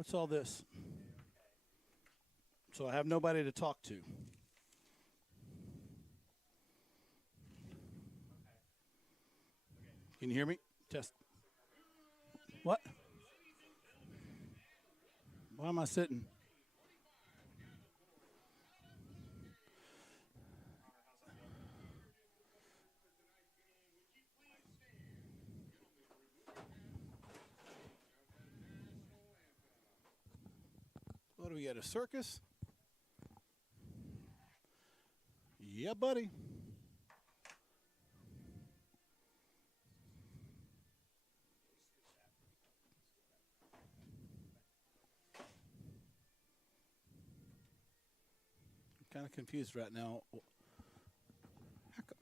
What's all this? So I have nobody to talk to. Can you hear me? Test. What? Why am I sitting? What do we got, a circus? Yeah, buddy. I'm kind of confused right now. How come?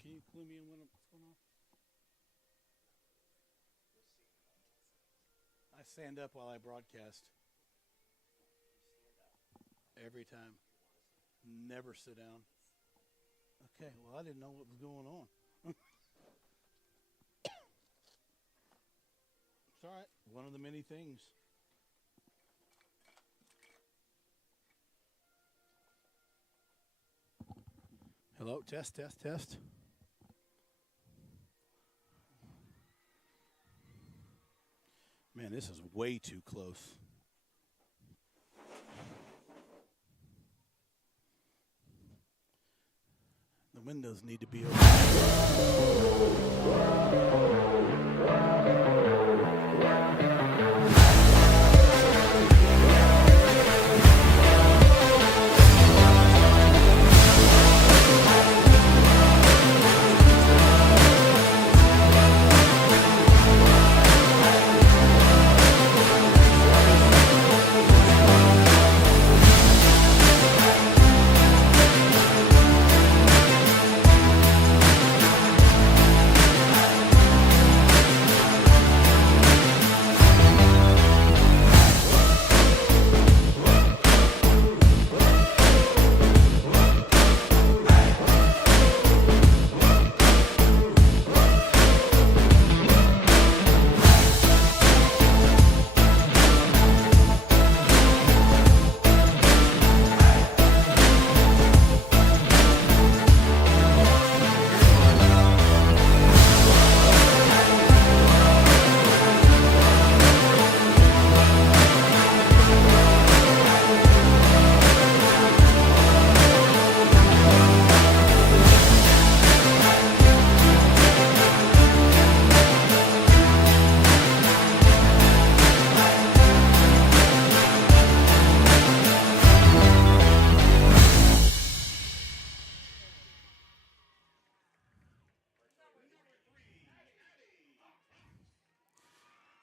Can you clue me in what's going on? I stand up while I broadcast. Every time. Never sit down. Okay, well, I didn't know what was going on. It's all right. One of the many things. Hello, test, test, test. Man, this is way too close. The windows need to be open.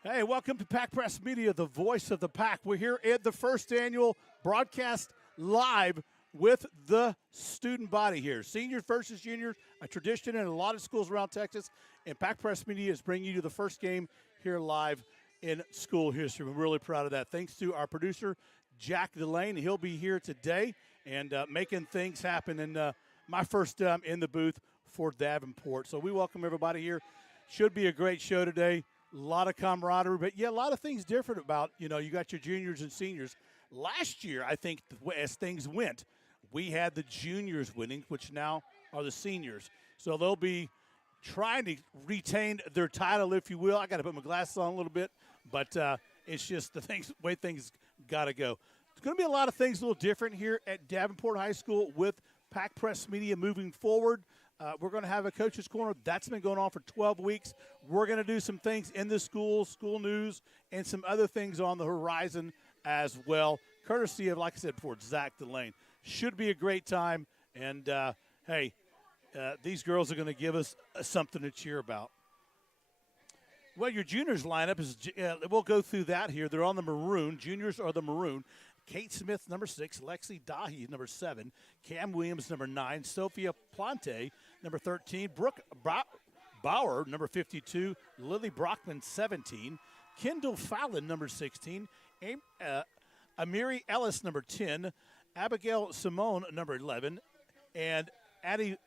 Hey, welcome to Pack Press Media, the voice of the Pack. We're here at the first annual broadcast live with the student body here. Seniors versus juniors, a tradition in a lot of schools around Texas. And Pack Press Media is bringing you the first game here live in school history. We're really proud of that. Thanks to our producer, Jack Delane. He'll be here today and making things happen. And my first in the booth for Davenport. So we welcome everybody here. Should be a great show today. A lot of camaraderie, but yeah, a lot of things different about, you got your juniors and seniors. Last year, I think, as things went, we had the juniors winning, which now are the seniors. So they'll be trying to retain their title, if you will. I got to put my glasses on a little bit, but it's just the way things got to go. It's going to be a lot of things a little different here at Davenport High School with Pack Press Media moving forward. We're going to have a coach's corner. That's been going on for 12 weeks. We're going to do some things in the school news, and some other things on the horizon as well, courtesy of, like I said before, Zach Delane. Should be a great time, and, hey, these girls are going to give us something to cheer about. Well, your juniors lineup is, we'll go through that here. They're on the maroon. Juniors are the maroon. Kate Smith, number 6. Lexi Dahi, number 7. Cam Williams, number 9. Sophia Plante, number 13. Brooke Bauer, number 52. Lily Brockman, 17. Kendall Fallon, number 16. Amiri Ellis, number 10. Abigail Simone, number 11. And Addie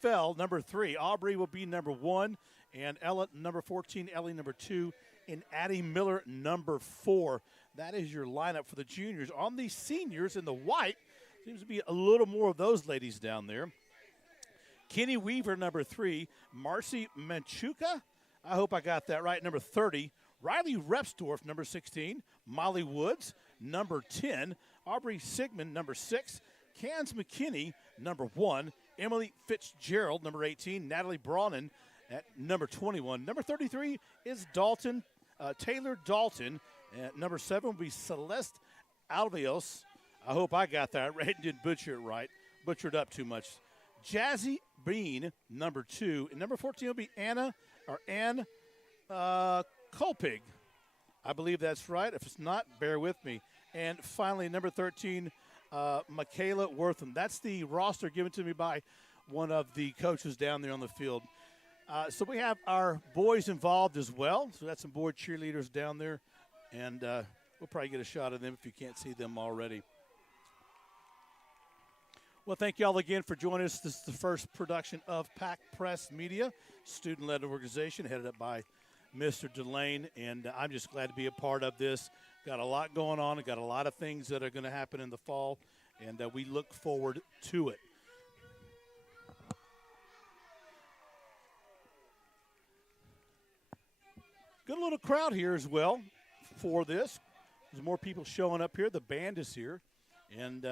FL, number 3. Aubrey will be number 1. And Ella, number 14. Ellie, number 2. And Addie Miller, number 4. That is your lineup for the juniors. On the seniors in the white, seems to be a little more of those ladies down there. Kenny Weaver, number 3. Marcy Manchuka, I hope I got that right, number 30. Riley Repsdorf, number 16. Molly Woods, number 10. Aubrey Sigmund, number 6. Cans McKinney, number 1. Emily Fitzgerald, number 18. Natalie Braunen at number 21. Number 33 is Taylor Dalton. Number 7 will be Celeste Albios. I hope I got that right. Didn't butcher it right. Butchered up too much. Jazzy Bean, number 2. And number 14 will be Anne Kolpig. I believe that's right. If it's not, bear with me. And finally, number 13, Michaela Wortham. That's the roster given to me by one of the coaches down there on the field. So we have our boys involved as well. So that's some boy cheerleaders down there. And we'll probably get a shot of them if you can't see them already. Well, thank you all again for joining us. This is the first production of Pack Press Media, student-led organization headed up by Mr. Delane. And I'm just glad to be a part of this. Got a lot going on. Got a lot of things that are going to happen in the fall, and we look forward to it. Good little crowd here as well for this. There's more people showing up here. The band is here. And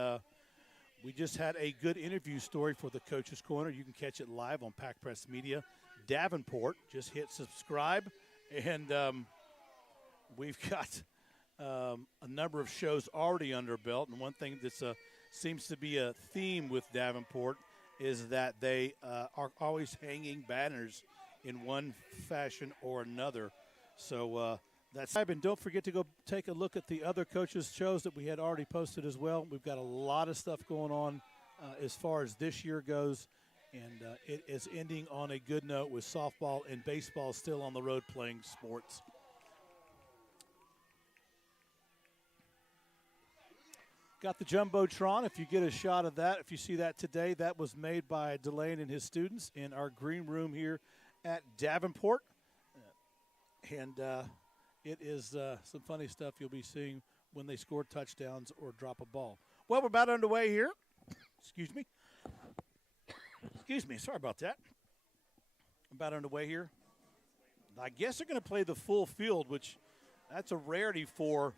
we just had a good interview story for the Coach's Corner. You can catch it live on Pack Press Media. Davenport, just hit subscribe. And we've got a number of shows already under our belt. And one thing that seems to be a theme with Davenport is that they are always hanging banners in one fashion or another. So that's it. And don't forget to go take a look at the other coaches' shows that we had already posted as well. We've got a lot of stuff going on as far as this year goes. And it is ending on a good note with softball and baseball still on the road playing sports. Got the Jumbotron. If you get a shot of that, if you see that today, that was made by Delane and his students in our green room here at Davenport. And it is some funny stuff you'll be seeing when they score touchdowns or drop a ball. Well, we're about underway here. Excuse me. Excuse me. Sorry about that. About underway here. I guess they're going to play the full field, which that's a rarity for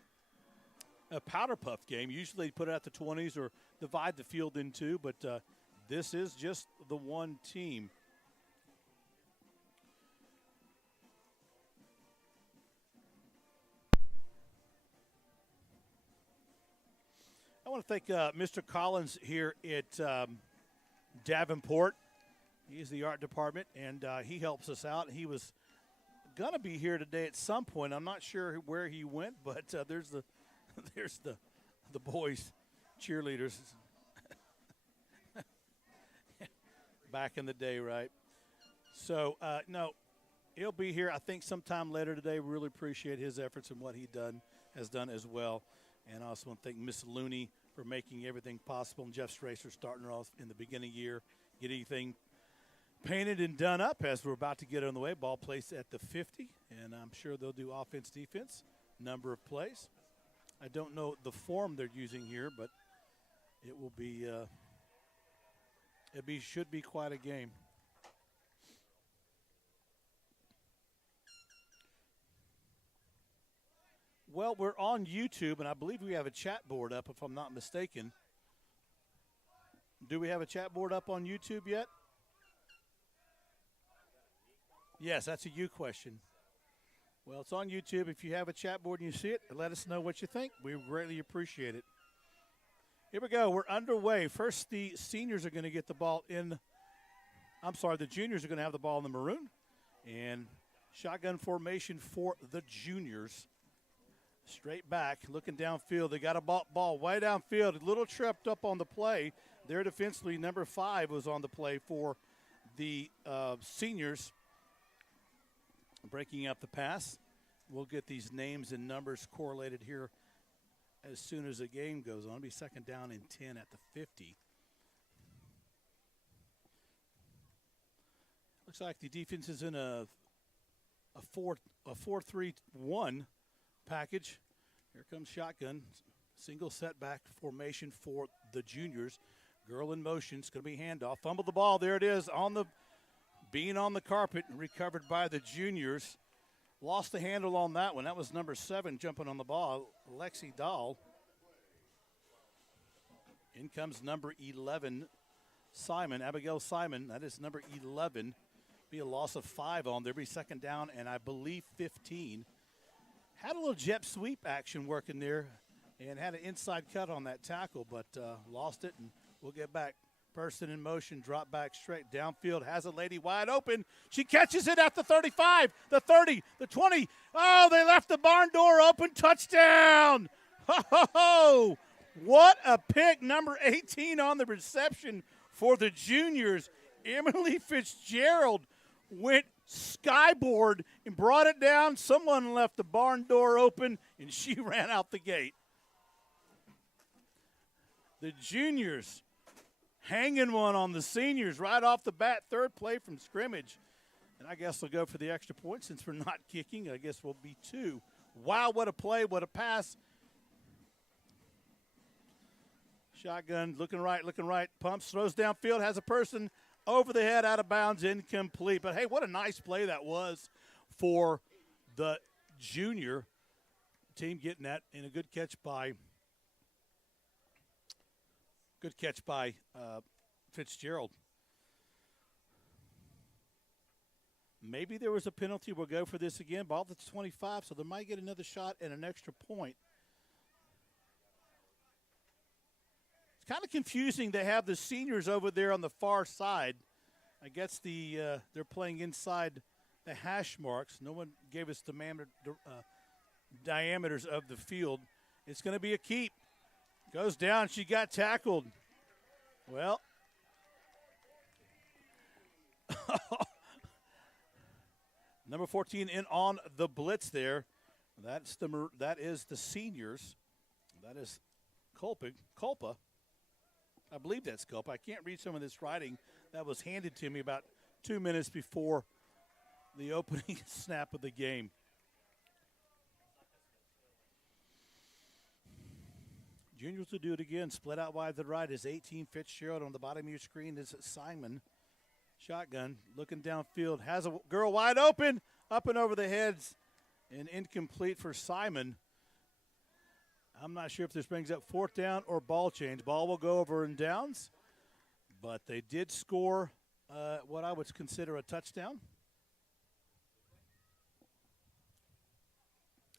a Powderpuff game. Usually they put it at the 20s or divide the field in two, but this is just the one team. I want to thank Mr. Collins here at Davenport. He's the art department, and he helps us out. He was going to be here today at some point. I'm not sure where he went, but there's the boys cheerleaders back in the day, right? So, no, he'll be here, I think, sometime later today. We really appreciate his efforts and what he has done as well. And I also want to thank Miss Looney for making everything possible, and Jeff Stracer starting off in the beginning of the year, getting anything painted and done up as we're about to get on the way. Ball placed at the 50, and I'm sure they'll do offense, defense, number of plays. I don't know the form they're using here, but it will be should be quite a game. Well, we're on YouTube, and I believe we have a chat board up, if I'm not mistaken. Do we have a chat board up on YouTube yet? Yes, that's a you question. Well, it's on YouTube. If you have a chat board and you see it, let us know what you think. We greatly appreciate it. Here we go. We're underway. First, the seniors are going to get the ball in. I'm sorry, the juniors are going to have the ball in the maroon. And Shotgun formation for the juniors. Straight back, looking downfield. They got a ball way downfield. A little tripped up on the play. There defensively, number 5 was on the play for the seniors. Breaking up the pass. We'll get these names and numbers correlated here as soon as the game goes on. It'll be second down and 10 at the 50. Looks like the defense is in a 4-3-1 package. Here comes shotgun. Single setback formation for the juniors. Girl in motion. It's going to be handoff. Fumbled the ball. There it is on the carpet and recovered by the juniors. Lost the handle on that one. That was number 7 jumping on the ball, Lexi Dahl. In comes number 11, Simon, Abigail Simon. That is number 11. Be a loss of 5 on there. Be second down and I believe 15. Had a little jet sweep action working there and had an inside cut on that tackle, but lost it, and we'll get back. Person in motion, drop back straight downfield, has a lady wide open. She catches it at the 35, the 30, the 20. Oh, they left the barn door open. Touchdown! Ho, ho, ho! What a pick. Number 18 on the reception for the juniors. Emily Fitzgerald went skyboard and brought it down. Someone left the barn door open, and she ran out the gate. The juniors hanging one on the seniors right off the bat. Third play from scrimmage. And I guess they'll go for the extra point since we're not kicking. I guess we'll be 2. Wow, what a play, what a pass. Shotgun, looking right, pumps, throws downfield, has a person over the head, out of bounds, incomplete. But, hey, what a nice play that was for the junior team getting that, and a good catch by Fitzgerald. Maybe there was a penalty. We'll go for this again. Ball that's 25, so they might get another shot and an extra point. It's kind of confusing to have the seniors over there on the far side. I guess they're playing inside the hash marks. No one gave us the diameters of the field. It's going to be a keep. Goes down. She got tackled. Well, number 14 in on the blitz there. That is the seniors. That is Culpa. I believe that's Culpa. I can't read some of this writing that was handed to me about 2 minutes before the opening snap of the game. Juniors will do it again. Split out wide to the right is 18 Fitzgerald. On the bottom of your screen is Simon. Shotgun, looking downfield. Has a girl wide open. Up and over the heads. And incomplete for Simon. I'm not sure if this brings up fourth down or ball change. Ball will go over in downs. But they did score what I would consider a touchdown.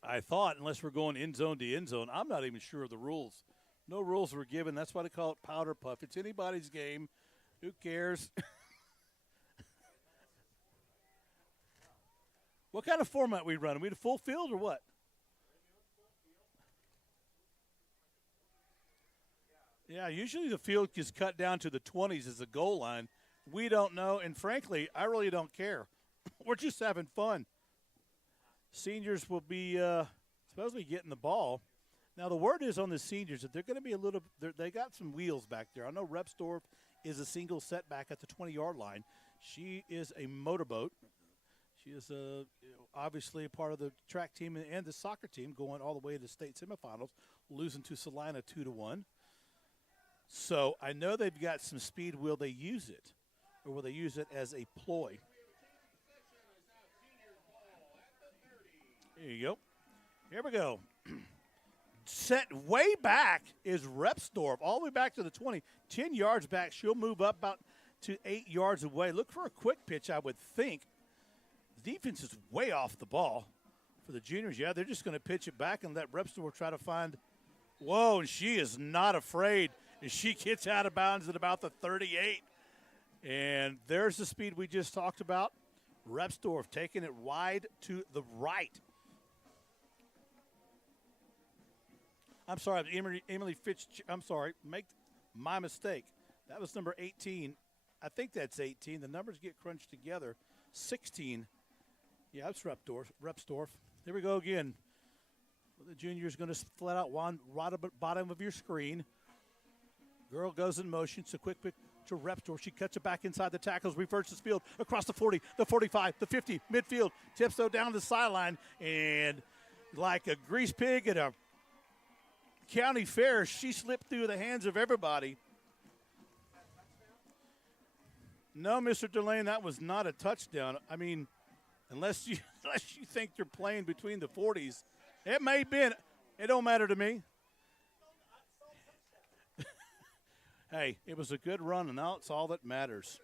I thought, unless we're going end zone to end zone, I'm not even sure of the rules. No rules were given. That's why they call it Powderpuff. It's anybody's game. Who cares? What kind of format we run? Are we the full field or what? Yeah, usually the field is cut down to the 20s as the goal line. We don't know, and frankly, I really don't care. We're just having fun. Seniors will be supposedly getting the ball. Now, the word is on the seniors that they're going to be they got some wheels back there. I know Repsdorf is a single setback at the 20-yard line. She is a motorboat. She is obviously a part of the track team and the soccer team going all the way to the state semifinals, losing to Salina 2-1. So I know they've got some speed. Will they use it, or will they use it as a ploy? There you go. Here we go. Set way back is Repsdorf, all the way back to the 20. 10 yards back. She'll move up about to 8 yards away. Look for a quick pitch, I would think. The defense is way off the ball for the juniors. Yeah, they're just going to pitch it back and let Repsdorf try to find. Whoa, and she is not afraid. And she gets out of bounds at about the 38. And there's the speed we just talked about. Repsdorf taking it wide to the right. I'm sorry, Emily Fitch. I'm sorry, make my mistake. That was number 18. I think that's 18. The numbers get crunched together. 16. Yeah, it's Repsdorf. Here we go again. The junior is going to flat out one right at the bottom of your screen. Girl goes in motion. So quick to Repsdorf. She cuts it back inside the tackles. Reverses field across the 40, the 45, the 50, midfield. Tips though down the sideline. And like a grease pig at a county fair, she slipped through the hands of everybody. No, Mr. Delane, that was not a touchdown. I mean, unless you think they're playing between the 40s. It may have been. It don't matter to me. Hey, it was a good run, and that's all that matters.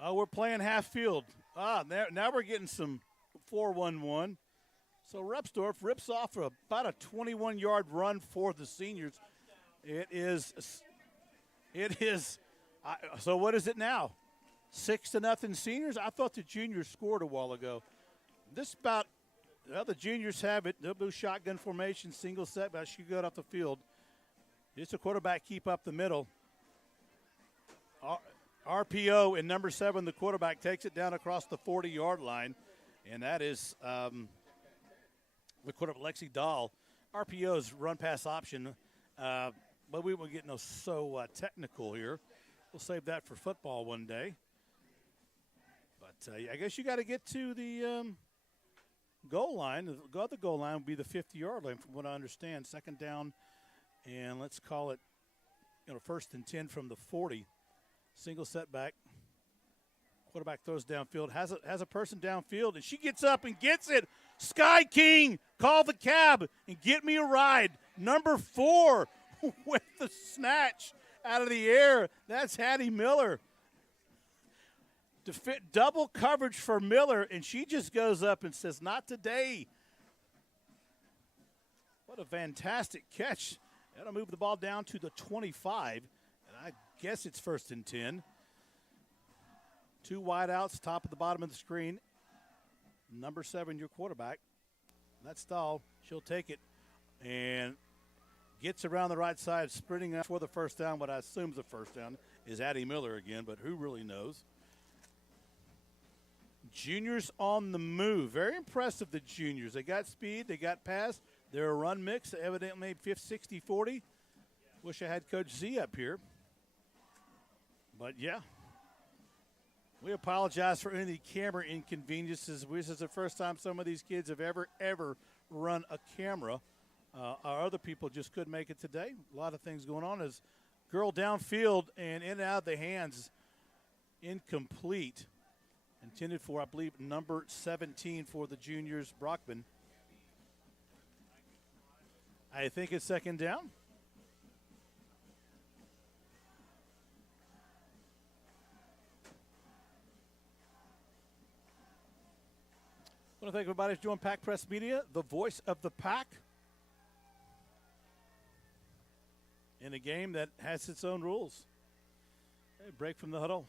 Oh, we're playing half field. Now we're getting some 4-1-1. So Repsdorf rips off about a 21-yard run for the seniors. It is. So what is it now? 6-0 seniors? I thought the juniors scored a while ago. The juniors have it. They'll do shotgun formation, single set, but she got off the field. Just a quarterback keep up the middle. RPO and number 7, the quarterback, takes it down across the 40-yard line, and that is the quarterback, Lexi Dahl. RPO's run-pass option, but we won't get so technical here. We'll save that for football one day. But I guess you got to get to the goal line. The goal line would be the 50-yard line, from what I understand. Second down, and let's call it, 1st and 10 from the 40. Single setback. Quarterback throws downfield. Has a person downfield, and she gets up and gets it. Sky King, call the cab and get me a ride. Number 4 with the snatch out of the air. That's Hattie Miller. Double coverage for Miller, and she just goes up and says, "Not today." What a fantastic catch. That'll move the ball down to the 25, and I guess it's 1st and 10. 2 wideouts, top of the bottom of the screen. Number 7, your quarterback. That's Stahl. She'll take it and gets around the right side, sprinting up for the first down. What I assume is the first down is Addie Miller again, but who really knows? Juniors on the move. Very impressive, the juniors. They got speed. They got pass. They're a run mix, evidently 60-40. Wish I had Coach Z up here. But, yeah. We apologize for any camera inconveniences. This is the first time some of these kids have ever run a camera. Our other people just couldn't make it today. A lot of things going on. As girl downfield and in and out of the hands, incomplete. Intended for, I believe, number 17 for the juniors, Brockman. I think it's 2nd down. I want to thank everybody who's joined Pack Press Media, the voice of the Pack, in a game that has its own rules. Okay, break from the huddle.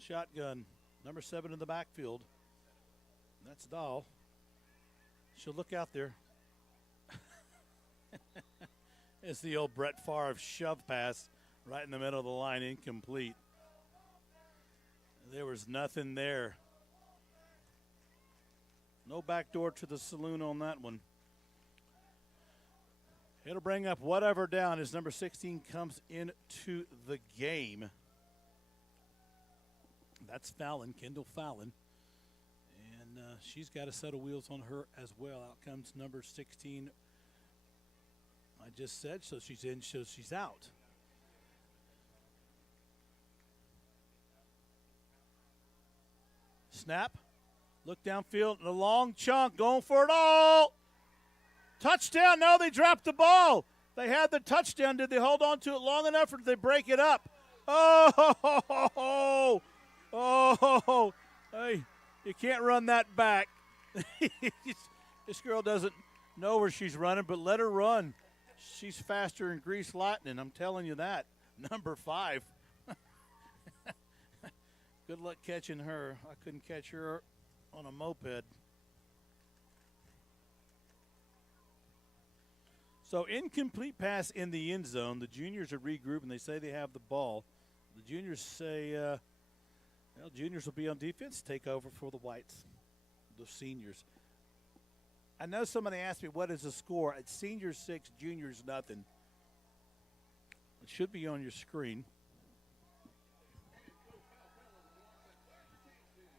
Shotgun, number 7 in the backfield. That's Dahl. She'll look out there. It's the old Brett Favre shove pass right in the middle of the line, incomplete. There was nothing there. No backdoor to the saloon on that one. It'll bring up whatever down as number 16 comes into the game. That's Fallon, Kendall Fallon. And she's got a set of wheels on her as well. Out comes number 16. I just said, so she's in, so she's out. Snap. Look downfield. A long chunk going for it all. Touchdown. No, they dropped the ball. They had the touchdown. Did they hold on to it long enough, or did they break it up? Oh, hey, you can't run that back. This girl doesn't know where she's running, but let her run. She's faster than grease lightning, I'm telling you that. number 5. Good luck catching her. I couldn't catch her on a moped. So incomplete pass in the end zone. The juniors are regrouping. They say they have the ball. The juniors say, well, juniors will be on defense, take over for the whites, the seniors. I know somebody asked me, what is the score? It's seniors 6, juniors nothing. It should be on your screen.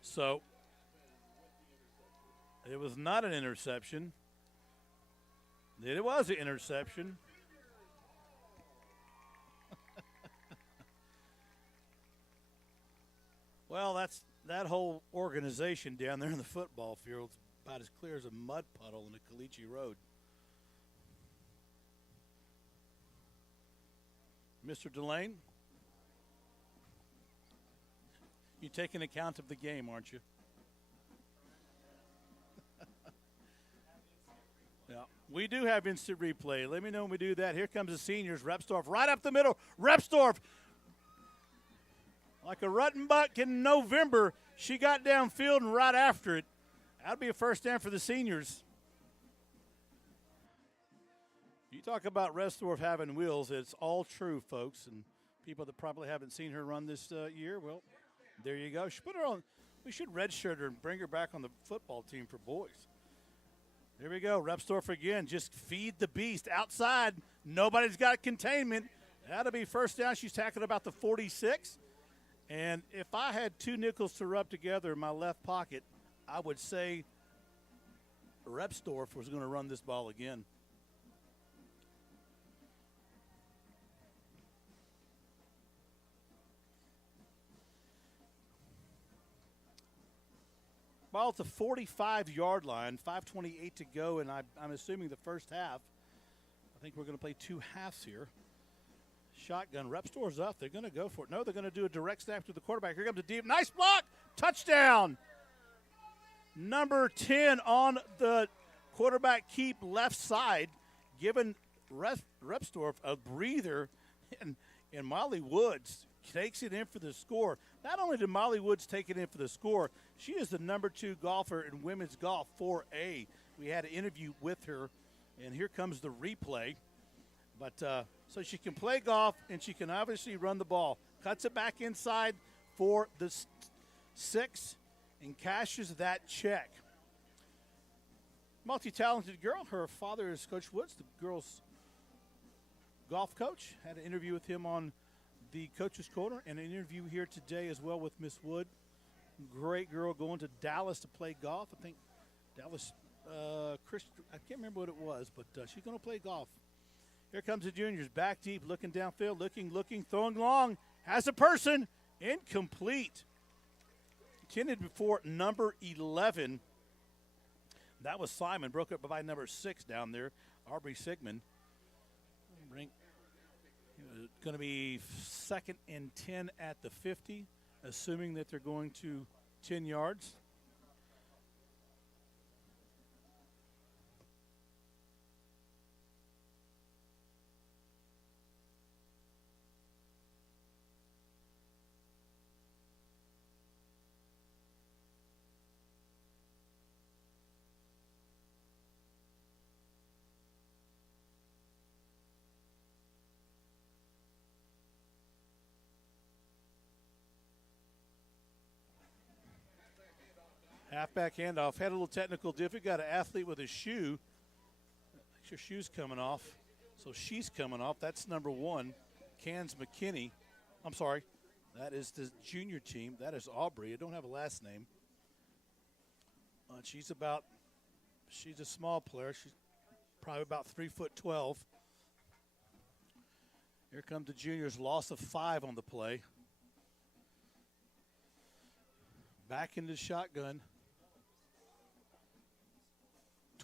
So it was not an interception. It was an interception. Well, that's that whole organization down there in the football field. It's about as clear as a mud puddle in the Caliche Road. Mr. Delane, you taking account of the game, aren't you? Yeah, we do have instant replay. Let me know when we do that. Here comes the seniors. Repsdorf right up the middle. Repsdorf, like a rutting buck in November, she got downfield and right after it. That'll be a first down for the seniors. You talk about Repsdorf having wheels. It's all true, folks. And people that probably haven't seen her run this year, well, there you go. She put her on. We should redshirt her and bring her back on the football team for boys. There we go. Repsdorf again. Just feed the beast. Outside, nobody's got containment. That'll be first down. She's tackling about the 46. And if I had 2 nickels to rub together in my left pocket, I would say Repsdorf was going to run this ball again. Ball at the 45-yard line, 5:28 to go, and I'm assuming the first half. I think we're going to play 2 halves here. Shotgun, Repsdorf's up. They're going to go for it. No, they're going to do a direct snap to the quarterback. Here comes a deep. Nice block. Touchdown. Number 10 on the quarterback keep left side, giving Repsdorf a breather, and Molly Woods takes it in for the score. Not only did Molly Woods take it in for the score, she is the number 2 golfer in women's golf 4A. We had an interview with her, and here comes the replay. But so she can play golf, and she can obviously run the ball. Cuts it back inside for the 6 and cashes that check. Multi-talented girl. Her father is Coach Woods, the girls' golf coach. Had an interview with him on the Coach's Corner, and an interview here today as well with Miss Wood. Great girl going to Dallas to play golf. I think Dallas, I can't remember what it was, but she's going to play golf. Here comes the juniors, back deep, looking downfield, looking, throwing long, has a person, incomplete. Intended before number 11. That was Simon, broke up by number 6 down there, Aubrey Sigmund. Going to be 2nd and 10 at the 50, assuming that they're going to 10 yards. Halfback handoff. Had a little technical diff. We got an athlete with a shoe. Her shoe's coming off. So she's coming off. That's number 1, Cans McKinney. I'm sorry. That is the junior team. That is Aubrey. I don't have a last name. She's a small player. She's probably about 3'12". Here comes the juniors. Loss of 5 on the play. Back into the shotgun.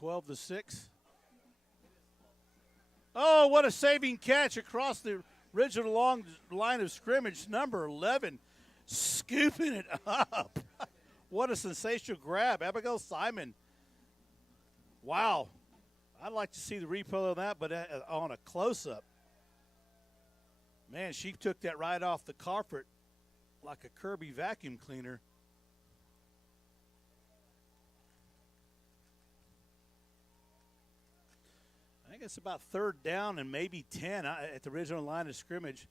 12-6. Oh, what a saving catch across the original long line of scrimmage. Number 11, scooping it up. What a sensational grab. Abigail Simon. Wow. I'd like to see the replay of that, but on a close-up. Man, she took that right off the carpet like a Kirby vacuum cleaner. I think it's about 3rd down and maybe 10 at the original line of scrimmage.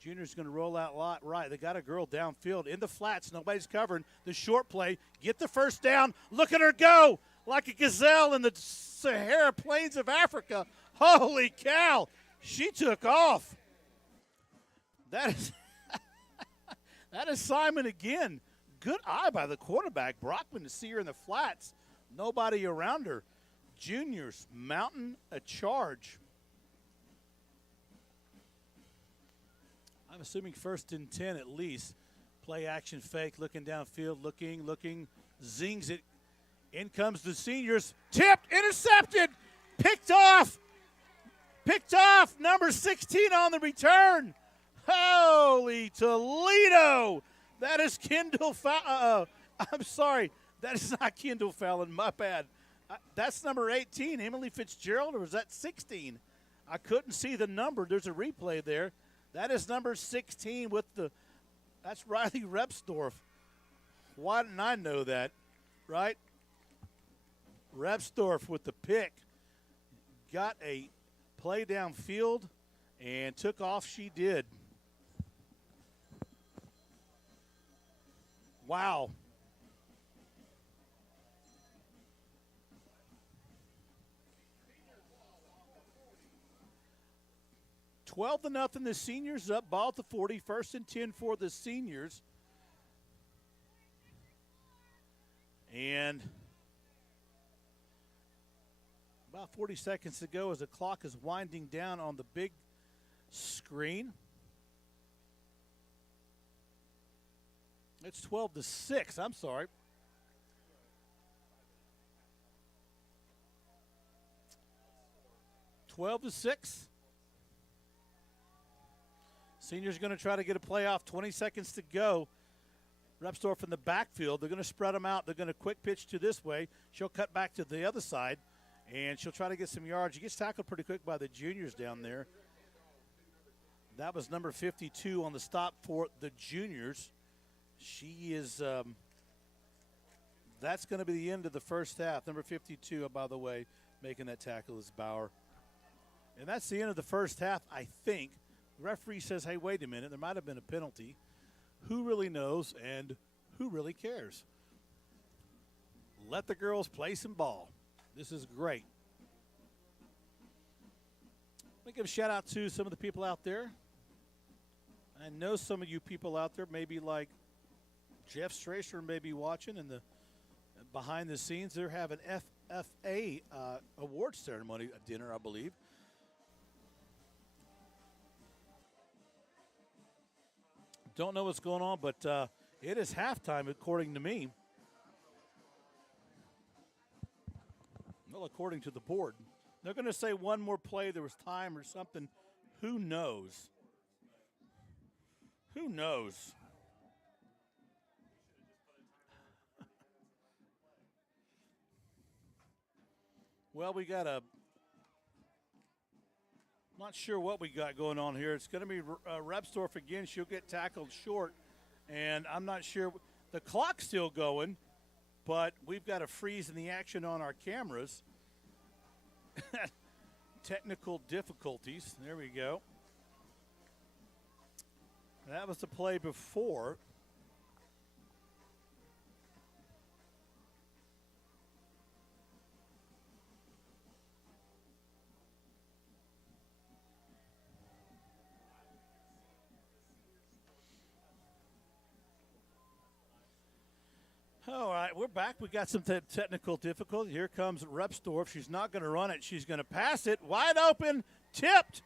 Junior's going to roll out right. They got a girl downfield in the flats. Nobody's covering. The short play. Get the first down. Look at her go like a gazelle in the Sahara Plains of Africa. Holy cow. She took off. That is that is Simon again. Good eye by the quarterback. Brockman to see her in the flats. Nobody around her. Juniors mounting a charge. I'm assuming 1st and 10 at least. Play action fake, looking downfield, looking, zings it. In comes the seniors. Tipped, intercepted, picked off. Number 16 on the return. Holy Toledo. That is Kendall Fallon. I'm sorry. That is not Kendall Fallon. My bad. That's number 18, Emily Fitzgerald, or was that 16? I couldn't see the number. There's a replay there. That is number 16 that's Riley Repsdorf. Why didn't I know that, right? Repsdorf with the pick. Got a play downfield and took off. She did. Wow. 12-0, the seniors up. Ball at the 40. 1st and 10 for the seniors. And about 40 seconds to go as the clock is winding down on the big screen. It's 12-6. I'm sorry. (12-6). Seniors going to try to get a playoff. 20 seconds to go. Repsdorf in the backfield. They're going to spread them out. They're going to quick pitch to this way. She'll cut back to the other side, and she'll try to get some yards. She gets tackled pretty quick by the juniors down there. That was number 52 on the stop for the juniors. She is that's going to be the end of the first half. Number 52, by the way, making that tackle is Bauer. And that's the end of the first half, I think. The referee says, hey, wait a minute, there might have been a penalty. Who really knows and who really cares? Let the girls play some ball. This is great. Let me give a shout out to some of the people out there. I know some of you people out there, maybe like Jeff Stracer may be watching, and behind the scenes they're having FFA awards ceremony dinner, I believe. Don't know what's going on, but it is halftime according to me. Well, according to the board. They're going to say one more play, there was time or something. Who knows? Who knows? Well, we got not sure what we got going on here. It's going to be Repsdorf again. She'll get tackled short, and I'm not sure. The clock's still going, but we've got a freeze in the action on our cameras. Technical difficulties. There we go. That was the play before. All right, we're back. We got some technical difficulty. Here comes Repsdorf. She's not going to run it. She's going to pass it. Wide open, tipped,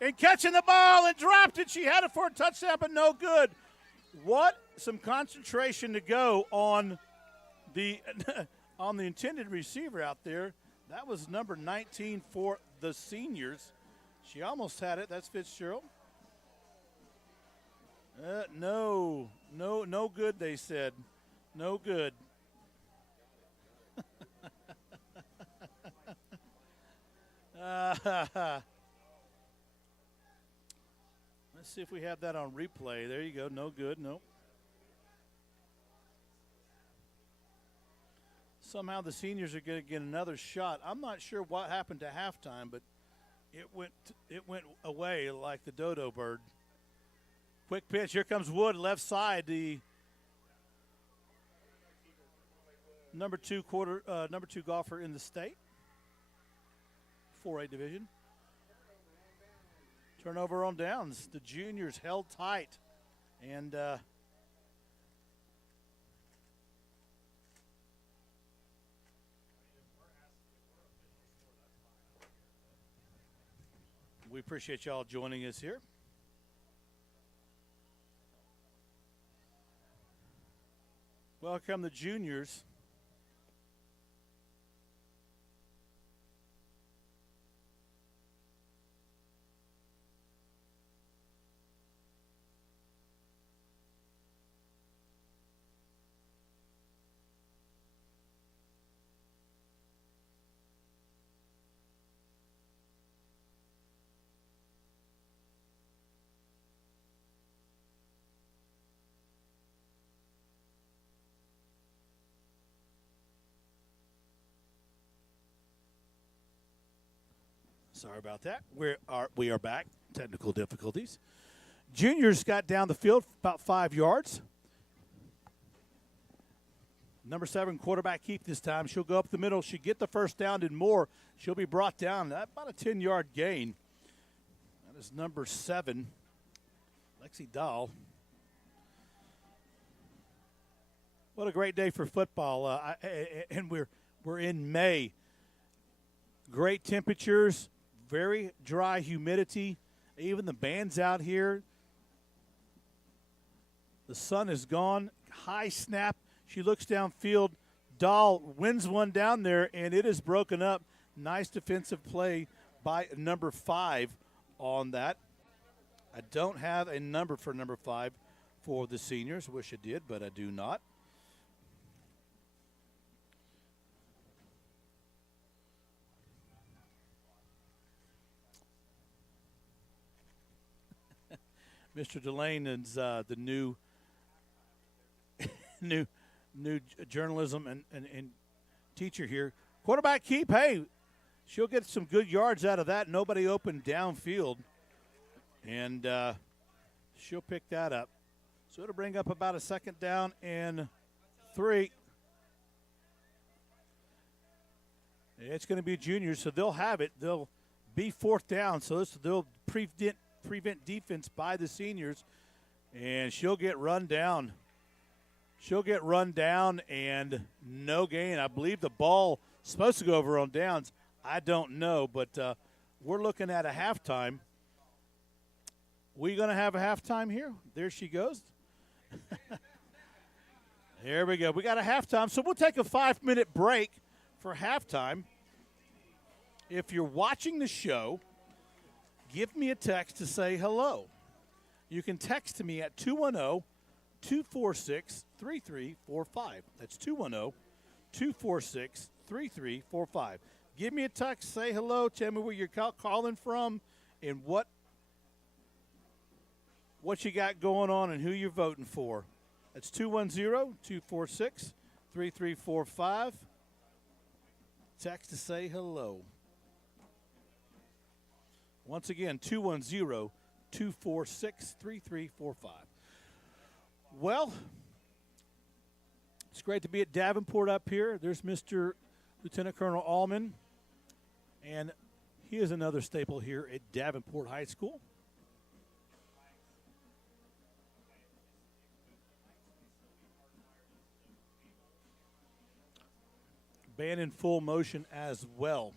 and catching the ball and dropped it. She had it for a touchdown, but no good. What some concentration to go on the on the intended receiver out there. That was number 19 for the seniors. She almost had it. That's Fitzgerald. No good, they said. No good. Let's see if we have that on replay. There you go. No good. Nope. Somehow the seniors are going to get another shot. I'm not sure what happened to halftime, but it went away like the dodo bird. Quick pitch. Here comes Wood, left side. The number two golfer in the state, 4A division. Turnover on downs. The juniors held tight, and we appreciate y'all joining us here. Welcome the juniors. Sorry about that. We are back. Technical difficulties. Juniors got down the field about 5 yards. Number 7 quarterback keep this time. She'll go up the middle. She'll get the first down and more. She'll be brought down. About a 10-yard gain. That is number 7, Lexi Dahl. What a great day for football. And we're in May. Great temperatures. Very dry humidity. Even the band's out here. The sun is gone. High snap. She looks downfield. Dahl wins one down there, and it is broken up. Nice defensive play by number 5 on that. I don't have a number for number 5 for the seniors. Wish I did, but I do not. Mr. Delane is the new journalism and teacher here. Quarterback keep. Hey, she'll get some good yards out of that. Nobody open downfield, and she'll pick that up. So it'll bring up about a 2nd down and 3. It's going to be juniors, so they'll have it. They'll be 4th down, so they'll prevent defense by the seniors, and she'll get run down. She'll get run down and no gain. I believe the ball is supposed to go over on downs. I don't know, but we're looking at a halftime. We going to have a halftime here? There she goes. There we go. We got a halftime, so we'll take a 5-minute break for halftime. If you're watching the show, give me a text to say hello. You can text to me at 210-246-3345. That's 210-246-3345. Give me a text, say hello, tell me where you're calling from and what you got going on and who you're voting for. That's 210-246-3345. Text to say hello. Once again, 210-246-3345. Well, it's great to be at Davenport up here. There's Mr. Lieutenant Colonel Allman, and he is another staple here at Davenport High School. Band in full motion as well.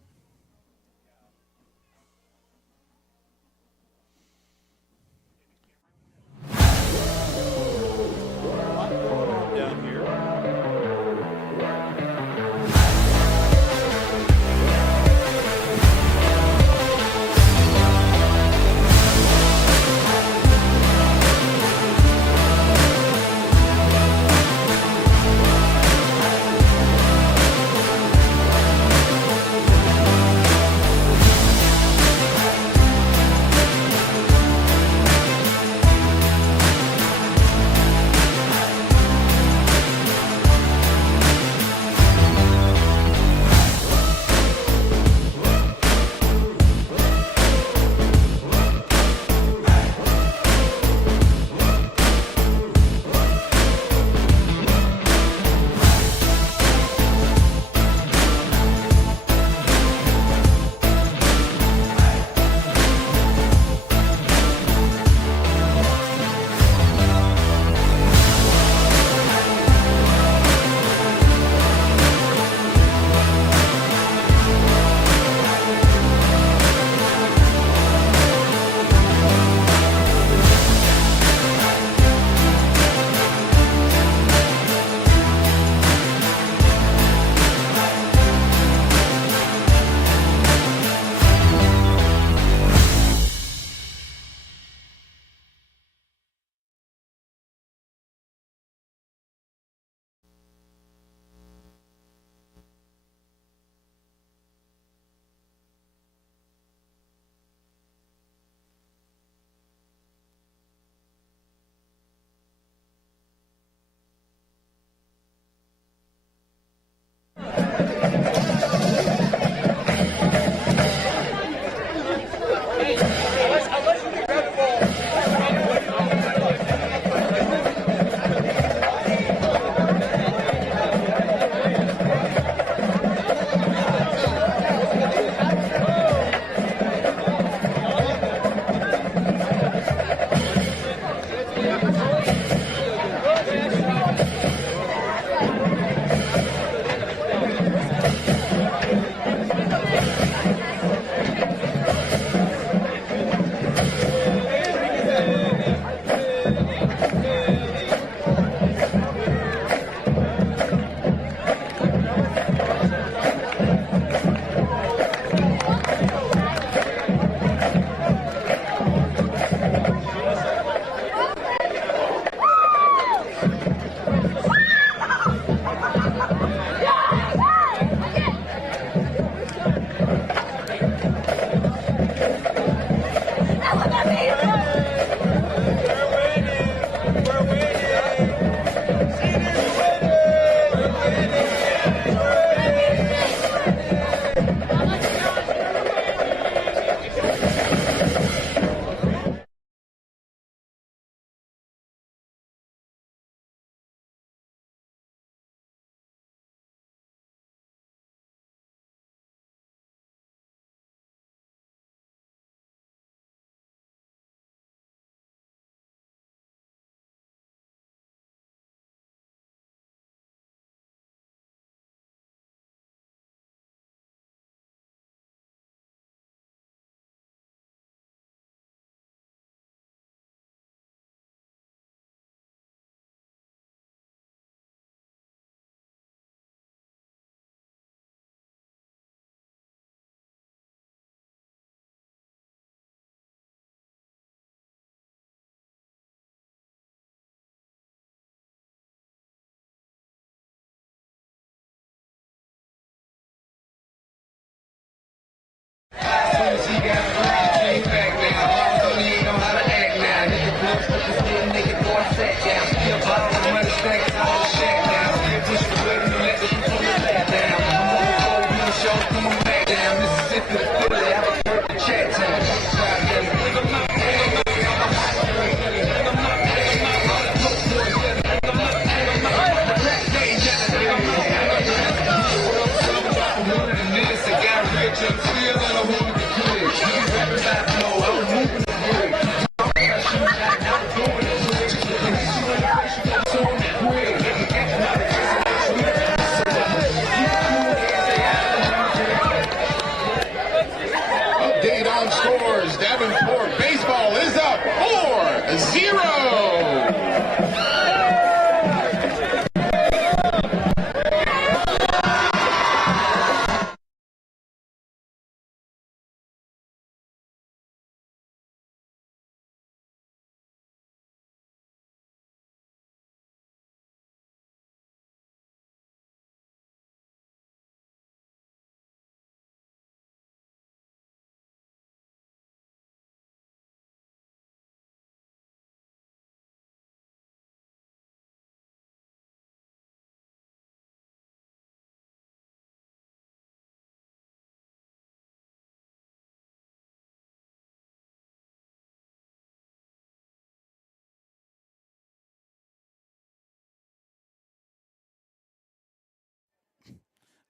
Update on scores. Davenport baseball is up 4-0.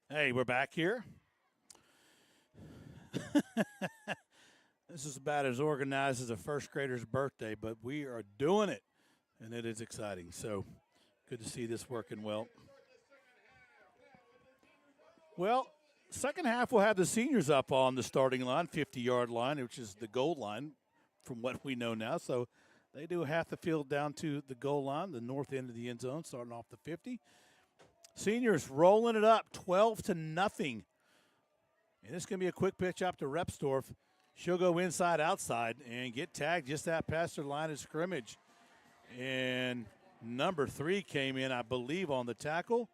Hey, we're back here. This is about as organized as a first grader's birthday, but we are doing it, and it is exciting. So good to see this working well. Well, second half we'll have the seniors up on the starting line, 50-yard line, which is the goal line from what we know now. So they do half the field down to the goal line, the north end of the end zone, starting off the 50. Seniors rolling it up 12-0. And it's going to be a quick pitch up to Repsdorf. She'll go inside, outside, and get tagged just that past her line of scrimmage. And number 3 came in, I believe, on the tackle.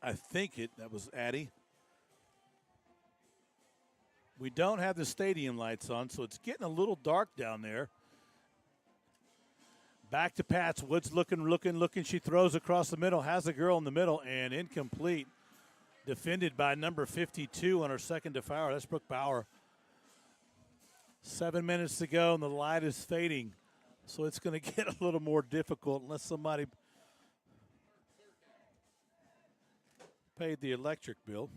I think that was Addie. We don't have the stadium lights on, so it's getting a little dark down there. Back to Pats. Woods looking. She throws across the middle, has a girl in the middle, and incomplete. Defended by number 52 on her second defiler. That's Brooke Bauer. 7 minutes to go, and the light is fading. So it's going to get a little more difficult unless somebody paid the electric bill.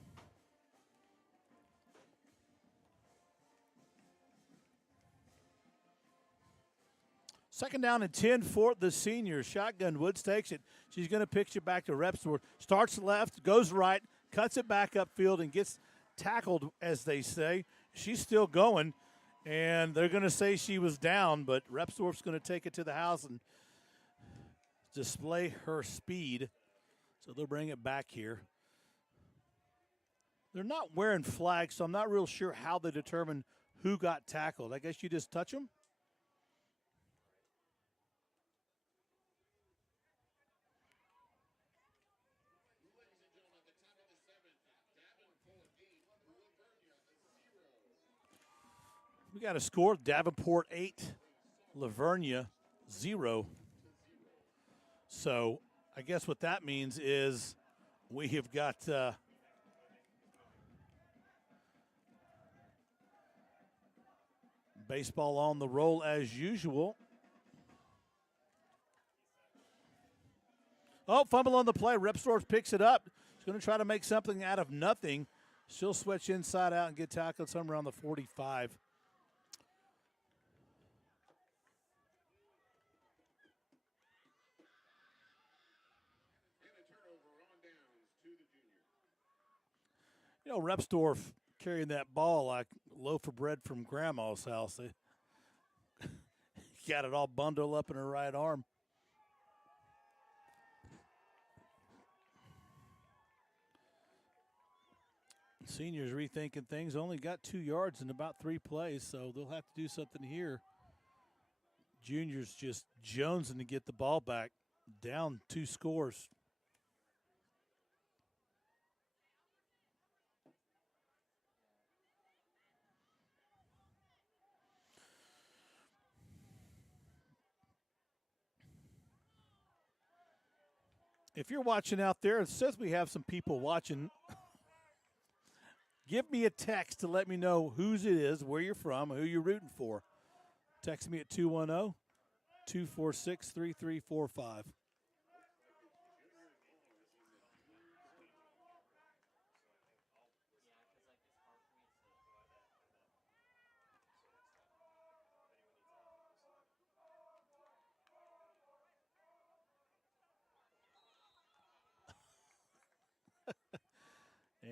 Second down and 10 for the seniors. Shotgun. Woods takes it. She's going to pitch it back to Repsdorf. Starts left, goes right, cuts it back upfield, and gets tackled, as they say. She's still going, and they're going to say she was down, but Repsdorf's going to take it to the house and display her speed. So they'll bring it back here. They're not wearing flags, so I'm not real sure how they determine who got tackled. I guess you just touch them? We got a score. Davenport 8, Lavernia 0. So I guess what that means is we have got baseball on the roll as usual. Oh, fumble on the play. Repsdorf picks it up. She's going to try to make something out of nothing. She'll switch inside out and get tackled somewhere around the 45. You know, Repsdorf carrying that ball like a loaf of bread from Grandma's house. They got it all bundled up in her right arm. Seniors rethinking things. Only got 2 yards in about 3 plays, so they'll have to do something here. Juniors just jonesing to get the ball back. Down 2 scores. If you're watching out there, it says we have some people watching. Give me a text to let me know whose it is, where you're from, who you're rooting for. Text me at 210-246-3345.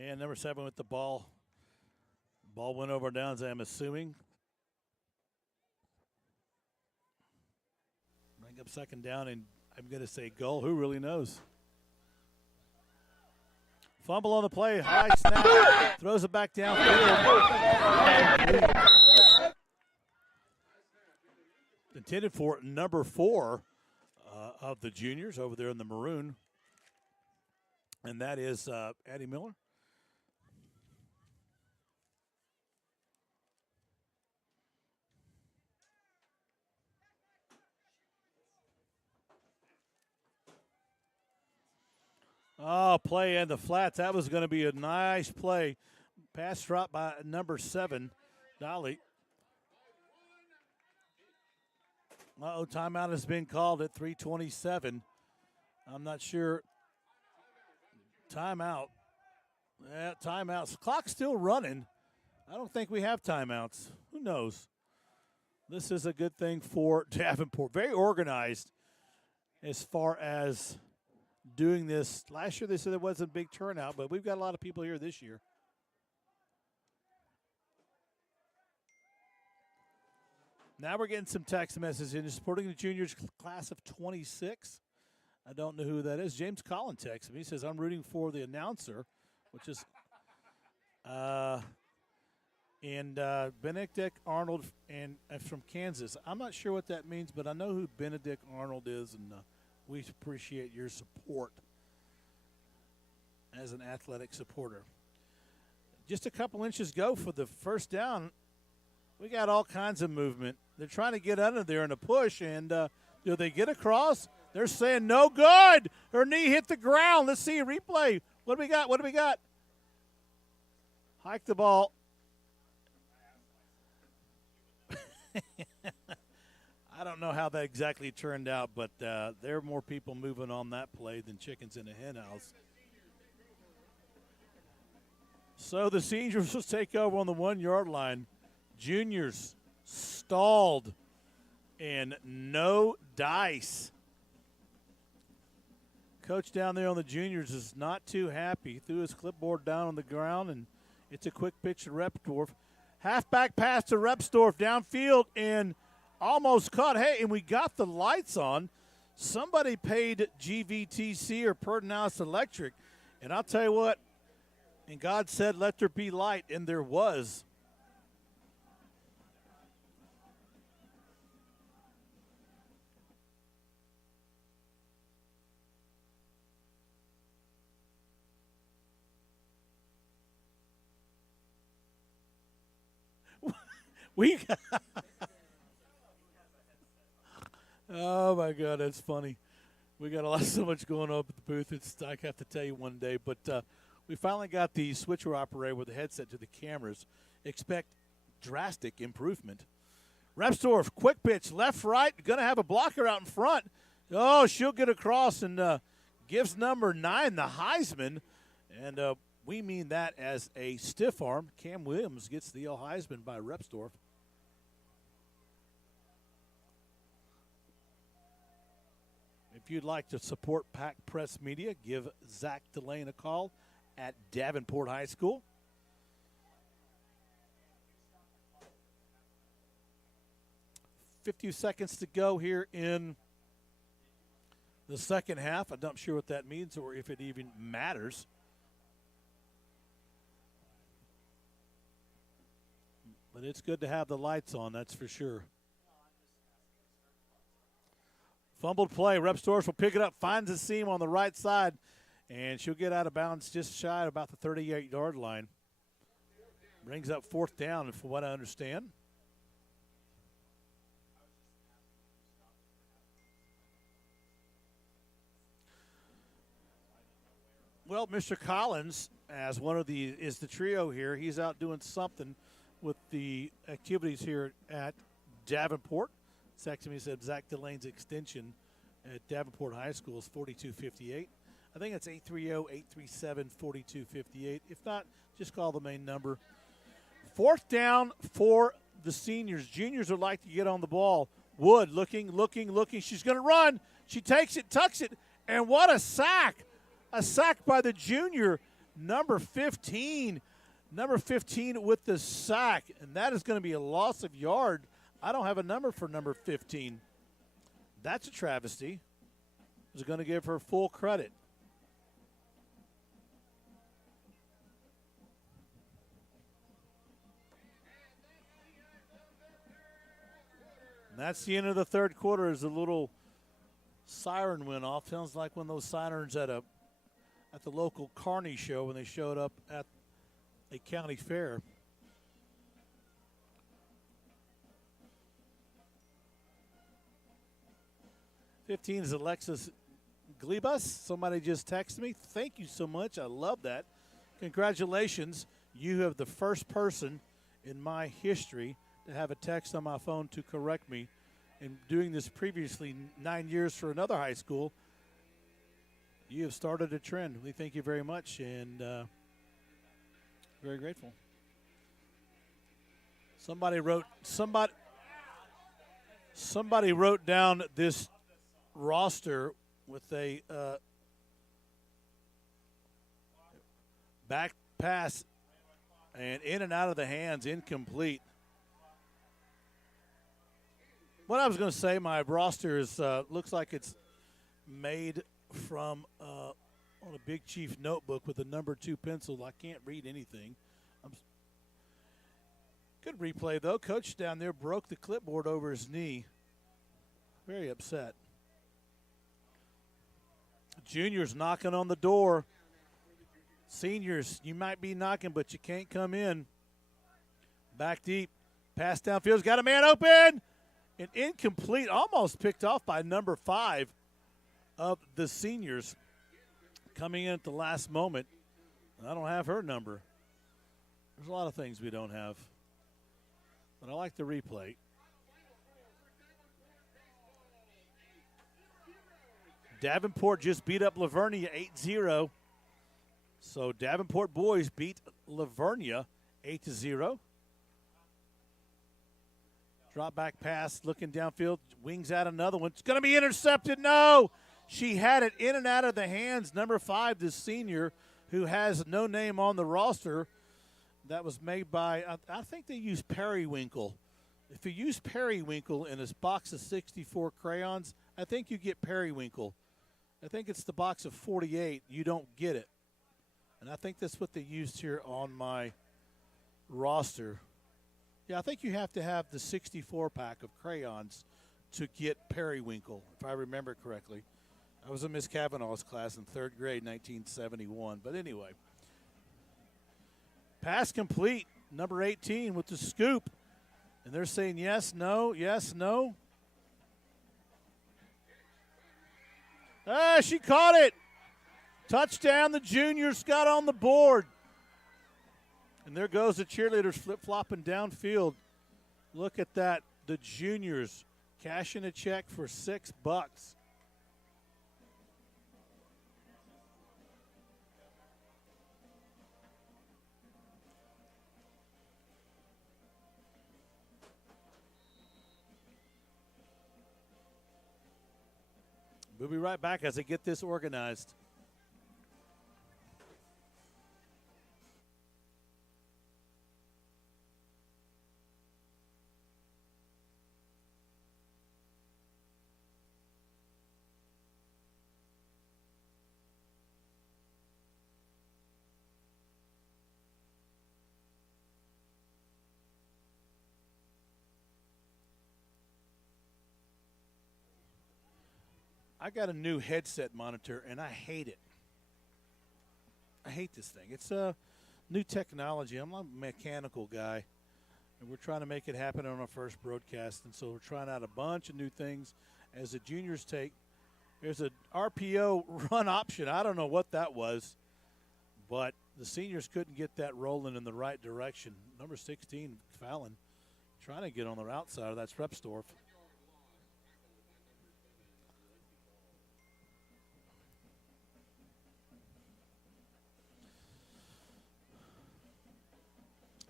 And number 7 with the ball. Ball went over downs, I'm assuming. Bring up second down, and I'm going to say goal. Who really knows? Fumble on the play. High snap. Throws it back downfield. Intended for number 4 of the juniors over there in the maroon. And that is Addie Miller. Oh, play in the flats. That was going to be a nice play. Pass drop by number 7, Dolly. Uh-oh, timeout has been called at 3:27. I'm not sure. Timeout. Yeah, timeouts. Clock's still running. I don't think we have timeouts. Who knows? This is a good thing for Davenport. Very organized as far as doing this. Last year they said there wasn't a big turnout, but we've got a lot of people here this year. Now we're getting some text messages in supporting the juniors class of 26. I don't know who that is. James Collin texts me. He says, I'm rooting for the announcer, which is Benedict Arnold and from Kansas. I'm not sure what that means, but I know who Benedict Arnold is, and we appreciate your support as an athletic supporter. Just a couple inches go for the first down. We got all kinds of movement. They're trying to get under there in a push, and do they get across? They're saying no good. Her knee hit the ground. Let's see a replay. What do we got? What do we got? Hike the ball. I don't know how that exactly turned out, but there are more people moving on that play than chickens in a hen house. So the seniors will take over on the 1-yard line. Juniors stalled and no dice. Coach down there on the juniors is not too happy. Threw his clipboard down on the ground, and it's a quick pitch to Repsdorf. Halfback pass to Repsdorf downfield and almost caught. Hey, and we got the lights on. Somebody paid GVTC or Pertinalis Electric. And I'll tell you what, and God said, let there be light, and there was. Oh my God, that's funny. We got so much going on at the booth. I have to tell you one day, but we finally got the switcher operator with the headset to the cameras. Expect drastic improvement. Repsdorf, quick pitch, left, right, going to have a blocker out in front. Oh, she'll get across and gives number 9 the Heisman, and we mean that as a stiff arm. Cam Williams gets the Heisman by Repsdorf. If you'd like to support Pack Press Media, give Zach Delane a call at Davenport High School. "50 seconds to go here in the second half. I'm not sure what that means or if it even matters. But it's good to have the lights on, that's for sure. Fumbled play. Repsdorf will pick it up, finds a seam on the right side, and she'll get out of bounds just shy of about the 38-yard line. Brings up 4th down, from what I understand. Well, Mr. Collins, as one of the trio here, he's out doing something with the activities here at Davenport. Texted me, said Zach Delane's extension at Davenport High School is 4258. I think it's 830-837-4258. If not, just call the main number. Fourth down for the seniors. Juniors would like to get on the ball. Wood looking. She's going to run. She takes it, tucks it, and what a sack. A sack by the junior, number 15. Number 15 with the sack, and that is going to be a loss of yard. I don't have a number for number 15. That's a travesty. I was going to give her full credit. And that's the end of the third quarter as a little siren went off. Sounds like one of those sirens at the local Carney show when they showed up at a county fair. '15 is Alexis Glebus. Somebody just texted me. Thank you so much. I love that. Congratulations. You have the first person in my history to have a text on my phone to correct me. And doing this previously 9 years for another high school, you have started a trend. We thank you very much, and very grateful. Somebody wrote down this roster with a back pass and in and out of the hands, incomplete. What I was going to say, my roster is looks like it's made from on a Big Chief notebook with a number 2 pencil. I can't read anything. Good replay, though. Coach down there broke the clipboard over his knee. Very upset. Juniors knocking on the door. Seniors, you might be knocking, but you can't come in. Back deep. Pass downfield. Got a man open. And incomplete. Almost picked off by number 5 of the seniors. Coming in at the last moment. I don't have her number. There's a lot of things we don't have. But I like the replay. Davenport just beat up Lavernia 8-0. So Davenport boys beat Lavernia 8-0. Drop back pass, looking downfield, wings out another one. It's going to be intercepted. No! She had it in and out of the hands. Number 5, the senior, who has no name on the roster. That was made by, I think they use Periwinkle. If you use Periwinkle in this box of 64 crayons, I think you get Periwinkle. I think it's the box of 48. You don't get it. And I think that's what they used here on my roster. Yeah, I think you have to have the 64 pack of crayons to get Periwinkle, if I remember correctly. I was in Miss Kavanaugh's class in 3rd grade, 1971. But anyway. Pass complete, number 18 with the scoop. And they're saying yes, no, yes, no. Ah, she caught it. Touchdown, the juniors got on the board. And there goes the cheerleaders flip-flopping downfield. Look at that, the juniors cashing a check for $6. We'll be right back as I get this organized. I got a new headset monitor, and I hate it. I hate this thing. It's a new technology. I'm not a mechanical guy, and we're trying to make it happen on our first broadcast, and so we're trying out a bunch of new things as the juniors take. There's a RPO run option. I don't know what that was. but the seniors couldn't get that rolling in the right direction. Number 16, Fallon, trying to get on the outside of that Repsdorf.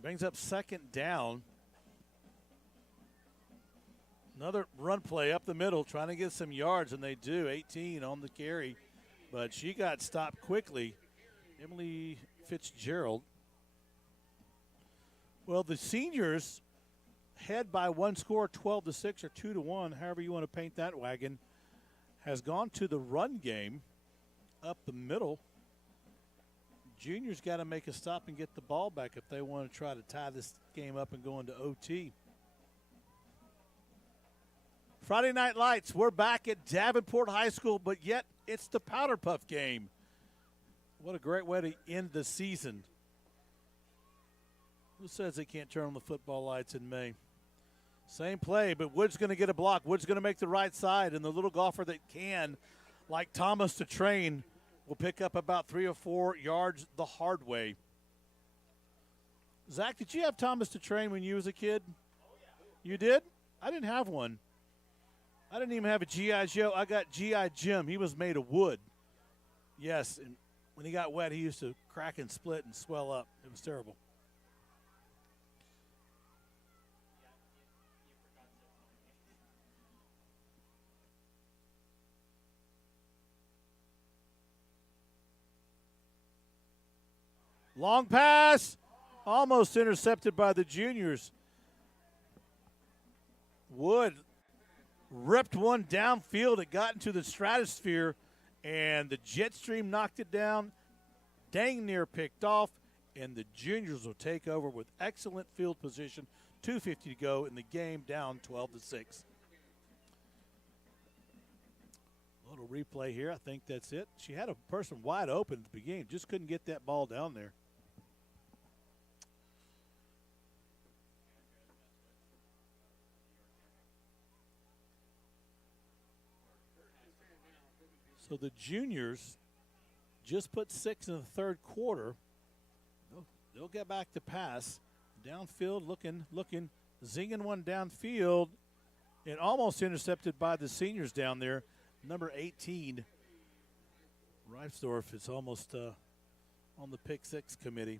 Brings up second down. Another run play up the middle, trying to get some yards, and they do. 18 on the carry, but she got stopped quickly. Emily Fitzgerald. Well, the seniors head by one score, 12-6 or 2-1, however you want to paint that wagon, has gone to the run game up the middle. Juniors got to make a stop and get the ball back if they want to try to tie this game up and go into OT. Friday Night Lights, we're back at Davenport High School, but yet it's the Powderpuff game. What a great way to end the season. Who says they can't turn on the football lights in May? Same play, but Wood's going to get a block. Wood's going to make the right side, and the little golfer that can, like Thomas to train, will pick up about 3 or 4 yards the hard way. Zach, did you have Thomas to train when you was a kid? You did? I didn't have one. I didn't even have a G.I. Joe. I got G.I. Jim. He was made of wood. Yes, and when he got wet, he used to crack and split and swell up. It was terrible. Long pass, almost intercepted by the juniors. Wood ripped one downfield. It got into the stratosphere, and the jet stream knocked it down. Dang near picked off, and the juniors will take over with excellent field position. 2:50 to go in the game, down 12-6. A little replay here. I think that's it. She had a person wide open at the beginning, just couldn't get that ball down there. So the juniors just put 6 in the third quarter. They'll get back to pass. Downfield looking, zinging one downfield, and almost intercepted by the seniors down there. Number 18, Reifsdorf, is almost on the pick 6 committee.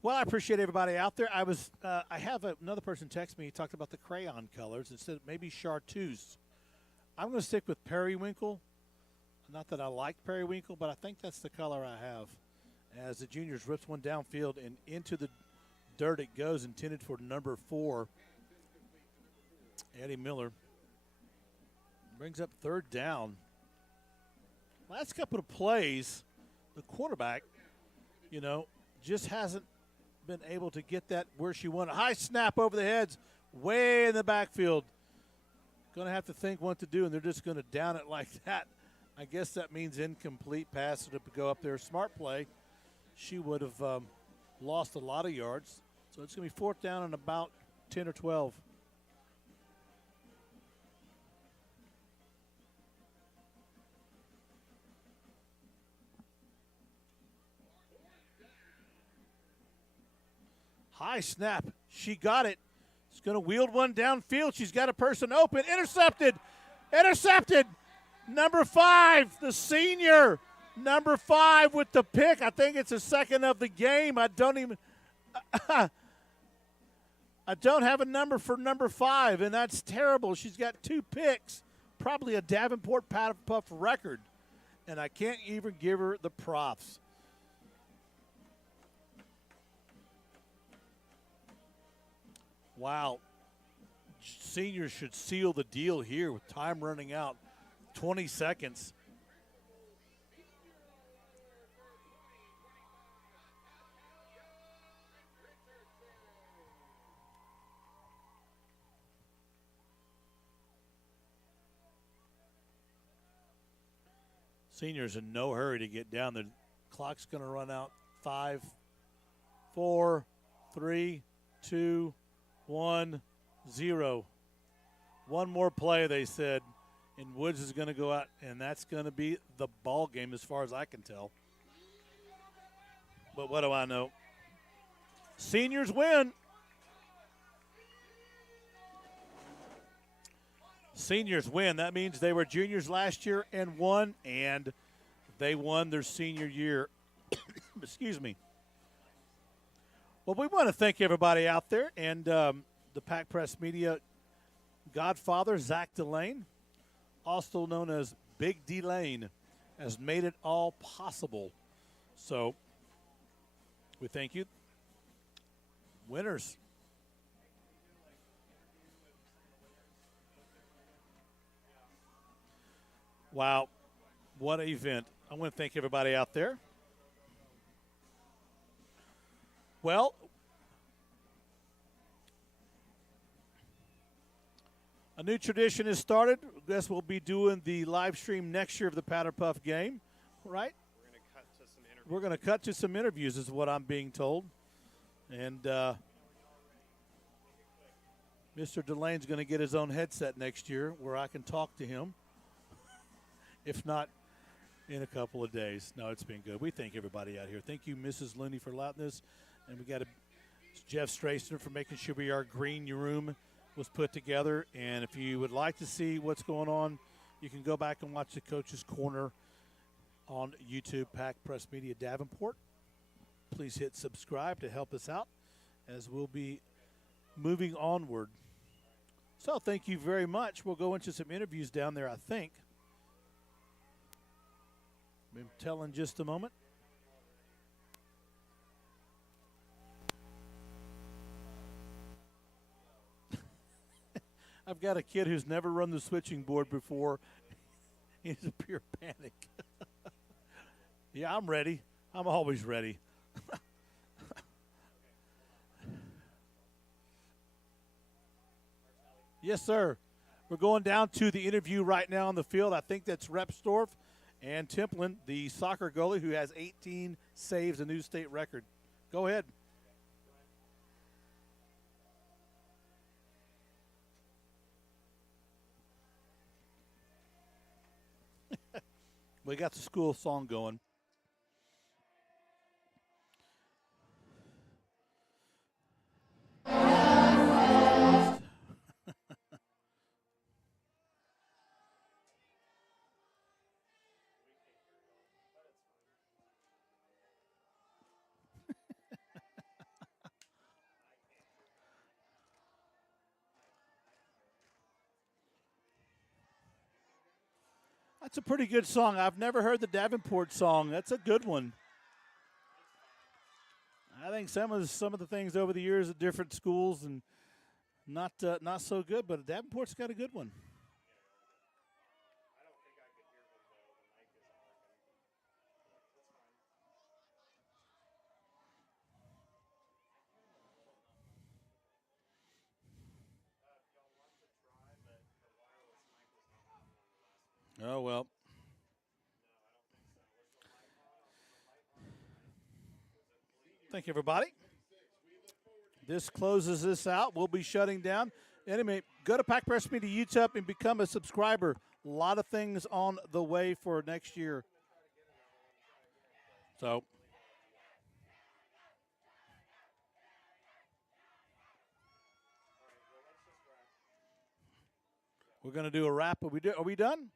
Well, I appreciate everybody out there. I have another person text me. He talked about the crayon colors instead of maybe chartreuse. I'm going to stick with periwinkle. Not that I like periwinkle, but I think that's the color I have. As the juniors rips one downfield and into the dirt it goes, intended for number 4, Eddie Miller. Brings up third down. Last couple of plays, the quarterback, just hasn't been able to get that where she wanted. High snap over the heads, way in the backfield. Going to have to think what to do, and they're just going to down it like that. I guess that means incomplete pass to go up there. Smart play. She would have lost a lot of yards. So it's going to be 4th down and about 10 or 12. High snap. She got it. She's going to wield one downfield. She's got a person open. Intercepted. Number 5, the senior. Number 5 with the pick. I think it's the second of the game. I don't have a number for number 5, and that's terrible. She's got 2 picks. Probably a Davenport Powderpuff record. And I can't even give her the props. Wow. Seniors should seal the deal here with time running out. 20 seconds. Seniors in no hurry to get down. The clock's going to run out. 5, 4, 3, 2, 1, 0. One more play, they said, And Woods is going to go out, and that's going to be the ball game as far as I can tell. But what do I know? Seniors win. Seniors win. That means they were juniors last year and won, and they won their senior year. Excuse me. Well, we want to thank everybody out there and the Pack Press Media godfather, Zach Delane, also known as Big D Lane, has made it all possible. So we thank you. Winners. Wow, what an event. I want to thank everybody out there. Well, a new tradition has started. I guess we'll be doing the live stream next year of the Powderpuff game, right? We're going to cut to some interviews is what I'm being told. And Mr. Delane's going to get his own headset next year where I can talk to him, if not in a couple of days. No, it's been good. We thank everybody out here. Thank you, Mrs. Looney, for allowing this. And we got Jeff Strassner for making sure our green room was put together. And if you would like to see what's going on, you can go back and watch the Coach's Corner on YouTube, Pack Press Media Davenport. Please hit subscribe to help us out as we'll be moving onward. So thank you very much. We'll go into some interviews down there, I think. We'll tell in just a moment. I've got a kid who's never run the switching board before. He's a pure panic. Yeah, I'm ready. I'm always ready. Yes, sir. We're going down to the interview right now on the field. I think that's Repsdorf and Templin, the soccer goalie who has 18 saves, a new state record. Go ahead. We got the school song going. That's a pretty good song. I've never heard the Davenport song. That's a good one. I think some of the things over the years at different schools and not so good, but Davenport's got a good one. Oh, well. Thank you, everybody. This closes this out. We'll be shutting down. Anyway, go to Pack Press Media YouTube and become a subscriber. A lot of things on the way for next year. So, we're going to do a wrap. Are we done?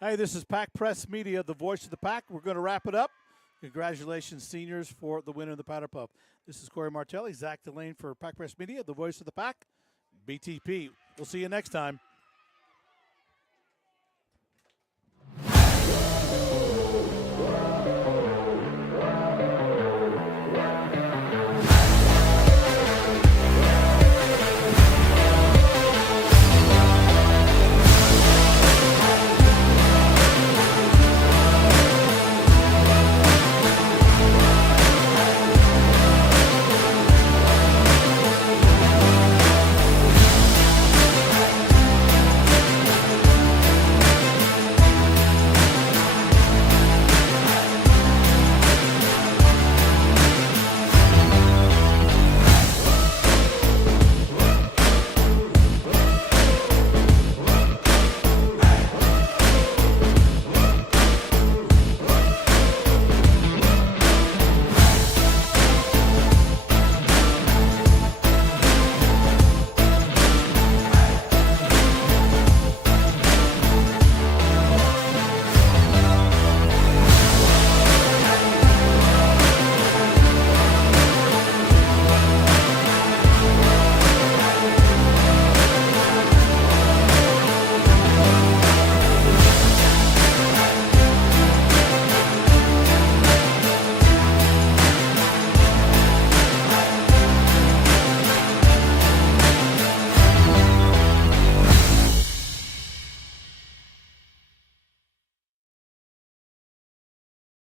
Hey, this is Pack Press Media, the voice of the Pack. We're going to wrap it up. Congratulations, seniors, for the winner of the Powderpuff. This is Corey Martelli, Zach Delane for Pack Press Media, the voice of the Pack, BTP. We'll see you next time.